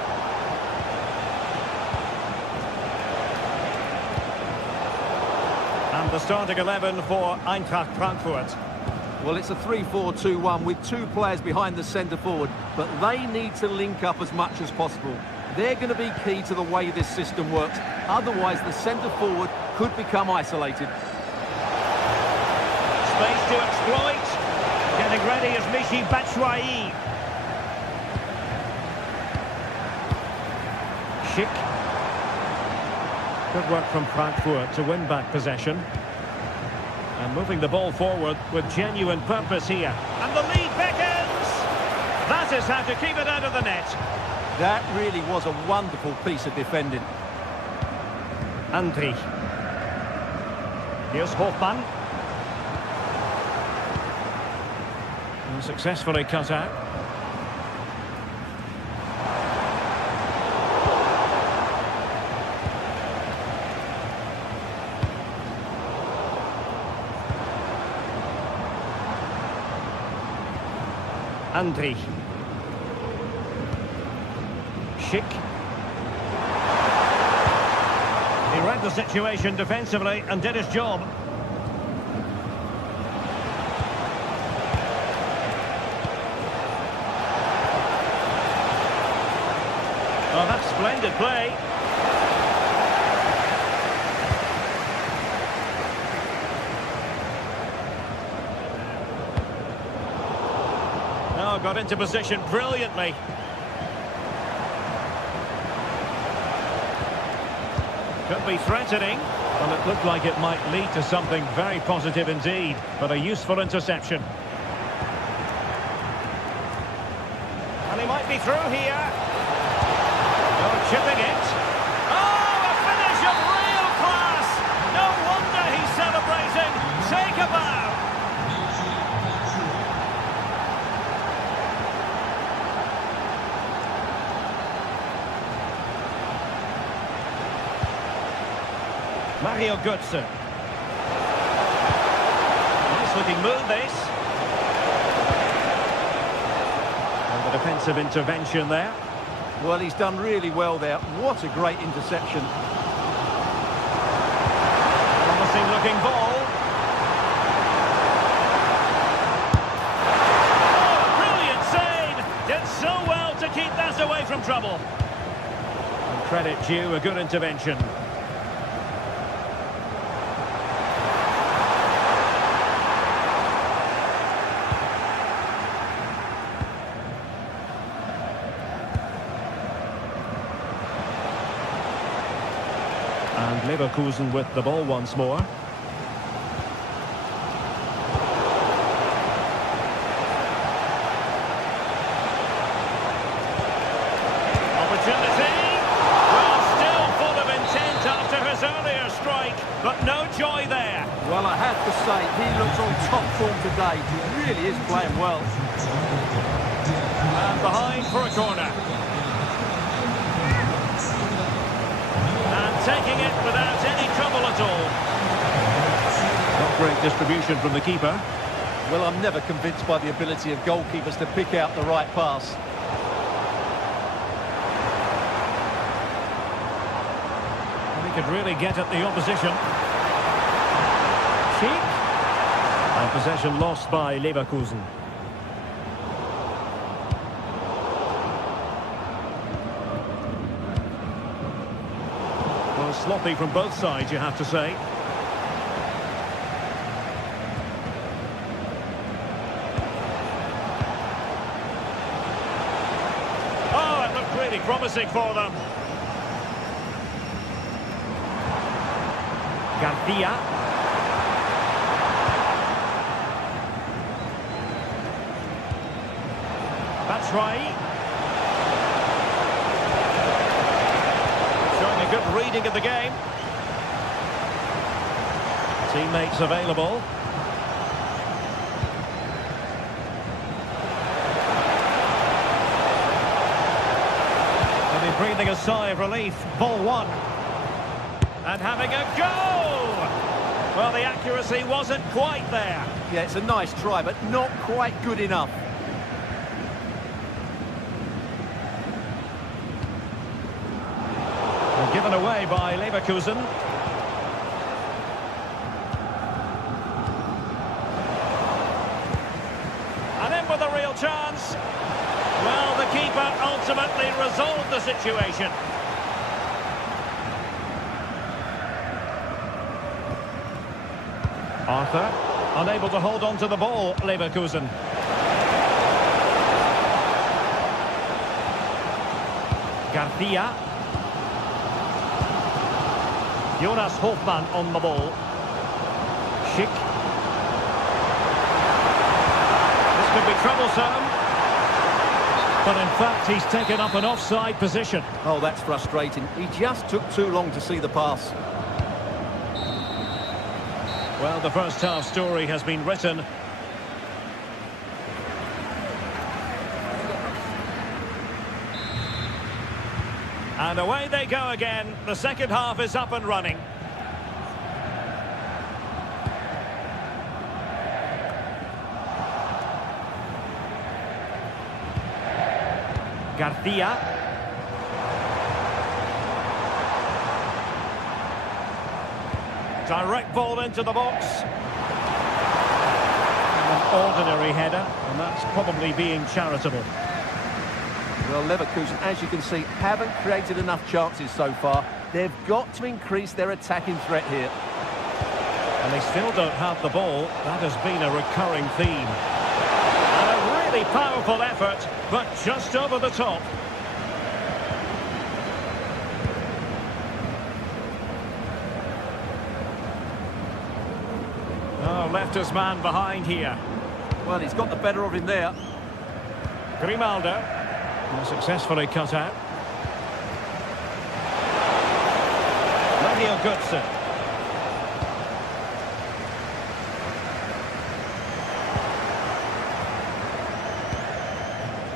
And the starting 11 for Eintracht Frankfurt. Well, it's a 3-4-2-1 with two players behind the centre forward, but they need to link up as much as possible. They're going to be key to the way this system works. Otherwise, the centre forward could become isolated. Space to exploit. Getting ready is Michy Batshuayi. Schick. Good work from Frankfurt to win back possession. And moving the ball forward with genuine purpose here. And the lead beckons! That is how to keep it out of the net. That really was a wonderful piece of defending. Andri. Here's Hofmann. And successfully cut out. Andri. Schick. He read the situation defensively and did his job. Oh, that's splendid play. Oh, got into position brilliantly. Could be threatening. Well, it looked like it might lead to something very positive indeed, but a useful interception. And he might be through here. Oh, chipping it. Oh, a finish of real class! No wonder he's celebrating. Take a bow. Mario Götze. Nice looking move, this. And the defensive intervention there. Well, he's done really well there. What a great interception. Promising looking ball. Oh, brilliant save! Did so well to keep that away from trouble. And credit due, a good intervention. And Leverkusen with the ball once more. Opportunity. Well, still full of intent after his earlier strike, but no joy there. Well, I have to say, he looks on top form today. He really is playing well. And behind for a corner. Taking it without any trouble at all. Not great distribution from the keeper. Well, I'm never convinced by the ability of goalkeepers to pick out the right pass. And he could really get at the opposition. Schick. And possession lost by Leverkusen. Sloppy from both sides, you have to say. Oh, it looked really promising for them. Garcia. That's right. Showing a good reading of the game. Teammates available. Maybe breathing a sigh of relief. Ball one. And having a go! Well, the accuracy wasn't quite there. Yeah, it's a nice try, but not quite good enough. And given away by Leverkusen. And in with a real chance. Well, the keeper ultimately resolved the situation. Arthur, unable to hold on to the ball, Leverkusen. Garcia. Jonas Hofmann on the ball. Schick. This could be troublesome. But in fact, he's taken up an offside position. Oh, that's frustrating. He just took too long to see the pass. Well, the first half story has been written. And away they go again. The second half is up and running. Garcia. Direct ball into the box. An ordinary header, and that's probably being charitable. Well, Leverkusen, as you can see, haven't created enough chances so far. They've got to increase their attacking threat here. And they still don't have the ball. That has been a recurring theme. And a really powerful effort, but just over the top. Oh, left his man behind here. Well, he's got the better of him there. Grimaldo. Successfully cut out. Mario Götze.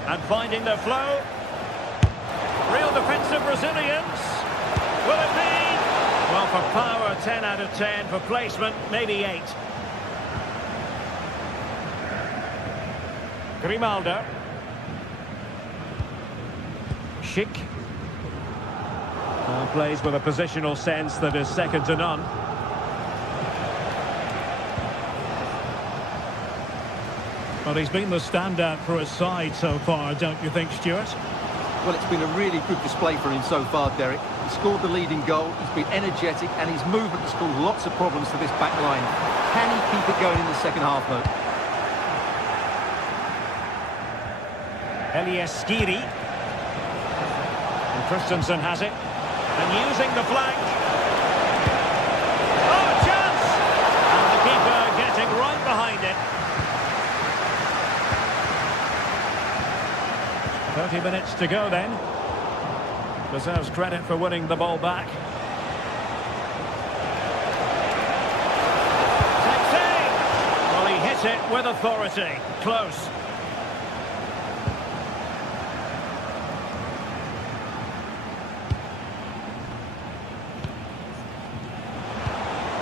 And finding the flow. Real defensive resilience. Will it be? Well, for power, 10 out of 10. For placement, maybe 8. Grimaldo. Schick. Plays with a positional sense that is second to none. Well, he's been the standout for his side so far, don't you think, Stuart? Well, it's been a really good display for him so far, Derek. He scored the leading goal, he's been energetic, and his movement has caused lots of problems to this back line. Can he keep it going in the second half, though? Elias Skiri. And Christensen has it. And using the flank. Oh, chance! And the keeper getting right behind it. 30 minutes to go then. Deserves credit for winning the ball back. Takes aim! Well, he hit it with authority. Close.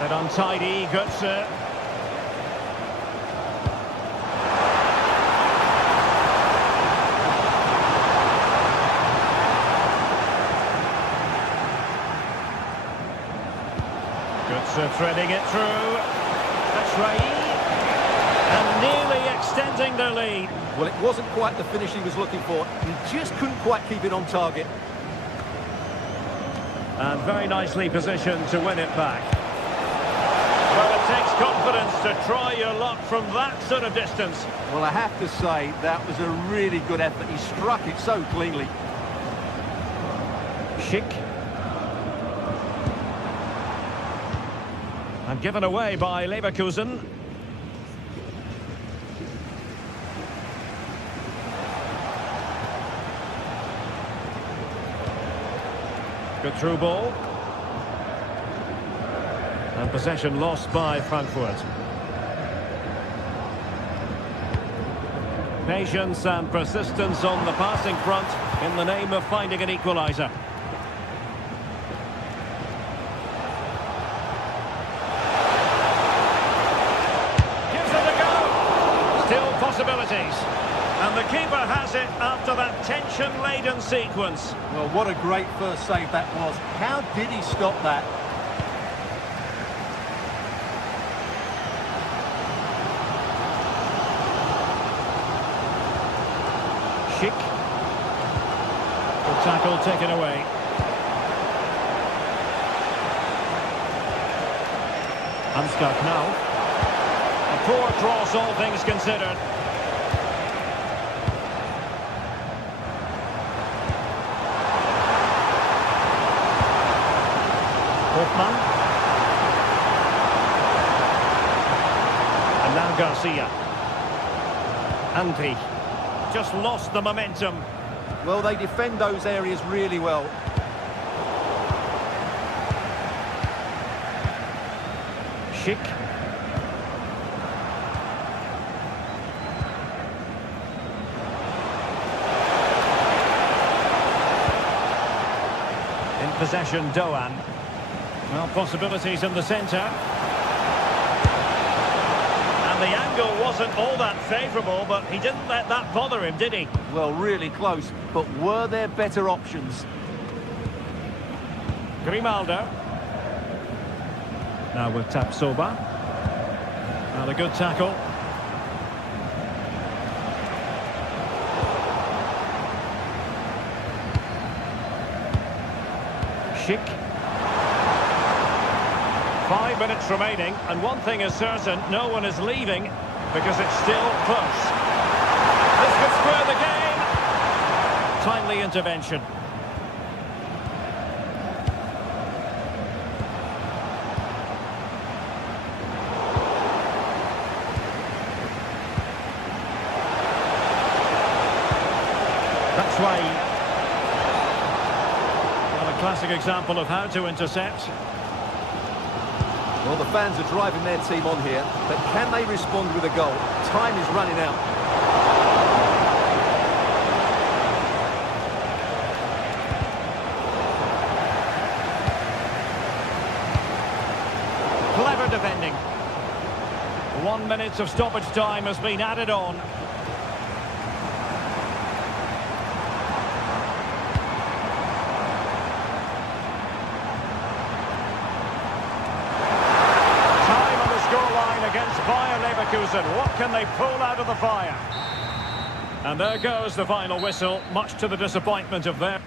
That untidy Götze. Götze threading it through. That's right. And nearly extending the lead. Well, it wasn't quite the finish he was looking for. He just couldn't quite keep it on target. And very nicely positioned to win it back. Well, it takes confidence to try your luck from that sort of distance. Well, I have to say, that was a really good effort. He struck it so cleanly. Schick. And given away by Good through ball. And possession lost by Frankfurt. Patience and persistence on the passing front in the name of finding an equaliser. Gives it a go. Still possibilities. And the keeper has it after that tension-laden sequence. Well, what a great first save that was. How did he stop that? Schick. The tackle taken away. Ansgar Knau. A poor cross, all things considered. Hoffmann. And now Garcia. Andri. Just lost the momentum. Well, they defend those areas really well. Schick. In possession, Doan. Well, possibilities in the centre. And the angle wasn't all that favourable, but he didn't let that bother him, did he? Well, really close, but were there better options? Grimaldo. Now with Tapsoba. Now a good tackle. Schick. 5 minutes remaining, and one thing is certain, no one is leaving because it's still close. This could square the game. Timely intervention. That's why. Well, a classic example of how to intercept. Well, the fans are driving their team on here, but can they respond with a goal? Time is running out. Clever defending. 1 minute of stoppage time has been added on. Against Bayer Leverkusen. What can they pull out of the fire? And there goes the final whistle, much to the disappointment of their...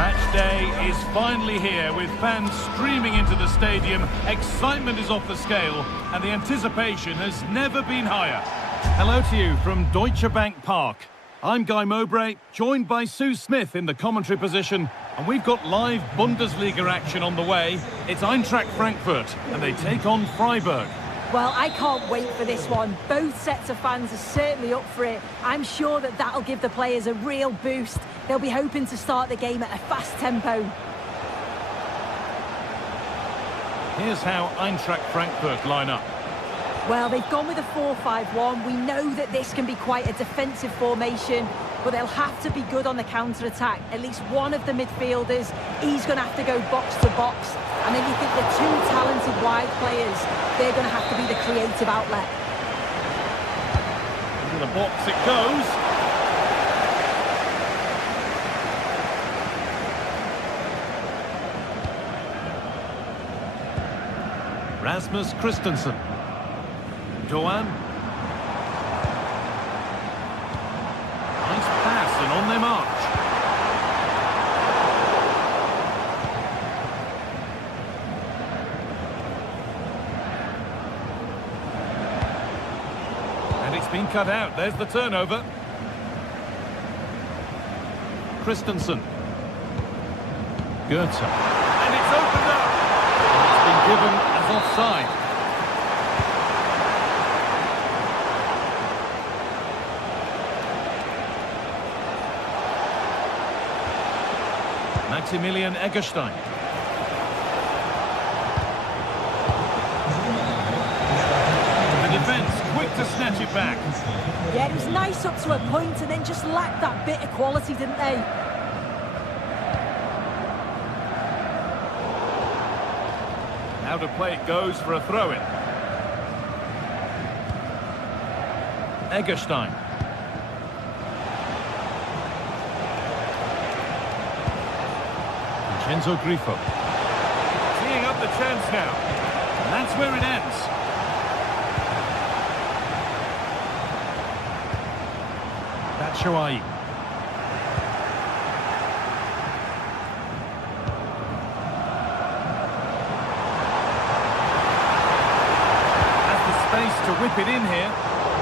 Match day is finally here with fans streaming into the stadium. Excitement is off the scale and the anticipation has never been higher. Hello to you from Deutsche Bank Park. I'm Guy Mowbray, joined by Sue Smith in the commentary position, and we've got live Bundesliga action on the way. It's Eintracht Frankfurt and they take on Freiburg. Well, I can't wait for this one. Both sets of fans are certainly up for it. I'm sure that that'll give the players a real boost. They'll be hoping to start the game at a fast tempo. Here's how Eintracht Frankfurt line up. Well, they've gone with a 4-5-1. We know that this can be quite a defensive formation, but they'll have to be good on the counter-attack. At least one of the midfielders, he's going to have to go box to box. And then you think the two talented wide players, they're going to have to be the creative outlet. Into the box it goes. Rasmus Christensen. Doan. Nice pass and on their march. And it's been cut out. There's the turnover. Christensen. Goethe. And it's opened up. It's been given as offside. Maximilian Eggestein. The defence quick to snatch it back. Yeah, it was nice up to a point and then just lacked that bit of quality, didn't they? Out of play it goes for a throw-in. Eggestein. Enzo Grifo. Teeing up the chance now. And that's where it ends. Batshuayi. it in here.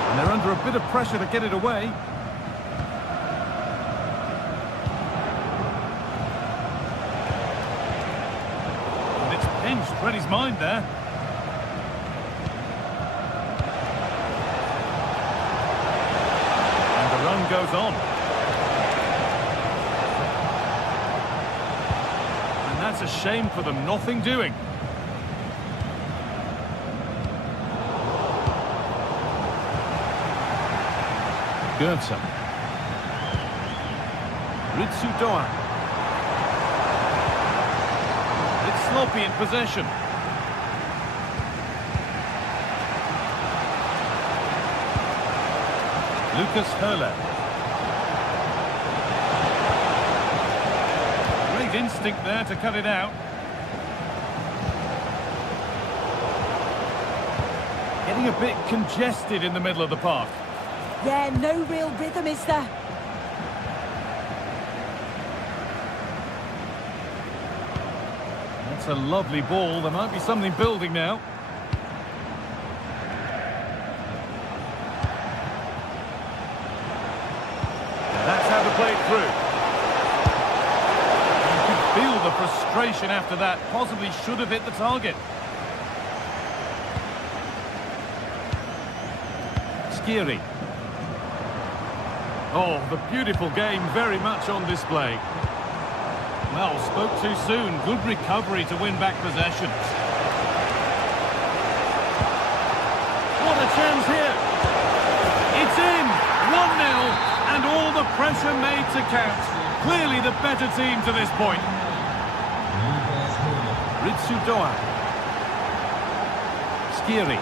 And they're under a bit of pressure to get it away. And it's pinched Freddie's mind there. And the run goes on. And that's a shame for them, nothing doing. Goethe. Ritsudoa. It's sloppy in possession. Lucas Höhler. Great instinct there to cut it out. Getting a bit congested in the middle of the park. Yeah, no real rhythm, is there? That's a lovely ball. There might be something building now. That's how to play it through. You could feel the frustration after that. Possibly should have hit the target. Skiri. Oh, the beautiful game very much on display. Well, spoke too soon. Good recovery to win back possession. What a chance here. It's in. 1-0. And all the pressure made to count. Clearly the better team to this point. Ritsudoa. Skiri.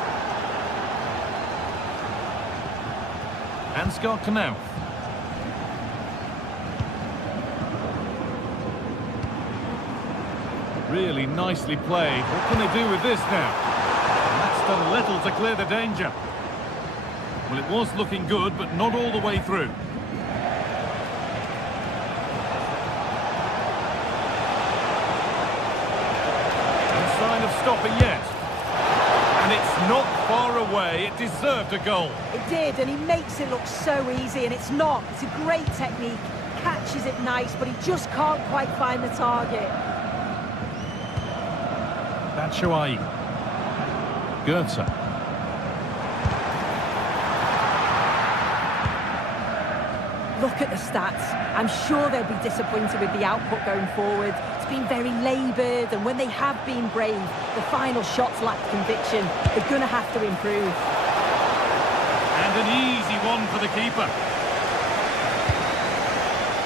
Ansgar Knauf. Really nicely played. What can they do with this now? And that's done little to clear the danger. Well, it was looking good, but not all the way through. No sign of stopping yet. And it's not far away. It deserved a goal. It did, and he makes it look so easy, and it's not. It's a great technique. Catches it nice, but he just can't quite find the target. Batshuayi. Goethe. Look at the stats. I'm sure they'll be disappointed with the output going forward. It's been very laboured, and when they have been brave, the final shots lack conviction. They're going to have to improve. And an easy one for the keeper.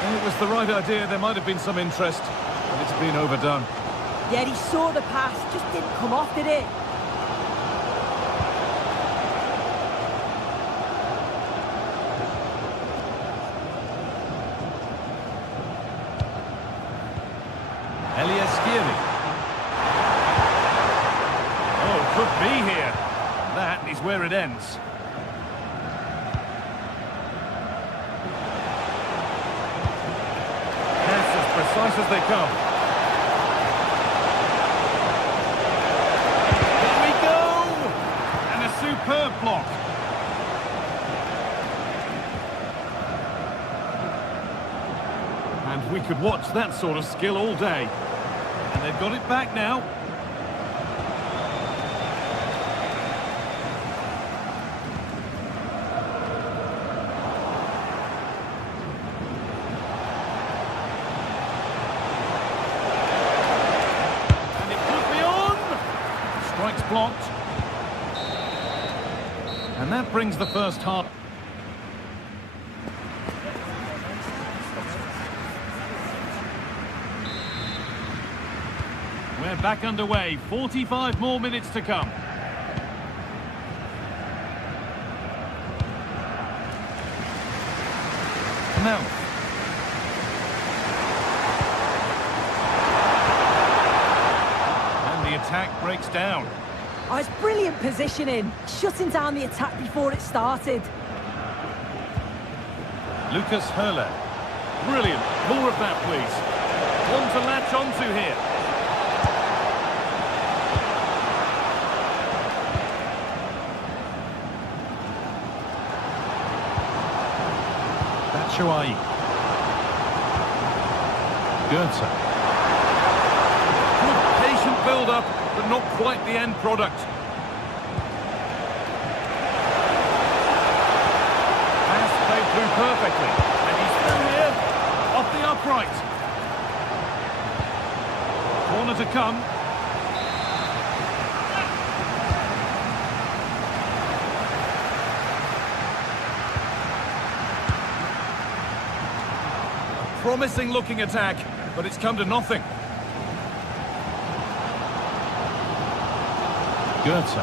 Well, it was the right idea. There might have been some interest, but it's been overdone. Yet he saw the pass, just didn't come off, did it? Skiri. Oh, could be here. That is where it ends. That's as precise as they come. Here we go! And a superb block. And we could watch that sort of skill all day. And they've got it back now. And it could be on! Strike's blocked. And that brings the first half. We're back underway. 45 more minutes to come. Now. And the attack breaks down. Oh, it's brilliant positioning. Shutting down the attack before it started. Lucas Höhler. Brilliant. More of that, please. One to latch onto here. Batshuayi. Goethe. Good patient build-up, but not quite the end product. Pass played through perfectly, and he's through here, off the upright. Corner to come. Promising looking attack, but it's come to nothing. Goethe.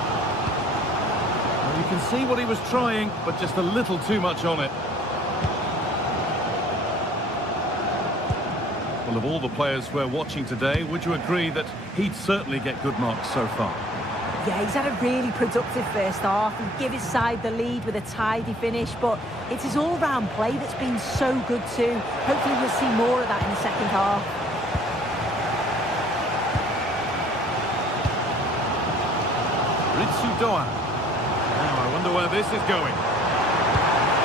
Well, you can see what he was trying, but just a little too much on it. Well, of all the players we're watching today, would you agree that he'd certainly get good marks so far? Yeah, he's had a really productive first half. He gave his side the lead with a tidy finish, but it's his all-round play that's been so good too. Hopefully we'll see more of that in the second half. Ritsu Doan. Now I wonder where this is going.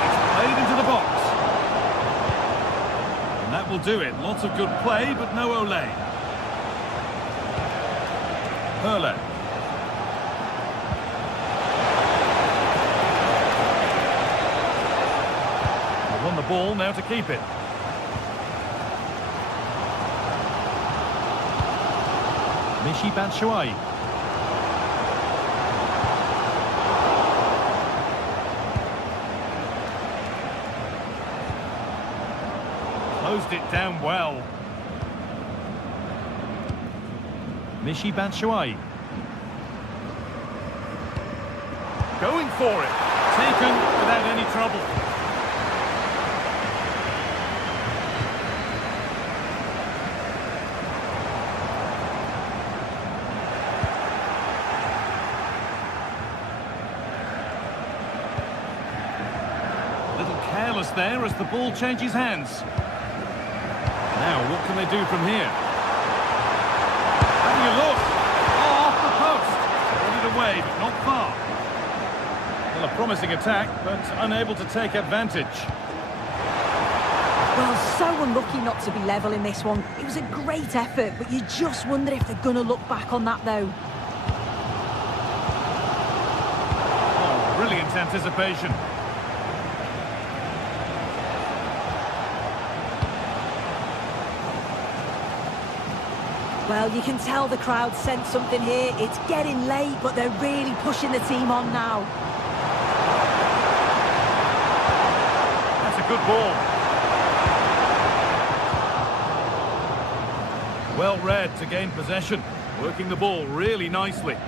It's played into the box. And that will do it. Lots of good play, but no Ole. Hurle. Won the ball, now to keep it. Michy Batshuayi. Closed it down well. Michy Batshuayi. Going for it. Taken without any trouble. Careless there as the ball changes hands. Now, what can they do from here? Have you look? Oh, off the post. Got it away, but not far. Well, a promising attack, but unable to take advantage. Well, so unlucky not to be level in this one. It was a great effort, but you just wonder if they're going to look back on that, though. Oh, brilliant anticipation. Well, you can tell the crowd sensed something here. It's getting late, but they're really pushing the team on now. That's a good ball. Well read to gain possession. Working the ball really nicely. And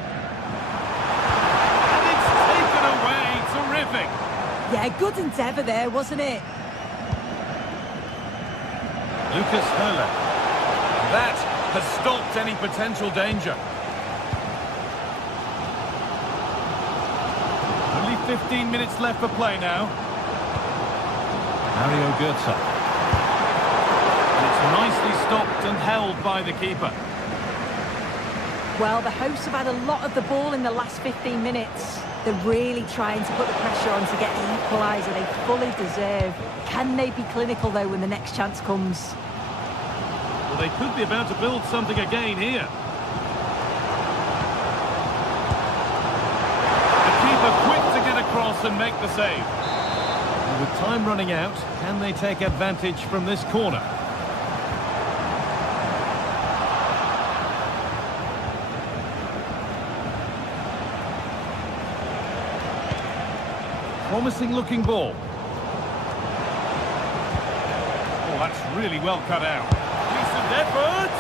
it's taken away. Terrific. Yeah, good endeavour there, wasn't it? Lucas Hurle. That has stopped any potential danger. Only 15 minutes left for play now. Mario Goetze. And it's nicely stopped and held by the keeper. Well, the hosts have had a lot of the ball in the last 15 minutes. They're really trying to put the pressure on to get the equaliser they fully deserve. Can they be clinical, though, when the next chance comes? Well, they could be about to build something again here. The keeper quick to get across and make the save. And with time running out, can they take advantage from this corner? Promising looking ball. Oh, that's really well cut out. Decent effort!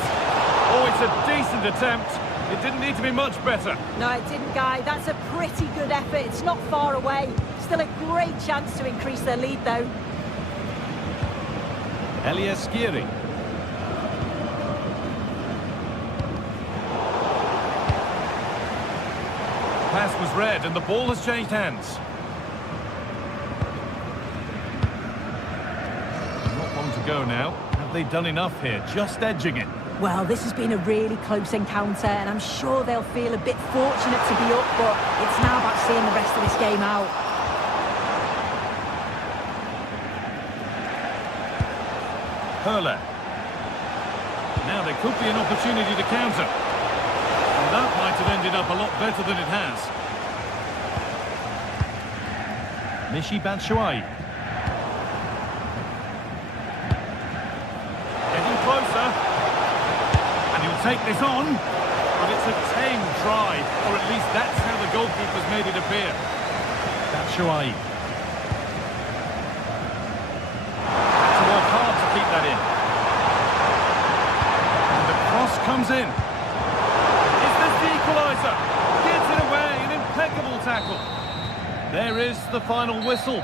Oh, it's a decent attempt. It didn't need to be much better. No, it didn't, Guy. That's a pretty good effort. It's not far away. Still a great chance to increase their lead, though. Elias Skiri. Pass was read and the ball has changed hands. Not long to go now. Have they done enough here? Just edging it. Well, this has been a really close encounter, and I'm sure they'll feel a bit fortunate to be up, but it's now about seeing the rest of this game out. Hurler. Now there could be an opportunity to counter. And that might have ended up a lot better than it has. Michy Batshuayi. Getting closer. And he'll take this on. But it's a tame try. Or at least that's how the goalkeeper's made it appear. Batshuayi. To work hard to keep that in. And the cross comes in. Is this the equaliser? Gets it away, an impeccable tackle. There is the final whistle.